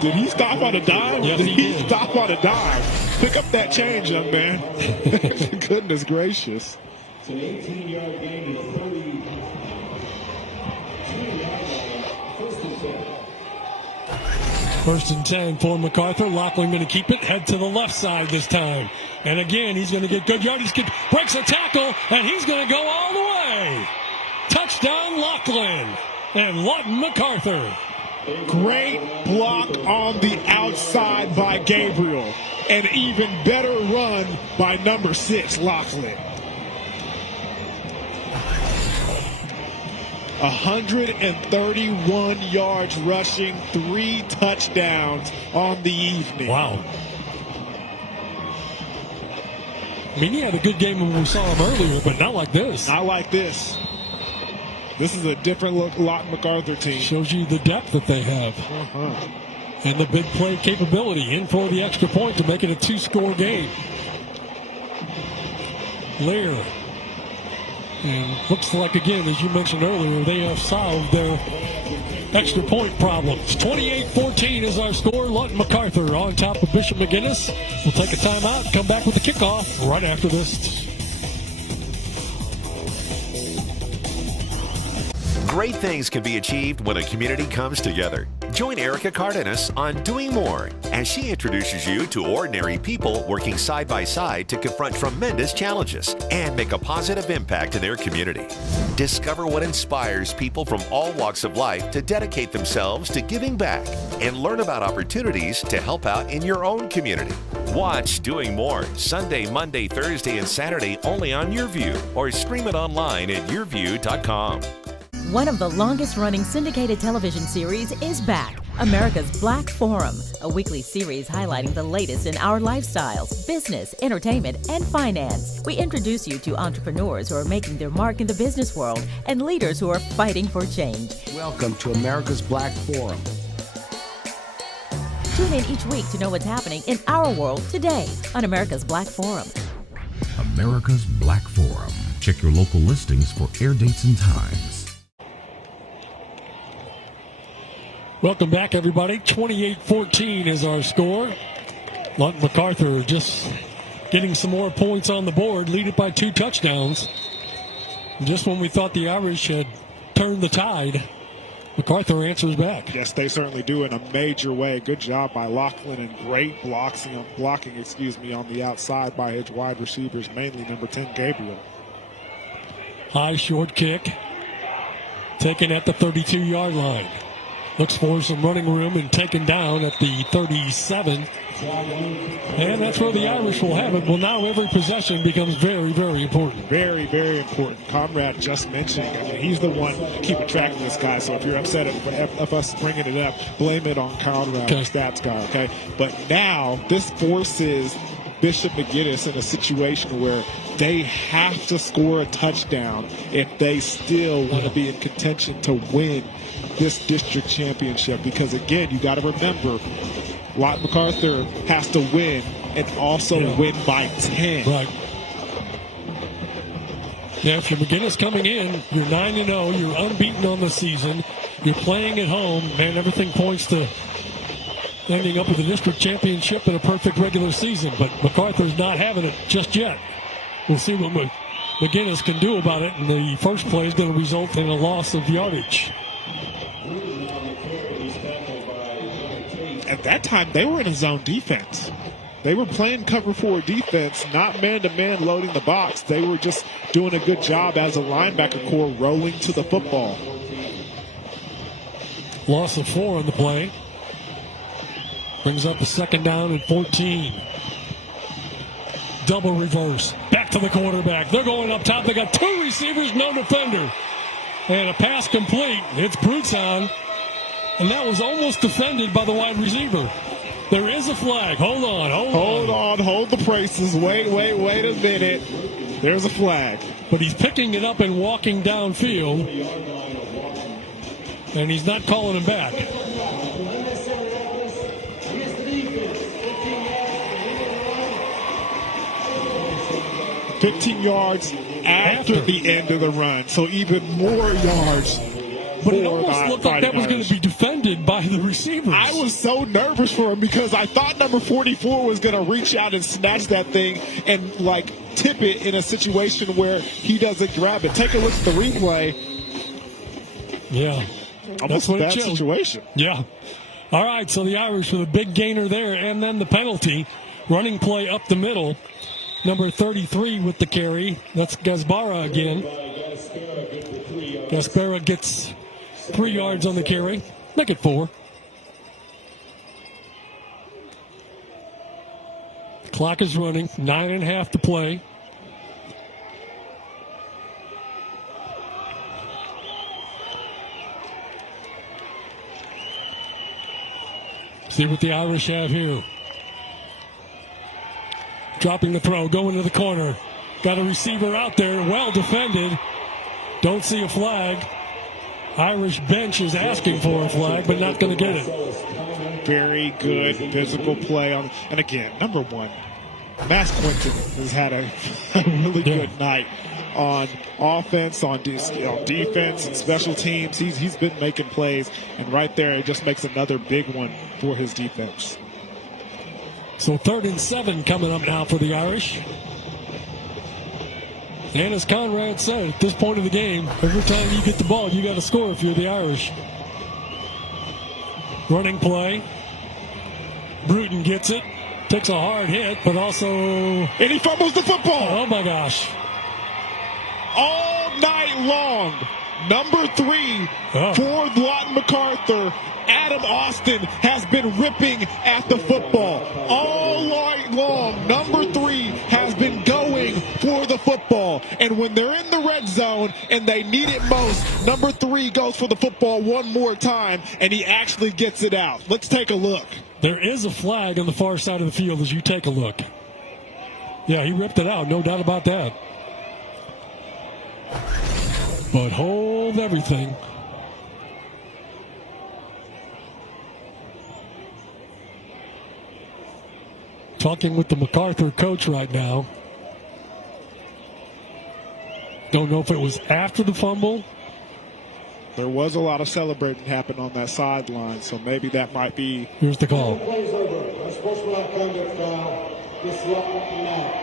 Did he stop on a dime? Yes, did he did. stop on a dime? Pick up that change, young man. Goodness gracious. It's an 18-yard gain to 30. First and 10 for MacArthur. Lachlan going to keep it. Head to the left side this time. And again, he's going to get good yardage. Breaks a tackle, and he's going to go all the way. Touchdown, Lachlan. And Lawton MacArthur. Great block on the outside by Gabriel. An even better run by number 6, Lachlan. 131 yards rushing, 3 touchdowns on the evening. Wow. I mean, he had a good game when we saw him earlier, but not like this. Not like this. This is a different look Lawton MacArthur team. Shows you the depth that they have. And the big play capability. In for the extra point to make it a 2-score game. Lear. And looks like, again, as you mentioned earlier, they have solved their extra point problems. 28-14 is our score. Lawton MacArthur on top of Bishop McGuiness. We'll take a timeout and come back with the kickoff right after this. Great things can be achieved when a community comes together. Join Erica Cardenas on Doing More as she introduces you to ordinary people working side by side to confront tremendous challenges and make a positive impact in their community. Discover what inspires people from all walks of life to dedicate themselves to giving back and learn about opportunities to help out in your own community. Watch Doing More Sunday, Monday, Thursday, and Saturday only on YourView or stream it online at yourview.com. One of the longest-running syndicated television series is back, America's Black Forum, a weekly series highlighting the latest in our lifestyles, business, entertainment, and finance. We introduce you to entrepreneurs who are making their mark in the business world and leaders who are fighting for change. Welcome to America's Black Forum. Tune in each week to know what's happening in our world today on America's Black Forum. America's Black Forum. Check your local listings for air dates and times. Welcome back, everybody. 28-14 is our score. Lawton MacArthur just getting some more points on the board, lead it by 2 touchdowns. Just when we thought the Irish had turned the tide, MacArthur answers back. Yes, they certainly do in a major way. Good job by Lachlan and great blocking on the outside by his wide receivers, mainly number 10, Gabriel. High short kick, taken at the 32-yard line. Looks for some running room and taken down at the 37. And that's where the Irish will have it. Well, now every possession becomes very, very important. Very, very important. Conrad just mentioning, I mean, he's the one keeping track of this guy. So if you're upset at us bringing it up, blame it on Conrad, the stats guy, okay? But now this forces Bishop McGuiness in a situation where they have to score a touchdown if they still want to be in contention to win this district championship. Because again, you got to remember, Lawton MacArthur has to win and also win by 10. Right. Yeah, if you're McGuiness coming in, you're 9-0, you're unbeaten on the season, you're playing at home, man, everything points to ending up with the district championship and a perfect regular season. But MacArthur's not having it just yet. We'll see what McGuiness can do about it, and the first play is going to result in a loss of yardage. At that time, they were in a zone defense. They were playing cover 4 defense, not man-to-man loading the box. They were just doing a good job as a linebacker core rolling to the football. Loss of 4 on the play. Brings up a 2nd down and 14. Double reverse. Back to the quarterback. They're going up top. They got 2 receivers, no defender. And a pass complete. It's Bruton. And that was almost defended by the wide receiver. There is a flag. Hold on. Hold the braces. Wait a minute. There's a flag. But he's picking it up and walking downfield. And he's not calling him back. 15 yards after the end of the run. So even more yards. But it almost looked like that was going to be defended by the receivers. I was so nervous for him because I thought number 44 was going to reach out and snatch that thing and, like, tip it in a situation where he doesn't grab it. Take a look at the replay. Yeah. Almost a bad situation. Yeah. All right, so the Irish with a big gainer there, and then the penalty. Running play up the middle. Number 33 with the carry. That's Gaspara again. Gaspara gets 3 yards on the carry. Make it 4. Clock is running. 9.5 to play. See what the Irish have here. Dropping the throw, going to the corner. Got a receiver out there, well defended. Don't see a flag. Irish bench is asking for a flag, but not going to get it. Very good physical play on. And again, number 1, Mass Quinton has had a really good night on offense, on defense, and special teams. He's been making plays, and right there, it just makes another big one for his defense. So 3rd and 7 coming up now for the Irish. And as Conrad said, at this point of the game, every time you get the ball, you got to score if you're the Irish. Running play. Bruton gets it. Takes a hard hit, but also... And he fumbles the football. Oh, my gosh. All night long, number 3 for Lawton MacArthur, Adam Austin, has been ripping at the football. All night long, number 3 has been going for the football. And when they're in the red zone and they need it most, number 3 goes for the football one more time, and he actually gets it out. Let's take a look. There is a flag on the far side of the field as you take a look. Yeah, he ripped it out, no doubt about that. But hold everything. Talking with the MacArthur coach right now. Don't know if it was after the fumble. There was a lot of celebrating happen on that sideline, so maybe that might be. Here's the call. Plays over. Unsportsmanlike conduct foul. Disrupt not.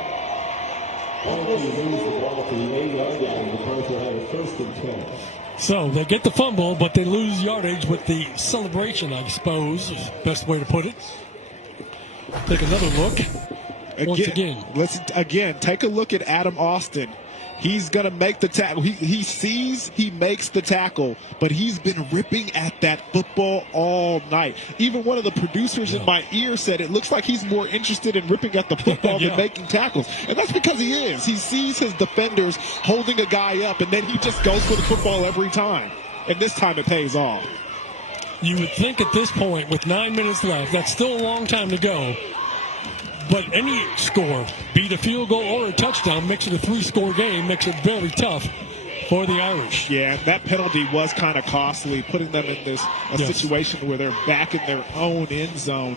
So they get the fumble, but they lose yardage with the celebration, I suppose. Best way to put it. Take another look. Once again. Let's take a look at Adam Austin. He's going to make the tackle. He sees, he makes the tackle, but he's been ripping at that football all night. Even one of the producers in my ear said it looks like he's more interested in ripping at the football than making tackles. And that's because he is. He sees his defenders holding a guy up, and then he just goes for the football every time. And this time it pays off. You would think at this point, with 9 minutes left, that's still a long time to go. But any score, be it a field goal or a touchdown, makes it a 3-score game, makes it very tough for the Irish. Yeah, and that penalty was kind of costly, putting them in this situation where they're back in their own end zone,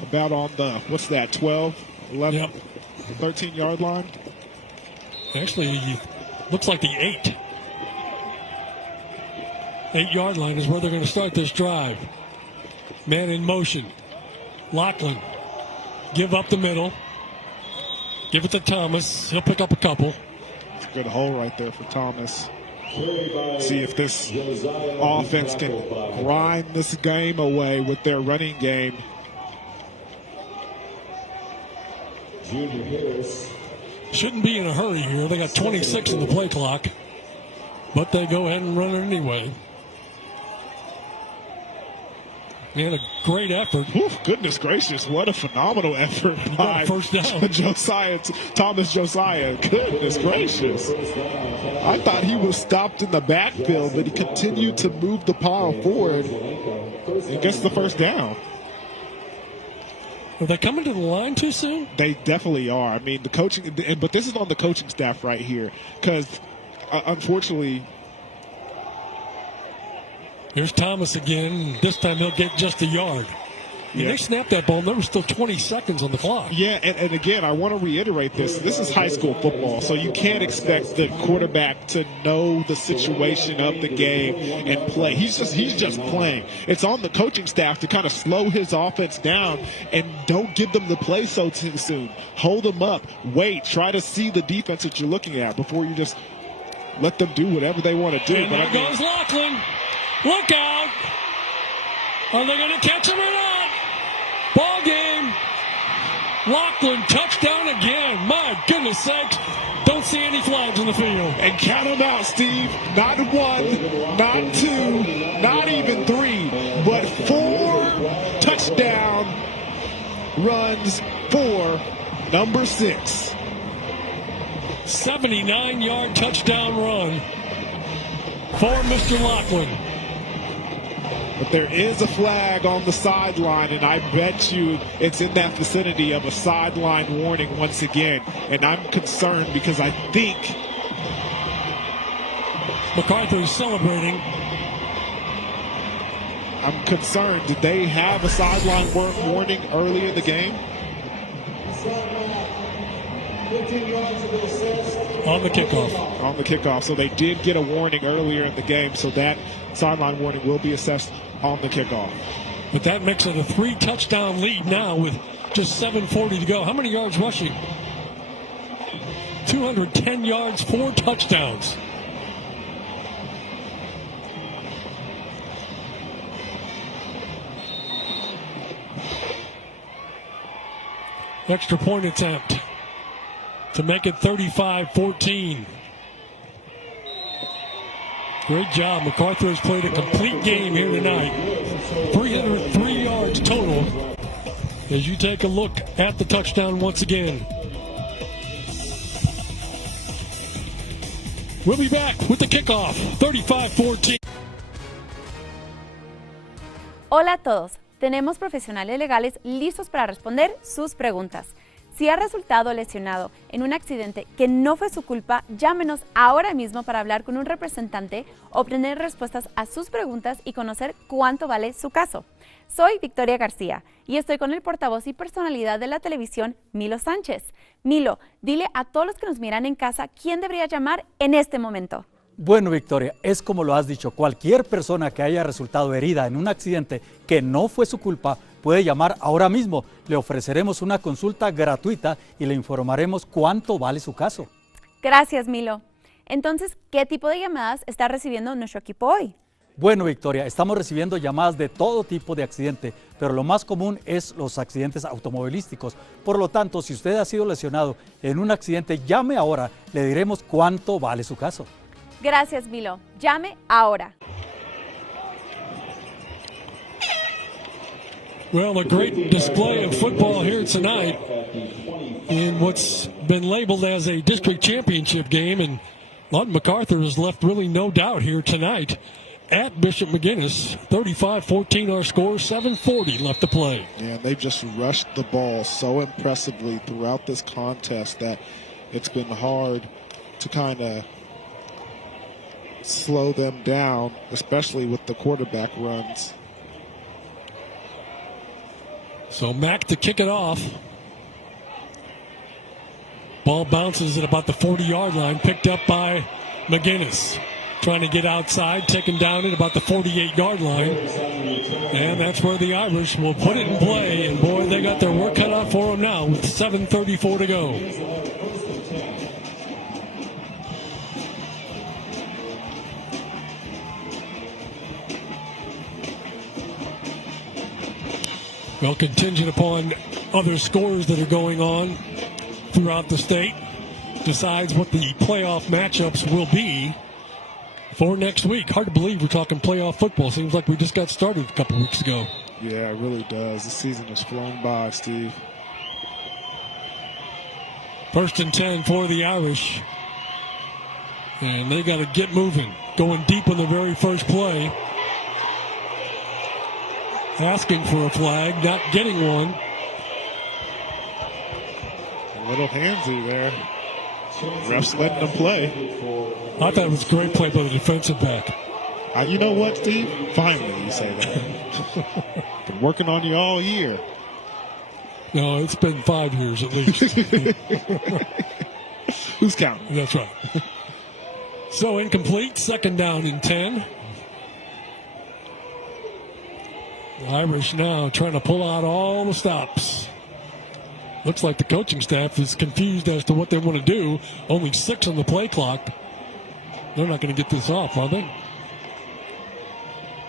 about on the, 12, 11, 13-yard line. Actually, looks like the 8. 8-yard line is where they're going to start this drive. Man in motion. Lachlan. Give up the middle. Give it to Thomas. He'll pick up a couple. It's a good hole right there for Thomas. See if this offense can grind this game away with their running game. Shouldn't be in a hurry here. They got 26 in the play clock. But they go ahead and run it anyway. And a great effort. Oof, goodness gracious, what a phenomenal effort by first down. Thomas Josiah. Goodness gracious. I thought he was stopped in the backfield, but he continued to move the pile forward and gets the first down. Are they coming to the line too soon? They definitely are. I mean, the coaching, but this is on the coaching staff right here, because unfortunately. Here's Thomas again. This time he'll get just a yard. Yeah. They snapped that ball, and there was still 20 seconds on the clock. Yeah, and again, I want to reiterate this. This is high school football, so you can't expect the quarterback to know the situation of the game and play. He's just playing. It's on the coaching staff to kind of slow his offense down and don't give them the play so soon. Hold them up. Wait. Try to see the defense that you're looking at before you just let them do whatever they want to do. And there goes Lachlan. Look out! Are they going to catch him or not? Ball game. Lachlan, touchdown again. My goodness sakes. Don't see any flags in the field. And count them out, Steve. Not 1, not 2, not even 3, but 4 touchdown runs for number 6. 79-yard touchdown run for Mr. Lachlan. But there is a flag on the sideline, and I bet you it's in that vicinity of a sideline warning once again. And I'm concerned because I think MacArthur is celebrating. I'm concerned. Did they have a sideline warning early in the game? On the kickoff. On the kickoff. So they did get a warning earlier in the game, so that sideline warning will be assessed on the kickoff. But that makes it a 3-touchdown lead now with just 7:40 to go. How many yards rushing? 210 yards, 4 touchdowns. Extra point attempt to make it 35-14. Great job. MacArthur has played a complete game here tonight. 303 yards total as you take a look at the touchdown once again. We'll be back with the kickoff, 35-14. Hola a todos. Tenemos profesionales legales listos para responder sus preguntas. Si ha resultado lesionado en un accidente que no fue su culpa, llámenos ahora mismo para hablar con un representante, obtener respuestas a sus preguntas y conocer cuánto vale su caso. Soy Victoria García y estoy con el portavoz y personalidad de la televisión, Milo Sánchez. Milo, dile a todos los que nos miran en casa quién debería llamar en este momento. Bueno, Victoria, es como lo has dicho, cualquier persona que haya resultado herida en un accidente que no fue su culpa puede llamar ahora mismo. Le ofreceremos una consulta gratuita y le informaremos cuánto vale su caso. Gracias, Milo. Entonces, ¿qué tipo de llamadas está recibiendo nuestro equipo hoy? Bueno, Victoria, estamos recibiendo llamadas de todo tipo de accidente, pero lo más común es los accidentes automovilísticos. Por lo tanto, si usted ha sido lesionado en un accidente, llame ahora, le diremos cuánto vale su caso. Gracias, Milo. Llame ahora. Well, a great display of football here tonight in what's been labeled as a district championship game, and Lawton MacArthur has left really no doubt here tonight at Bishop McGuiness. 35-14 our score, 7:40 left to play. Yeah, they've just rushed the ball so impressively throughout this contest that it's been hard to kind of slow them down, especially with the quarterback runs. So Mack to kick it off. Ball bounces at about the 40-yard line, picked up by McGuiness. Trying to get outside, taken down at about the 48-yard line. And that's where the Irish will put it in play. And boy, they got their work cut out for them now with 7:34 to go. Well, contingent upon other scores that are going on throughout the state, decides what the playoff matchups will be for next week. Hard to believe we're talking playoff football. Seems like we just got started a couple weeks ago. Yeah, it really does. The season has flown by, Steve. 1st and 10 for the Irish. And they got to get moving. Going deep on the very first play. Asking for a flag, not getting one. A little handsy there. Refs letting them play. I thought it was a great play by the defensive back. You know what, Steve? Finally, you say that. Been working on you all year. No, it's been 5 years at least. Who's counting? That's right. So incomplete, 2nd down and 10. The Irish now trying to pull out all the stops. Looks like the coaching staff is confused as to what they want to do. Only 6 on the play clock. They're not going to get this off, are they?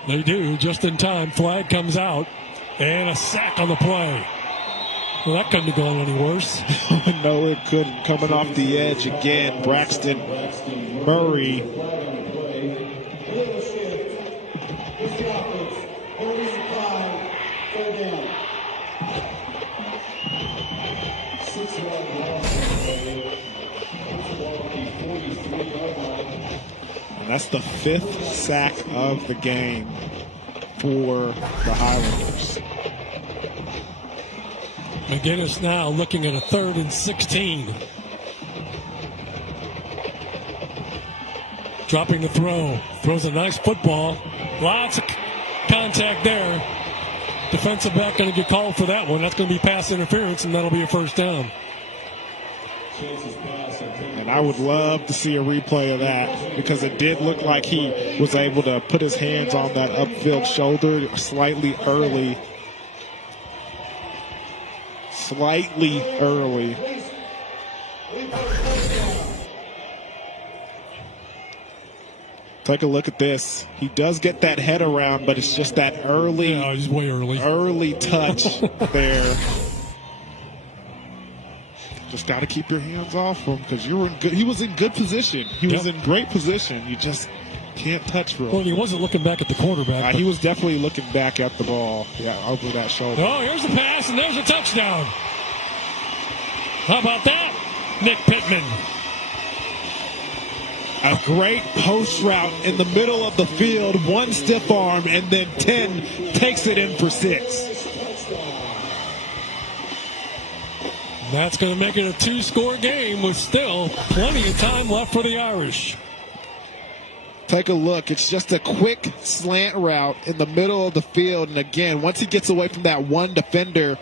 They do, just in time. Flag comes out, and a sack on the play. Well, that couldn't have gone any worse. No, it couldn't. Coming off the edge again, Braxton Murray. And that's the 5th sack of the game for the Highlanders. McGuiness now looking at a 3rd and 16. Dropping the throw. Throws a nice football. Lots of contact there. Defensive back going to get called for that one. That's going to be pass interference, and that'll be a 1st down. And I would love to see a replay of that because it did look like he was able to put his hands on that upfield shoulder slightly early. Take a look at this. He does get that head around, but it's just that early. Yeah, he's way early. Early touch there. Just got to keep your hands off him because you were in good. He was in good position. He was in great position. You just can't touch for him. Well, he wasn't looking back at the quarterback. He was definitely looking back at the ball. Yeah, over that shoulder. Oh, here's the pass, and there's a touchdown. How about that, Nick Pittman? A great post route in the middle of the field. One stiff arm, and then 10 takes it in for 6. That's going to make it a 2-score game with still plenty of time left for the Irish. Take a look. It's just a quick slant route in the middle of the field. And again, once he gets away from that one defender,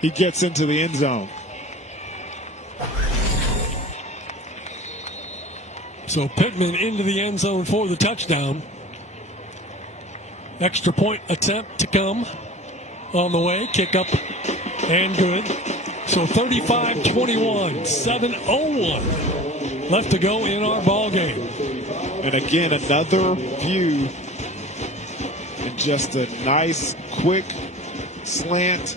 he gets into the end zone. So Pittman into the end zone for the touchdown. Extra point attempt to come on the way. Kick up and good. So 35-21, 7:01 left to go in our ball game. And again, another view and just a nice, quick slant.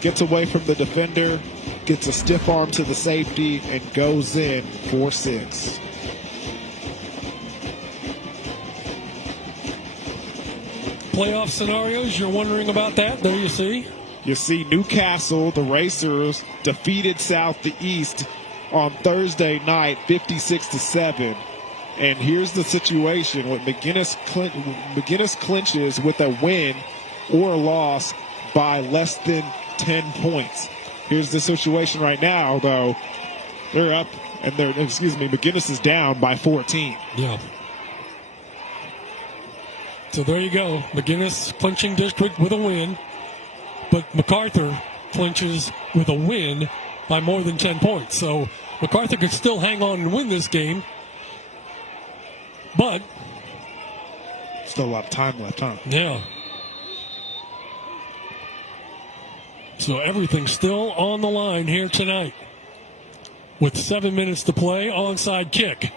Gets away from the defender, gets a stiff arm to the safety, and goes in for 6. Playoff scenarios, you're wondering about that? There you see. You see Newcastle, the Racers, defeated Southeast on Thursday night, 56-7. And here's the situation: with McGuiness clinches with a win or a loss by less than 10 points. Here's the situation right now, though. They're up, and McGuiness is down by 14. Yeah. So there you go. McGuiness clinching district with a win. But MacArthur clinches with a win by more than 10 points. So MacArthur could still hang on and win this game. But still a lot of time left, huh? Yeah. So everything's still on the line here tonight. With 7 minutes to play, onside kick.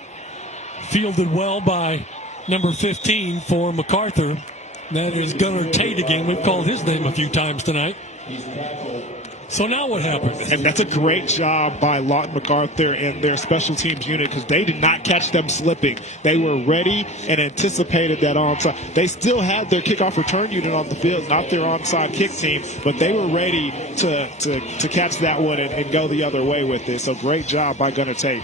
Fielded well by number 15 for MacArthur. That is Gunnar Tate again. We've called his name a few times tonight. So now what happens? And that's a great job by Lawton MacArthur and their special teams unit, because they did not catch them slipping. They were ready and anticipated that onside. They still had their kickoff return unit on the field, not their onside kick team, but they were ready to catch that one and go the other way with it. So great job by Gunnar Tate.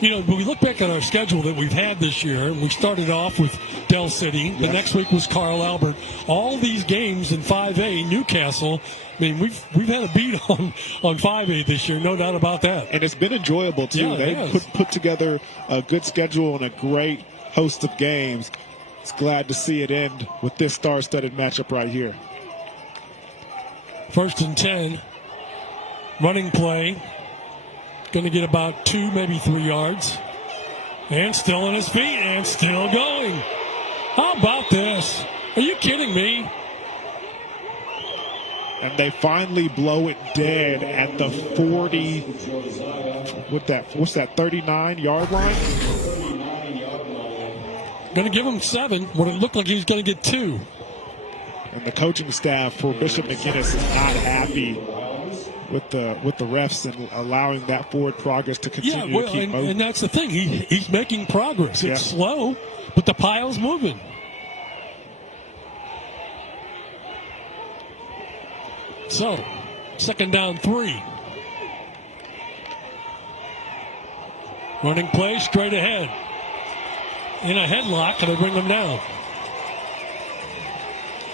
You know, when we look back at our schedule that we've had this year, we started off with Del City. The next week was Carl Albert. All these games in 5A, Newcastle. I mean, we've had a beat on 5A this year, no doubt about that. And it's been enjoyable, too. Yeah, they put together a good schedule and a great host of games. It's glad to see it end with this star-studded matchup right here. 1st and 10. Running play. Going to get about 2, maybe 3 yards. And still on his feet and still going. How about this? Are you kidding me? And they finally blow it dead at the 40. What's that 39-yard line? Going to give him 7. What it looked like he's going to get 2. And the coaching staff for Bishop McGuiness is not happy with the refs and allowing that forward progress to continue to keep moving. And that's the thing. He's making progress. It's slow, but the pile's moving. So, 2nd down 3. Running play straight ahead. In a headlock, and they bring them down.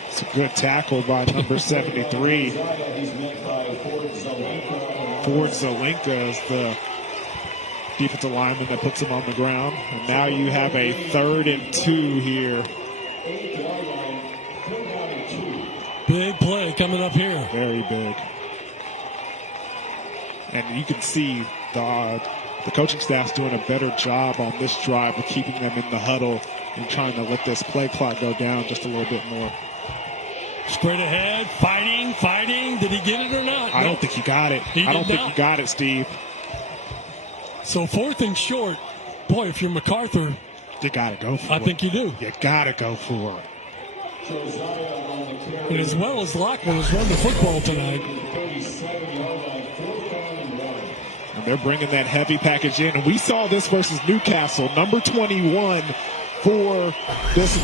It's a good tackle by number 73. Ford Zelinka is the defensive lineman that puts him on the ground. And now you have a 3rd and 2 here. Big play coming up here. Very big. And you can see the coaching staff's doing a better job on this drive of keeping them in the huddle and trying to let this play clock go down just a little bit more. Straight ahead, fighting. Did he get it or not? I don't think he got it. I don't think he got it, Steve. So 4th and short. Boy, if you're MacArthur, you got to go for it. I think you do. You got to go for it. And as well as Lockman has run the football tonight. And they're bringing that heavy package in. And we saw this versus Newcastle. Number 21 for this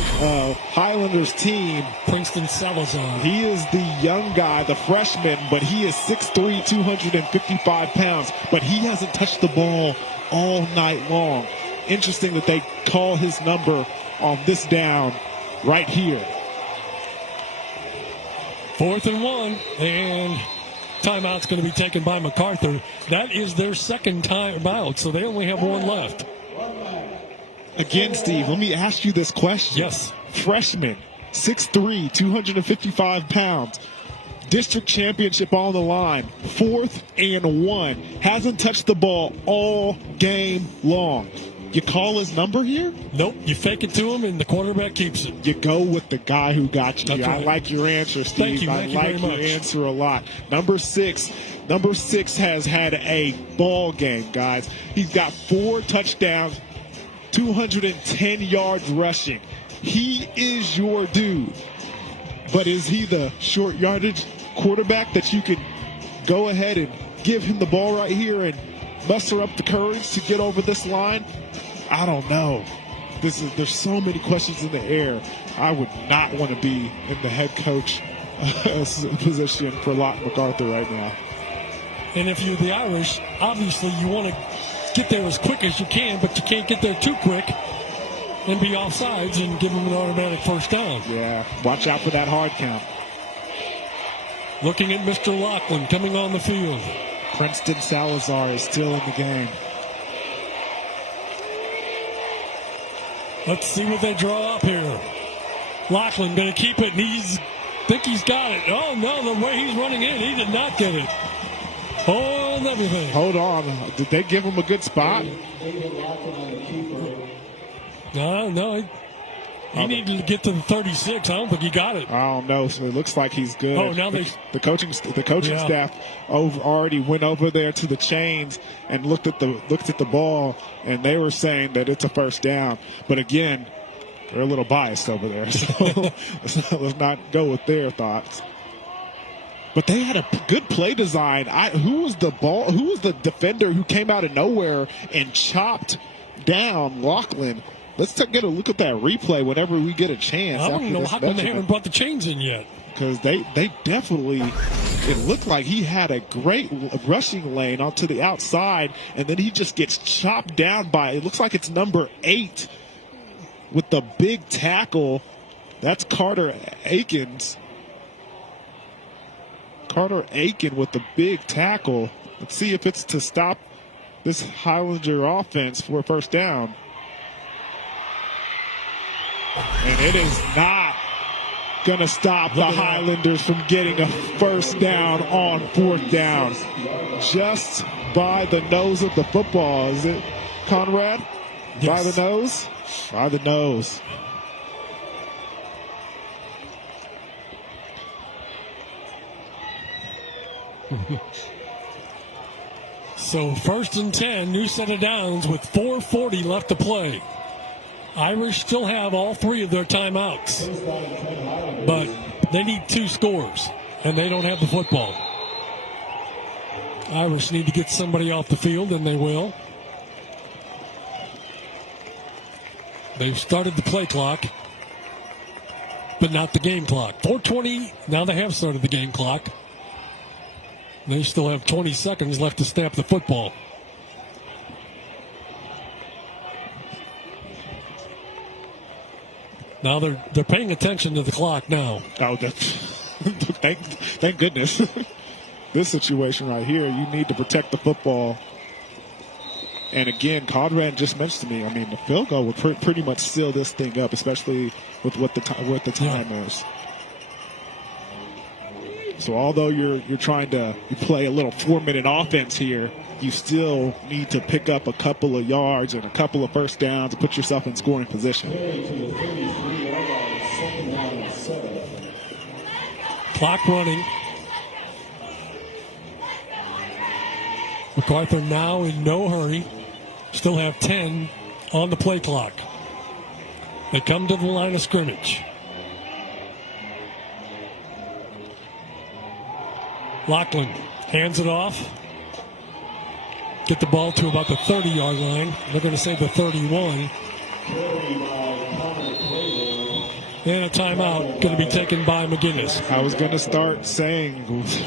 Highlanders team. Princeton Salazar. He is the young guy, the freshman, but he is 6'3", 255 pounds. But he hasn't touched the ball all night long. Interesting that they call his number on this down right here. 4th and 1, and timeout's going to be taken by MacArthur. That is their 2nd timeout, so they only have 1 left. Again, Steve, let me ask you this question. Yes. Freshman, 6'3", 255 pounds. District championship on the line. 4th and 1. Hasn't touched the ball all game long. You call his number here? Nope. You fake it to him, and the quarterback keeps it. You go with the guy who got you. That's right. I like your answer, Steve. Thank you I like your answer a lot. Number six has had a ball game, guys. He's got 4 touchdowns, 210 yards rushing. He is your dude. But is he the short yardage quarterback that you can go ahead and give him the ball right here and muster up the courage to get over this line? I don't know. There's so many questions in the air. I would not want to be in the head coach position for Lawton MacArthur right now. And if you're the Irish, obviously you want to get there as quick as you can, but you can't get there too quick and be offsides and give them an automatic first down. Yeah, watch out for that hard count. Looking at Mr. Lachlan coming on the field. Princeton Salazar is still in the game. Let's see what they draw up here. Lachlan going to keep it, and think he's got it. Oh, no, the way he's running in, he did not get it. Oh, and everything. Hold on. Did they give him a good spot? No. He needed to get to the 36. I don't think he got it. I don't know. So it looks like he's good. Oh, now I don't know how come they haven't brought the chains in yet. Because they definitely, it looked like he had a great rushing lane onto the outside, and then he just gets chopped down by, it looks like it's number 8 with the big tackle. That's Carter Aikens. Carter Aiken with the big tackle. Let's see if it's to stop this Highlander offense for a first down. And it is not going to stop the Highlanders from getting a first down on 4th down. Just by the nose of the football, is it, Conrad? Yes. By the nose? By the nose. So 1st and 10, new set of downs with 4:40 left to play. Irish still have all 3 of their timeouts, but they need 2 scores, and they don't have the football. Irish need to get somebody off the field, and they will. They've started the play clock, but not the game clock. 4:20, now they have started the game clock. They still have 20 seconds left to snap the football. Now they're paying attention to the clock now. Oh, thank goodness. This situation right here, you need to protect the football. And again, Conrad just mentioned to me, I mean, the field goal would pretty much seal this thing up, especially with what the time is. So although you're trying to play a little 4-minute offense here, you still need to pick up a couple of yards and a couple of first downs to put yourself in scoring position. Clock running. MacArthur now in no hurry. Still have 10 on the play clock. They come to the line of scrimmage. Lachlan hands it off. Get the ball to about the 30-yard line. They're going to say the 31. And a timeout going to be taken by McGuiness. I was going to start saying,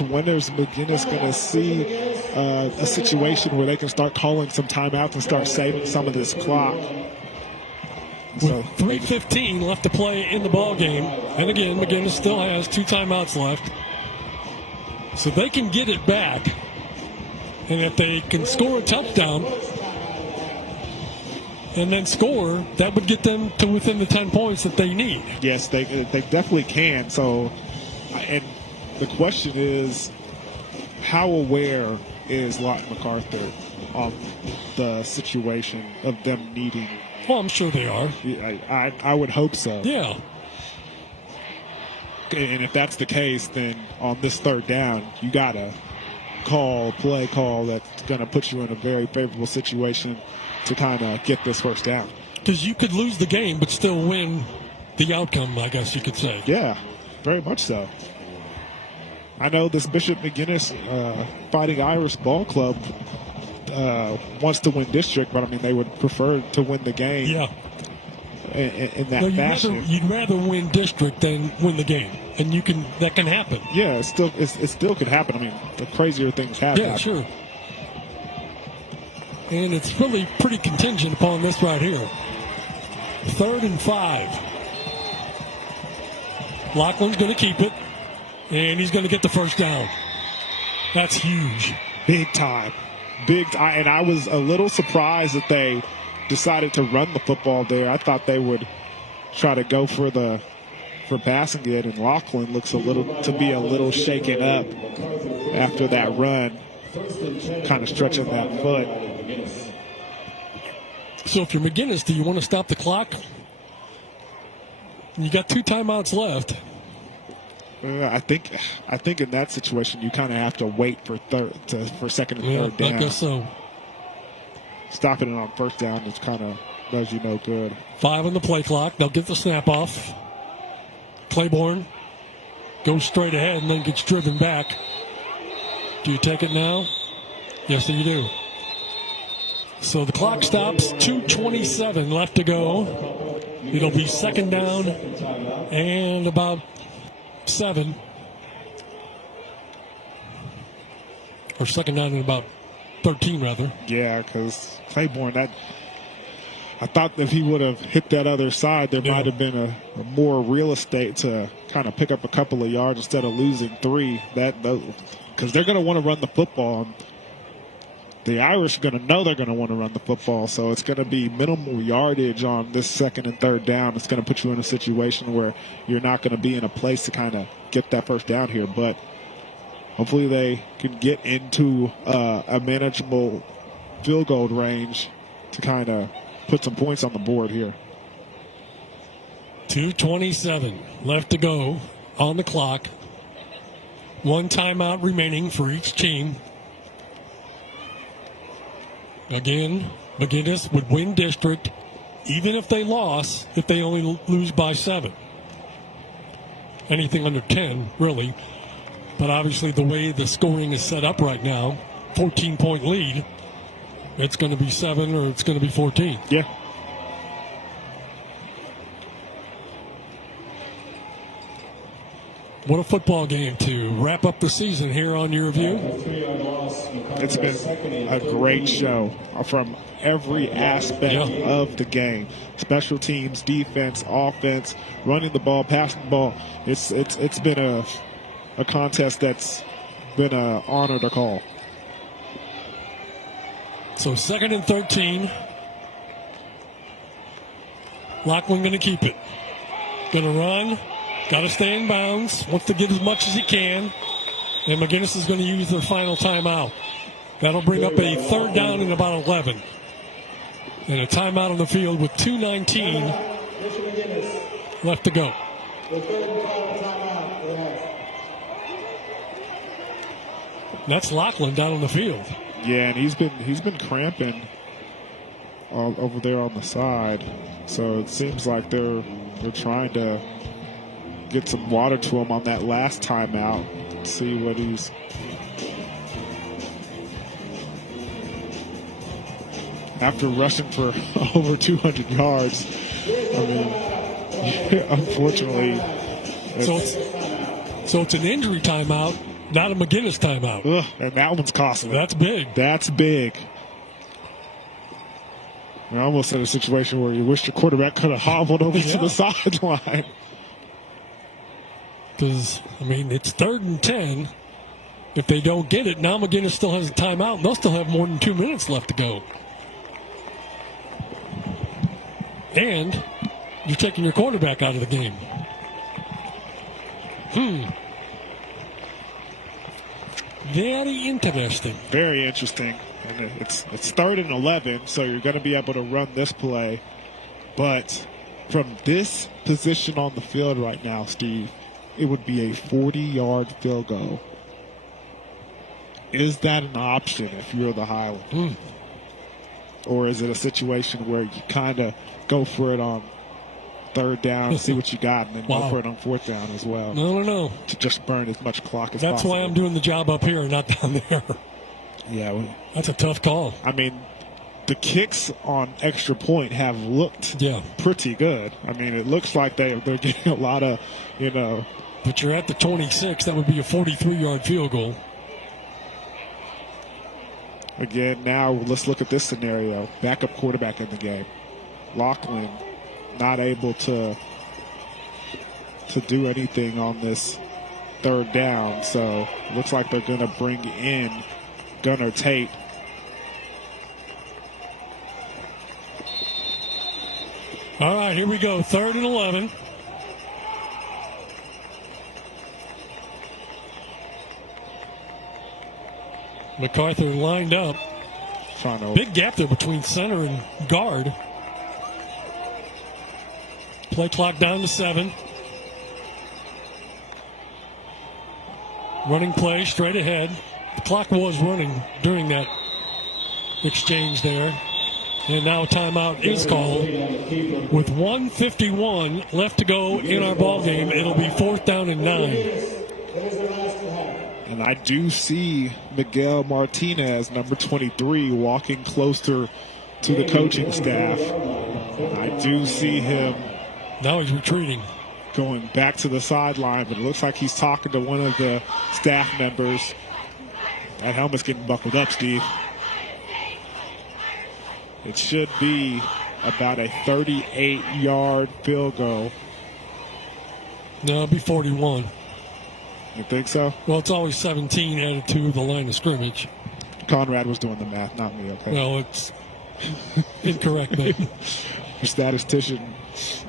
when is McGuiness going to see a situation where they can start calling some timeouts and start saving some of this clock? With 3:15 left to play in the ball game. And again, McGuiness still has 2 timeouts left. So they can get it back. And if they can score a touchdown and then score, that would get them to within the 10 points that they need. Yes, they definitely can. So, and the question is, how aware is Lawton MacArthur of the situation of them needing? Well, I'm sure they are. I would hope so. Yeah. And if that's the case, then on this 3rd down, you got to play call that's going to put you in a very favorable situation to kind of get this first down. Because you could lose the game but still win the outcome, I guess you could say. Yeah, very much so. I know this Bishop McGuiness Fighting Irish Ball Club wants to win district, but I mean, they would prefer to win the game. Yeah. In that fashion. You'd rather win district than win the game, and that can happen. Yeah, it still could happen. I mean, the crazier things happen. Yeah, sure. And it's really pretty contingent upon this right here. 3rd and 5. Lachlan's going to keep it, and he's going to get the first down. That's huge. Big time. And I was a little surprised that they decided to run the football there. I thought they would try to go for passing it, and Lachlan looks to be a little shaken up after that run. kind of stretching that foot. So if you're McGuiness, do you want to stop the clock? You got 2 timeouts left. I think in that situation you kind of have to wait for second and third down. I guess so. Stopping it on first down is kind of does you no good. 5 on the play clock. They'll get the snap off. Claiborne goes straight ahead and then gets driven back. Do you take it now? Yes, you do. So the clock stops. 2:27 left to go. It'll be second down and about 7. Or second down and about 13, rather. Yeah, because Claiborne, I thought if he would have hit that other side, there might have been a more real estate to kind of pick up a couple of yards instead of losing 3. Because they're going to want to run the football. The Irish are going to know they're going to want to run the football, so it's going to be minimal yardage on this second and third down. It's going to put you in a situation where you're not going to be in a place to kind of get that first down here, but hopefully they can get into a manageable field goal range to kind of put some points on the board here. 2:27 left to go on the clock. 1 timeout remaining for each team. Again, McGuiness would win district even if they lost, if they only lose by 7. Anything under 10, really. But obviously the way the scoring is set up right now, 14-point lead, it's going to be 7 or it's going to be 14. Yeah. What a football game to wrap up the season here on Your View. It's been a great show from every aspect of the game. Special teams, defense, offense, running the ball, passing the ball. It's been a contest that's been an honor to call. So 2nd and 13. Lachlan going to keep it. Going to run. Got to stay in bounds. Wants to get as much as he can. And McGuiness is going to use their final timeout. That'll bring up a 3rd down and about 11. And a timeout on the field with 2:19 left to go. That's Lachlan down on the field. Yeah, and he's been cramping over there on the side. So it seems like they're trying to get some water to him on that last timeout. See what he's. After rushing for over 200 yards, I mean, unfortunately. So it's an injury timeout, not a McGuiness timeout. Ugh, and that one's costly. That's big. That's big. We're almost in a situation where you wish your quarterback could have hobbled over to the sideline. Because, I mean, it's 3rd and 10. If they don't get it, now McGuiness still has a timeout, and they'll still have more than 2 minutes left to go. And you're taking your quarterback out of the game. Very interesting. Very interesting. And it's 3rd and 11, so you're going to be able to run this play. But from this position on the field right now, Steve, it would be a 40-yard field goal. Is that an option if you're the Highlanders? Or is it a situation where you kind of go for it on 3rd down, see what you got, and then go for it on 4th down as well? No. To just burn as much clock as That's possible. why I'm doing the job up here and not down there. Yeah. That's a tough call. I mean, the kicks on extra point have looked pretty good. I mean, it looks like they're getting a lot of, But you're at the 26. That would be a 43-yard field goal. Again, now let's look at this scenario. Backup quarterback in the game. Lachlan not able to do anything on this 3rd down. So looks like they're going to bring in Gunnar Tate. All right, here we go. 3rd and 11. MacArthur lined up. Big gap there between center and guard. Play clock down to 7. Running play straight ahead. The clock was running during that exchange there. And now a timeout is called. With 1:51 left to go in our ball game, it'll be 4th down and 9. And I do see Miguel Martinez, number 23, walking closer to the coaching staff. I do see him. Now he's retreating. Going back to the sideline, but it looks like he's talking to one of the staff members. That helmet's getting buckled up, Steve. It should be about a 38-yard field goal. No, it'll be 41. You think so? Well, it's always 17 added to the line of scrimmage. Conrad was doing the math, not me, okay? No, it's incorrect, mate. Your statistician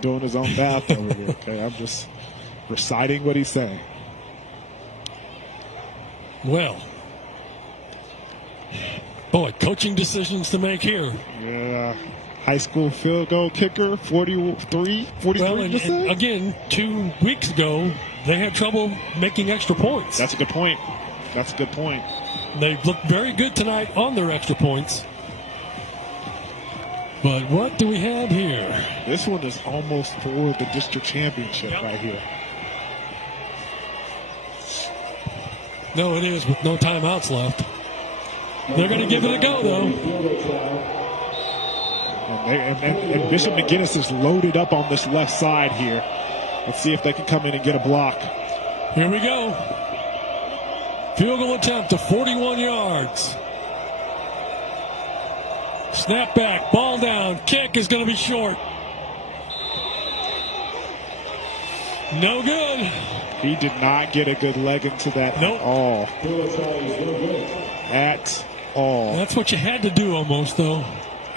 doing his own math over here, okay? I'm just reciting what he's saying. Well, boy, coaching decisions to make here. Yeah. High school field goal kicker, 43. Well, and again, 2 weeks ago, they had trouble making extra points. That's a good point. That's a good point. They looked very good tonight on their extra points. But what do we have here? This one is almost for the district championship right here. No, it is with no timeouts left. They're going to give it a go, though. And Bishop McGuiness is loaded up on this left side here. Let's see if they can come in and get a block. Here we go. Field goal attempt to 41 yards. Snap back, ball down, kick is going to be short. No good. He did not get a good leg into that at all. At all. That's what you had to do almost, though.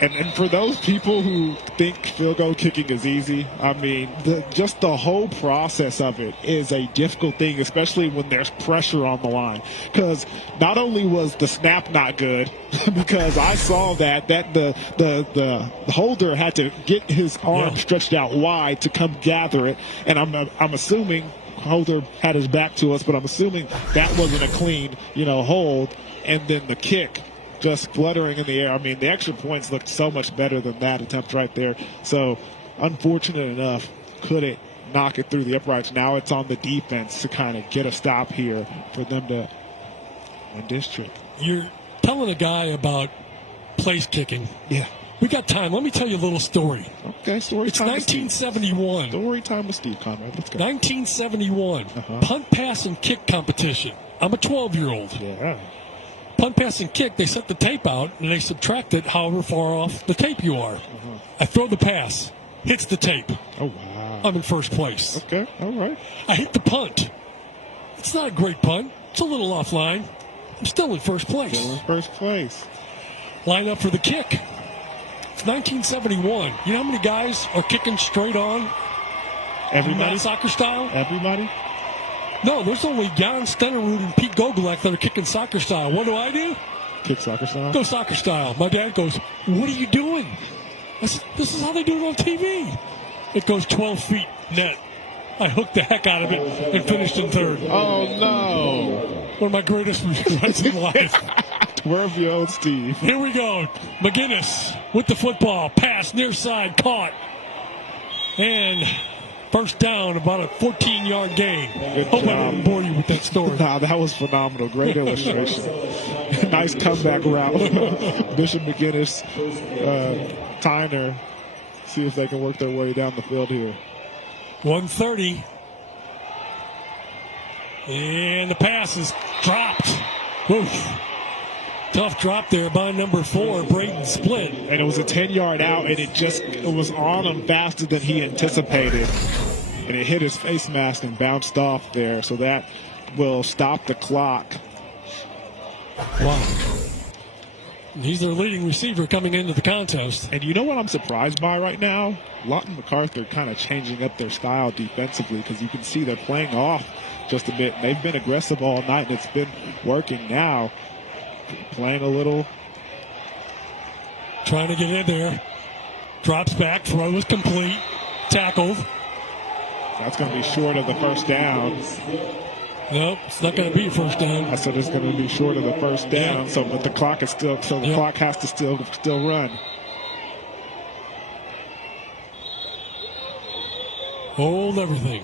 And for those people who think field goal kicking is easy, I mean, just the whole process of it is a difficult thing, especially when there's pressure on the line. Because not only was the snap not good, because I saw that the holder had to get his arm stretched out wide to come gather it, and I'm assuming holder had his back to us, but I'm assuming that wasn't a clean, hold, and then the kick. Just fluttering in the air. I mean, the extra points looked so much better than that attempt right there. So, unfortunate enough, couldn't knock it through the uprights. Now it's on the defense to kind of get a stop here for them to win district. You're telling a guy about place kicking. Yeah. We got time. Let me tell you a little story. Okay, story it's time. 1971. Story time with Steve Conrad. Let's go. 1971. Punt, pass, and kick competition. I'm a 12-year-old. Yeah. Punt, pass, and kick, they set the tape out, and they subtract it however far off the tape you are. I throw the pass, hits the tape. Oh, wow. I'm in first place. Okay, all right. I hit the punt. It's not a great punt. It's a little offline. I'm still in first place. Still in first place. Line up for the kick. It's 1971. You know how many guys are kicking straight on? Everybody? Soccer style? Everybody? No, there's only Jan Stenerud and Pete Gogolek that are kicking soccer style. What do? Kick soccer style? Go soccer style. My dad goes, what are you doing? I said, this is how they do it on TV. It goes 12 feet net. I hooked the heck out of it and finished in third. Oh, no. One of my greatest regrets in life. Wherever you old Steve. Here we go. McGuiness with the football. Pass near side. Caught. And first down, about a 14-yard gain. Hope I didn't bore you with that story. Nah, that was phenomenal. Great illustration. Nice comeback route. Bishop McGuiness, Tyner, see if they can work their way down the field here. 130. And the pass is dropped. Oof. Tough drop there by number 4, Braden Split. And it was a 10-yard out, and it was on him faster than he anticipated. And it hit his face mask and bounced off there, so that will stop the clock. Wow. He's their leading receiver coming into the contest. And you know what I'm surprised by right now? Lawton MacArthur kind of changing up their style defensively, because you can see they're playing off just a bit. They've been aggressive all night, and it's been working now. Playing a little. Trying to get in there. Drops back, throw is complete. Tackled. That's going to be short of the first down. Nope, it's not going to be a first down. I said it's going to be short of the first down. So, but the clock is still. So the clock has to still run. Hold everything.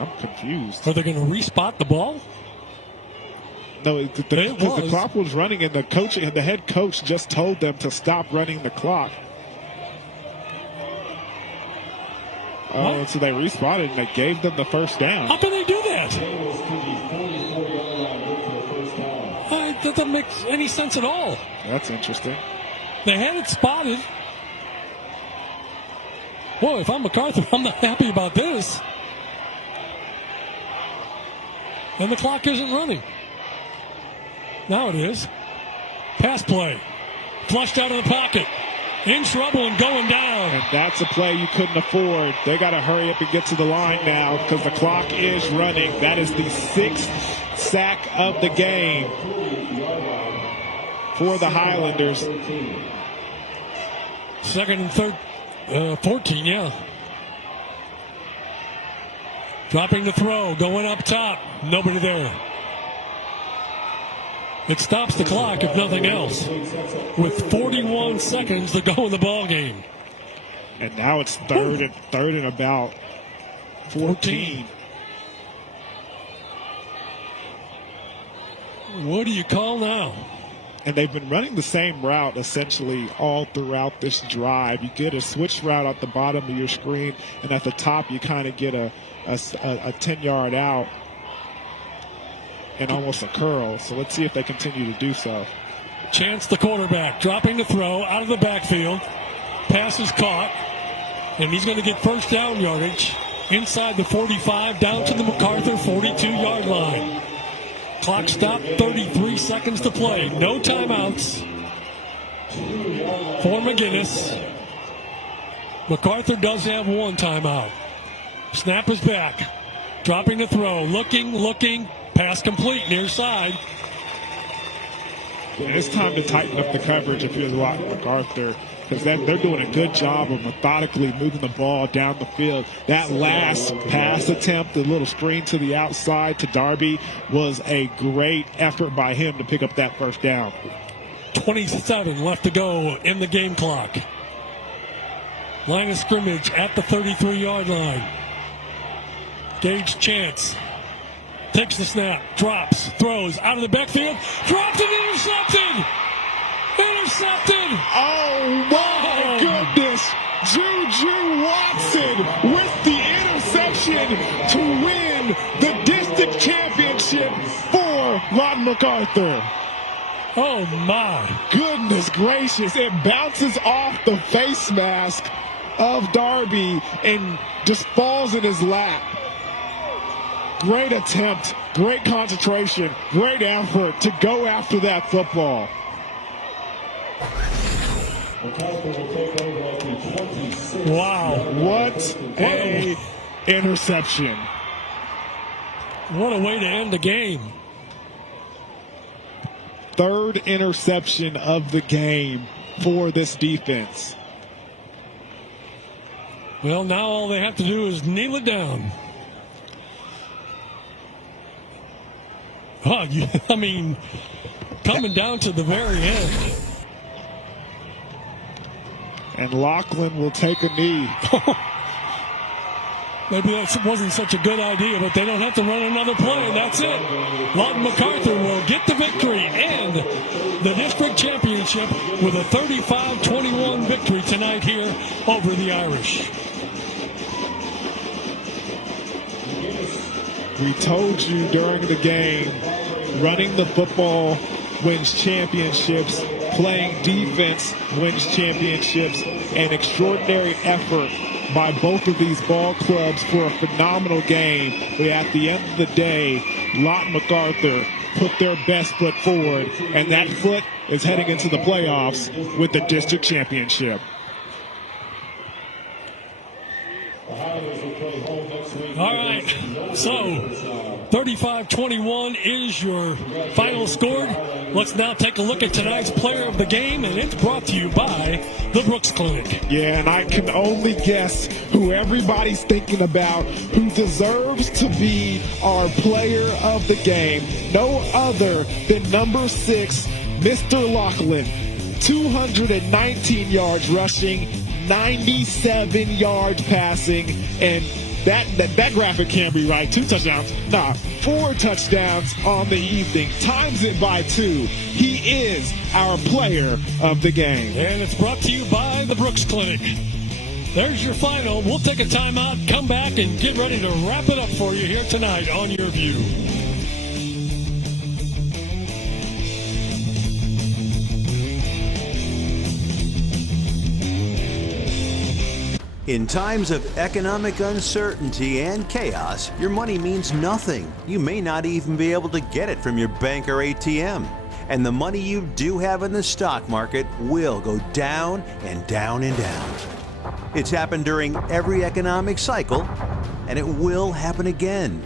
I'm confused. Are they going to respot the ball? No, the clock was running, and the head coach just told them to stop running the clock. So they respotted and they gave them the first down. How can they do that? That doesn't make any sense at all. That's interesting. They had it spotted. Boy, if I'm MacArthur, I'm not happy about this. And the clock isn't running. Now it is. Pass play. Flushed out of the pocket. In trouble and going down. And that's a play you couldn't afford. They got to hurry up and get to the line now because the clock is running. That is the 6th sack of the game for the Highlanders. 2nd and third, 14, yeah. Dropping the throw, going up top. Nobody there. It stops the clock, if nothing else, with 41 seconds to go in the ball game. And now it's third and about 14. What do you call now? And they've been running the same route essentially all throughout this drive. You get a switch route at the bottom of your screen, and at the top you kind of get a 10-yard out and almost a curl. So let's see if they continue to do so. Chance, the quarterback, dropping the throw out of the backfield. Pass is caught, and he's going to get first down yardage inside the 45 down to the MacArthur 42-yard line. Clock stopped, 33 seconds to play. No timeouts for McGuiness. MacArthur does have one timeout. Snap is back. Dropping the throw. Looking. Pass complete near side. It's time to tighten up the coverage if you're Lawton MacArthur, because they're doing a good job of methodically moving the ball down the field. That last pass attempt, the little screen to the outside to Darby, was a great effort by him to pick up that first down. 27 left to go in the game clock. Line of scrimmage at the 33-yard line. Gage Chance. Takes the snap, drops, throws out of the backfield, dropped and intercepted! Intercepted! Oh my goodness! Juju Watson with the interception to win the district championship for Lawton MacArthur. Oh my goodness gracious! It bounces off the face mask of Darby and just falls in his lap. Great attempt, great concentration, great effort to go after that football. Wow. What a interception. What a way to end the game. Third interception of the game for this defense. Well, now all they have to do is kneel it down. Oh, I mean, coming down to the very end. And Lachlan will take a knee. Maybe that wasn't such a good idea, but they don't have to run another play, and that's it. Lawton MacArthur will get the victory and the district championship with a 35-21 victory tonight here over the Irish. We told you during the game, running the football wins championships, playing defense wins championships, an extraordinary effort by both of these ball clubs for a phenomenal game. But at the end of the day, Lawton MacArthur put their best foot forward, and that foot is heading into the playoffs with the district championship. 35-21 is your final score. Let's now take a look at tonight's player of the game, and it's brought to you by the Brooks Clinic. Yeah, and I can only guess who everybody's thinking about, who deserves to be our player of the game. No other than number 6, Mr. Lawton. 219 yards rushing, 97 yards passing, and that graphic can't be right. 2 touchdowns. 4 touchdowns on the evening. Times it by 2. He is our player of the game. And it's brought to you by the Brooks Clinic. There's your final. We'll take a timeout, come back, and get ready to wrap it up for you here tonight on Your View. In times of economic uncertainty and chaos, your money means nothing. You may not even be able to get it from your bank or ATM. And the money you do have in the stock market will go down and down and down. It's happened during every economic cycle, and it will happen again.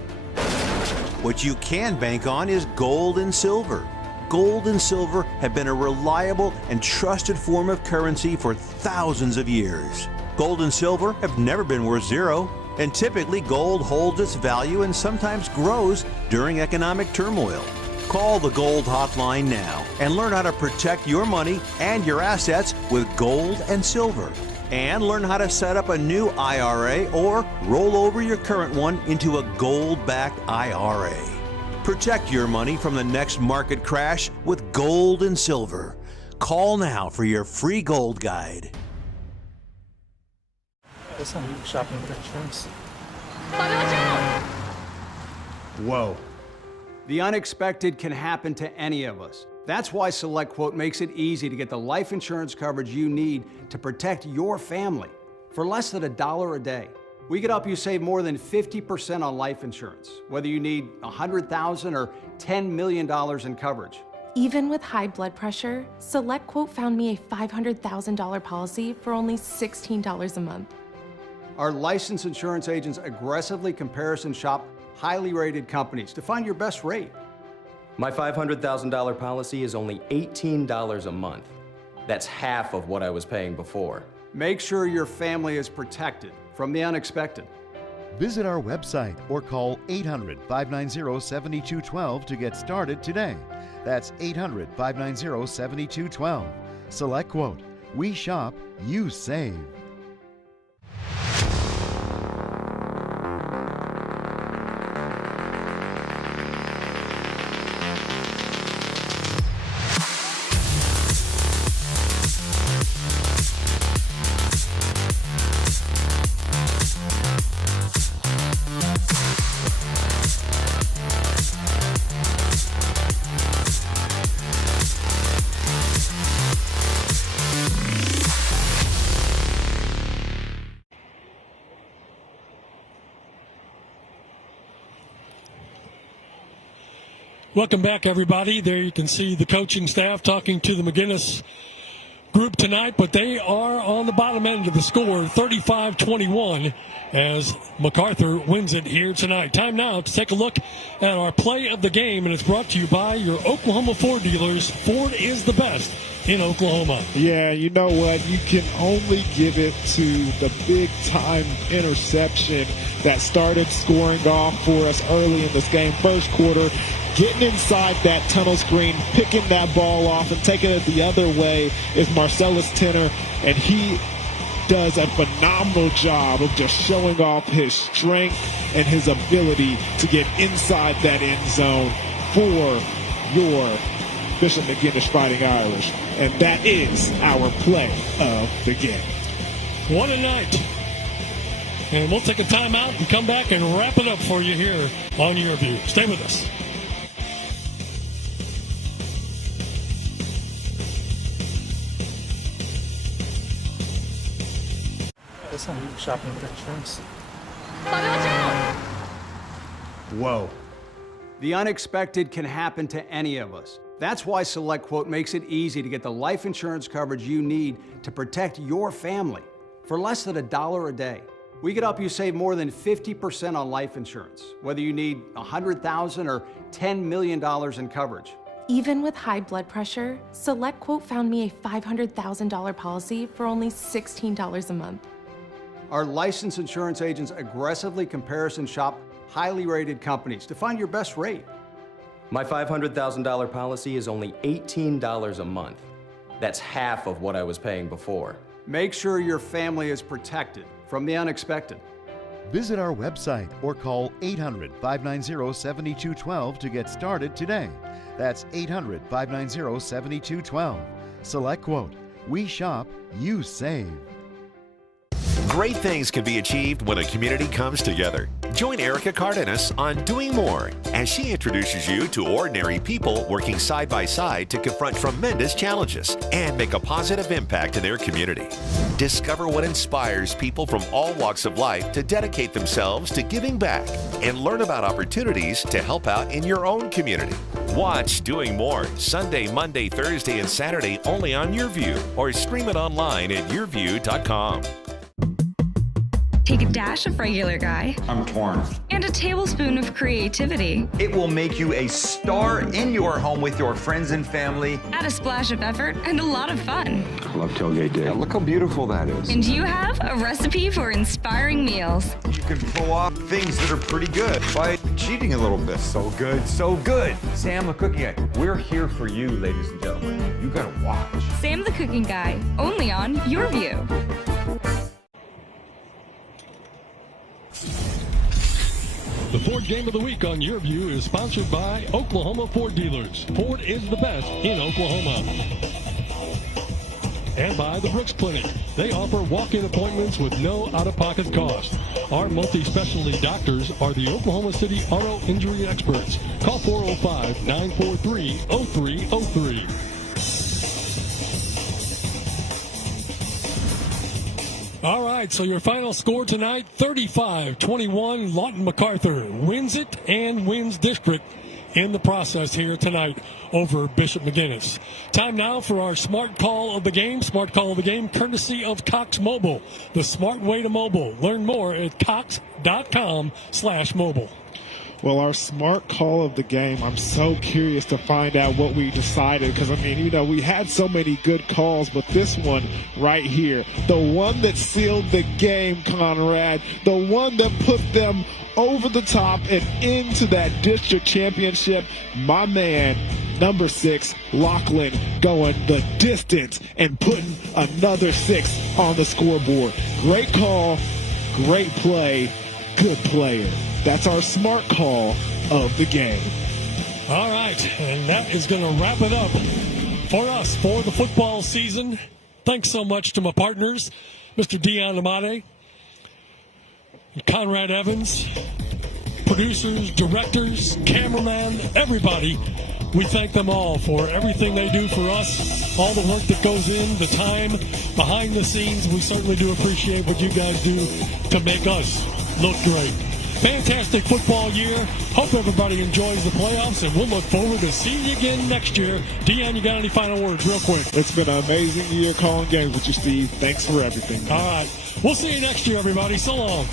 What you can bank on is gold and silver. Gold and silver have been a reliable and trusted form of currency for thousands of years. Gold and silver have never been worth zero, and typically gold holds its value and sometimes grows during economic turmoil. Call the Gold Hotline now and learn how to protect your money and your assets with gold and silver. And learn how to set up a new IRA or roll over your current one into a gold-backed IRA. Protect your money from the next market crash with gold and silver. Call now for your free gold guide. Shopping for insurance. Whoa. The unexpected can happen to any of us. That's why SelectQuote makes it easy to get the life insurance coverage you need to protect your family. For less than $1 a day, we can help you save more than 50% on life insurance, whether you need $100,000 or $10 million in coverage. Even with high blood pressure, SelectQuote found me a $500,000 policy for only $16 a month. Our licensed insurance agents aggressively comparison shop highly rated companies to find your best rate. My $500,000 policy is only $18 a month. That's half of what I was paying before. Make sure your family is protected from the unexpected. Visit our website or call 800-590-7212 to get started today. That's 800-590-7212. SelectQuote. We shop, you save. Welcome back, everybody. There you can see the coaching staff talking to the McGuiness group tonight, but they are on the bottom end of the score, 35-21, as MacArthur wins it here tonight. Time now to take a look at our play of the game, and it's brought to you by your Oklahoma Ford dealers. Ford is the best in Oklahoma. Yeah, you know what? You can only give it to the big-time interception that started scoring off for us early in this game. First quarter, getting inside that tunnel screen, picking that ball off and taking it the other way is Marcellus Tenner, and he does a phenomenal job of just showing off his strength and his ability to get inside that end zone for your Bishop McGuiness Fighting Irish. And that is our play of the game. What a night. And we'll take a timeout and come back and wrap it up for you here on Your View. Stay with us. Shopping for insurance. Whoa. The unexpected can happen to any of us. That's why SelectQuote makes it easy to get the life insurance coverage you need to protect your family. For less than $1 a day, We could help you save more than 50% on life insurance, whether you need $100,000 or $10 million in coverage. Even with high blood pressure, SelectQuote found me a $500,000 policy for only $16 a month. Our licensed insurance agents aggressively comparison shop highly rated companies to find your best rate. My $500,000 policy is only $18 a month. That's half of what I was paying before. Make sure your family is protected from the unexpected. Visit our website or call 800-590-7212 to get started today. That's 800-590-7212. SelectQuote. We shop, you save. Great things can be achieved when a community comes together. Join Erica Cardenas on Doing More as she introduces you to ordinary people working side by side to confront tremendous challenges and make a positive impact in their community. Discover what inspires people from all walks of life to dedicate themselves to giving back and learn about opportunities to help out in your own community. Watch Doing More Sunday, Monday, Thursday, and Saturday only on YourView or stream it online at yourview.com. Take a dash of regular guy. I'm torn. And a tablespoon of creativity. It will make you a star in your home with your friends and family. Add a splash of effort and a lot of fun. I love tailgate day. Look how beautiful that is. And you have a recipe for inspiring meals. You can pull off things that are pretty good by cheating a little bit. So good, so good. Sam the Cooking Guy. We're here for you, ladies and gentlemen. You gotta watch. Sam the Cooking Guy, only on YourView. The Ford Game of the Week on YourView is sponsored by Oklahoma Ford Dealers. Ford is the best in Oklahoma. And by the Brooks Clinic. They offer walk-in appointments with no out-of-pocket cost. Our multi-specialty doctors are the Oklahoma City Auto Injury Experts. Call 405-943-0303. All right, so your final score tonight, 35-21. Lawton MacArthur wins it and wins district in the process here tonight over Bishop McGuiness. Time now for our smart call of the game. Smart call of the game courtesy of Cox Mobile, the smart way to mobile. Learn more at cox.com/mobile. Well, our smart call of the game, I'm so curious to find out what we decided because, I mean, you know, we had so many good calls, but this one right here, the one that sealed the game, Conrad, the one that put them over the top and into that district championship, my man, number 6, Lachlan, going the distance and putting another 6 on the scoreboard. Great call, great play, good player. That's our smart call of the game. All right, and that is going to wrap it up for us for the football season. Thanks so much to my partners, Mr. Dion Amade, Conrad Evans, producers, directors, cameraman, everybody. We thank them all for everything they do for us, all the work that goes in, the time behind the scenes. We certainly do appreciate what you guys do to make us look great. Fantastic football year. Hope everybody enjoys the playoffs, and we'll look forward to seeing you again next year. Dion, you got any final words real quick? It's been an amazing year calling games with you, Steve. Thanks for everything. All right. We'll see you next year, everybody. So long.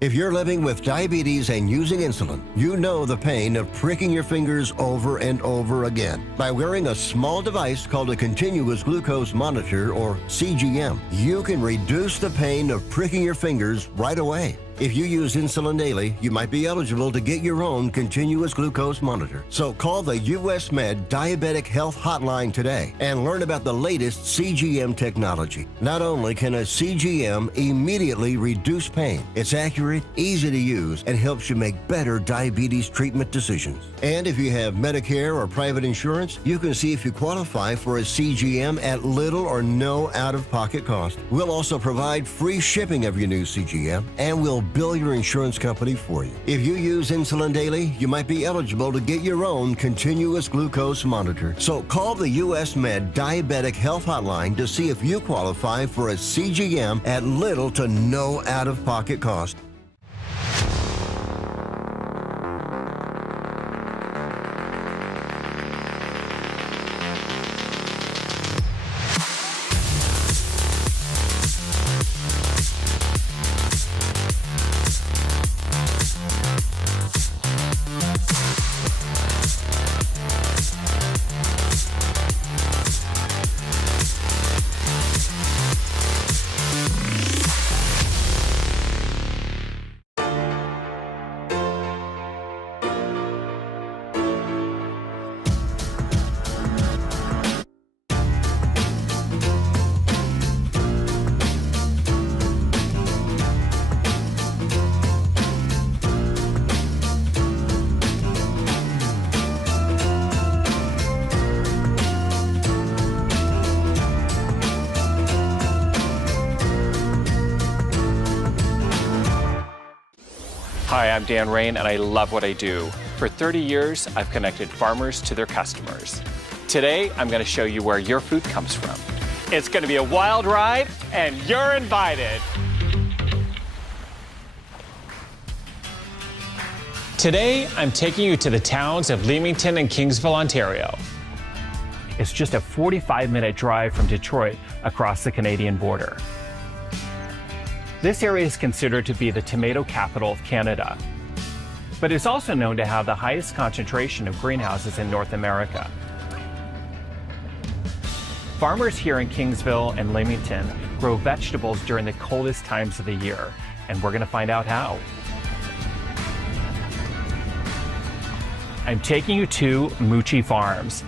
If you're living with diabetes and using insulin, you know the pain of pricking your fingers over and over again. By wearing a small device called a continuous glucose monitor, or CGM, you can reduce the pain of pricking your fingers right away. If you use insulin daily, you might be eligible to get your own continuous glucose monitor. So call the US Med Diabetic Health Hotline today and learn about the latest CGM technology. Not only can a CGM immediately reduce pain, it's accurate, easy to use, and helps you make better diabetes treatment decisions. And if you have Medicare or private insurance, you can see if you qualify for a CGM at little or no out-of-pocket cost. We'll also provide free shipping of your new CGM, and we'll bill your insurance company for you. If you use insulin daily, you might be eligible to get your own continuous glucose monitor. So call the US Med Diabetic Health Hotline to see if you qualify for a CGM at little to no out-of-pocket cost. I'm Dan Rain, and I love what I do. For 30 years, I've connected farmers to their customers. Today, I'm going to show you where your food comes from. It's going to be a wild ride, and you're invited. Today, I'm taking you to the towns of Leamington and Kingsville, Ontario. It's just a 45-minute drive from Detroit across the Canadian border. This area is considered to be the tomato capital of Canada, but it's also known to have the highest concentration of greenhouses in North America. Farmers here in Kingsville and Leamington grow vegetables during the coldest times of the year, and we're going to find out how. I'm taking you to Moochie Farms.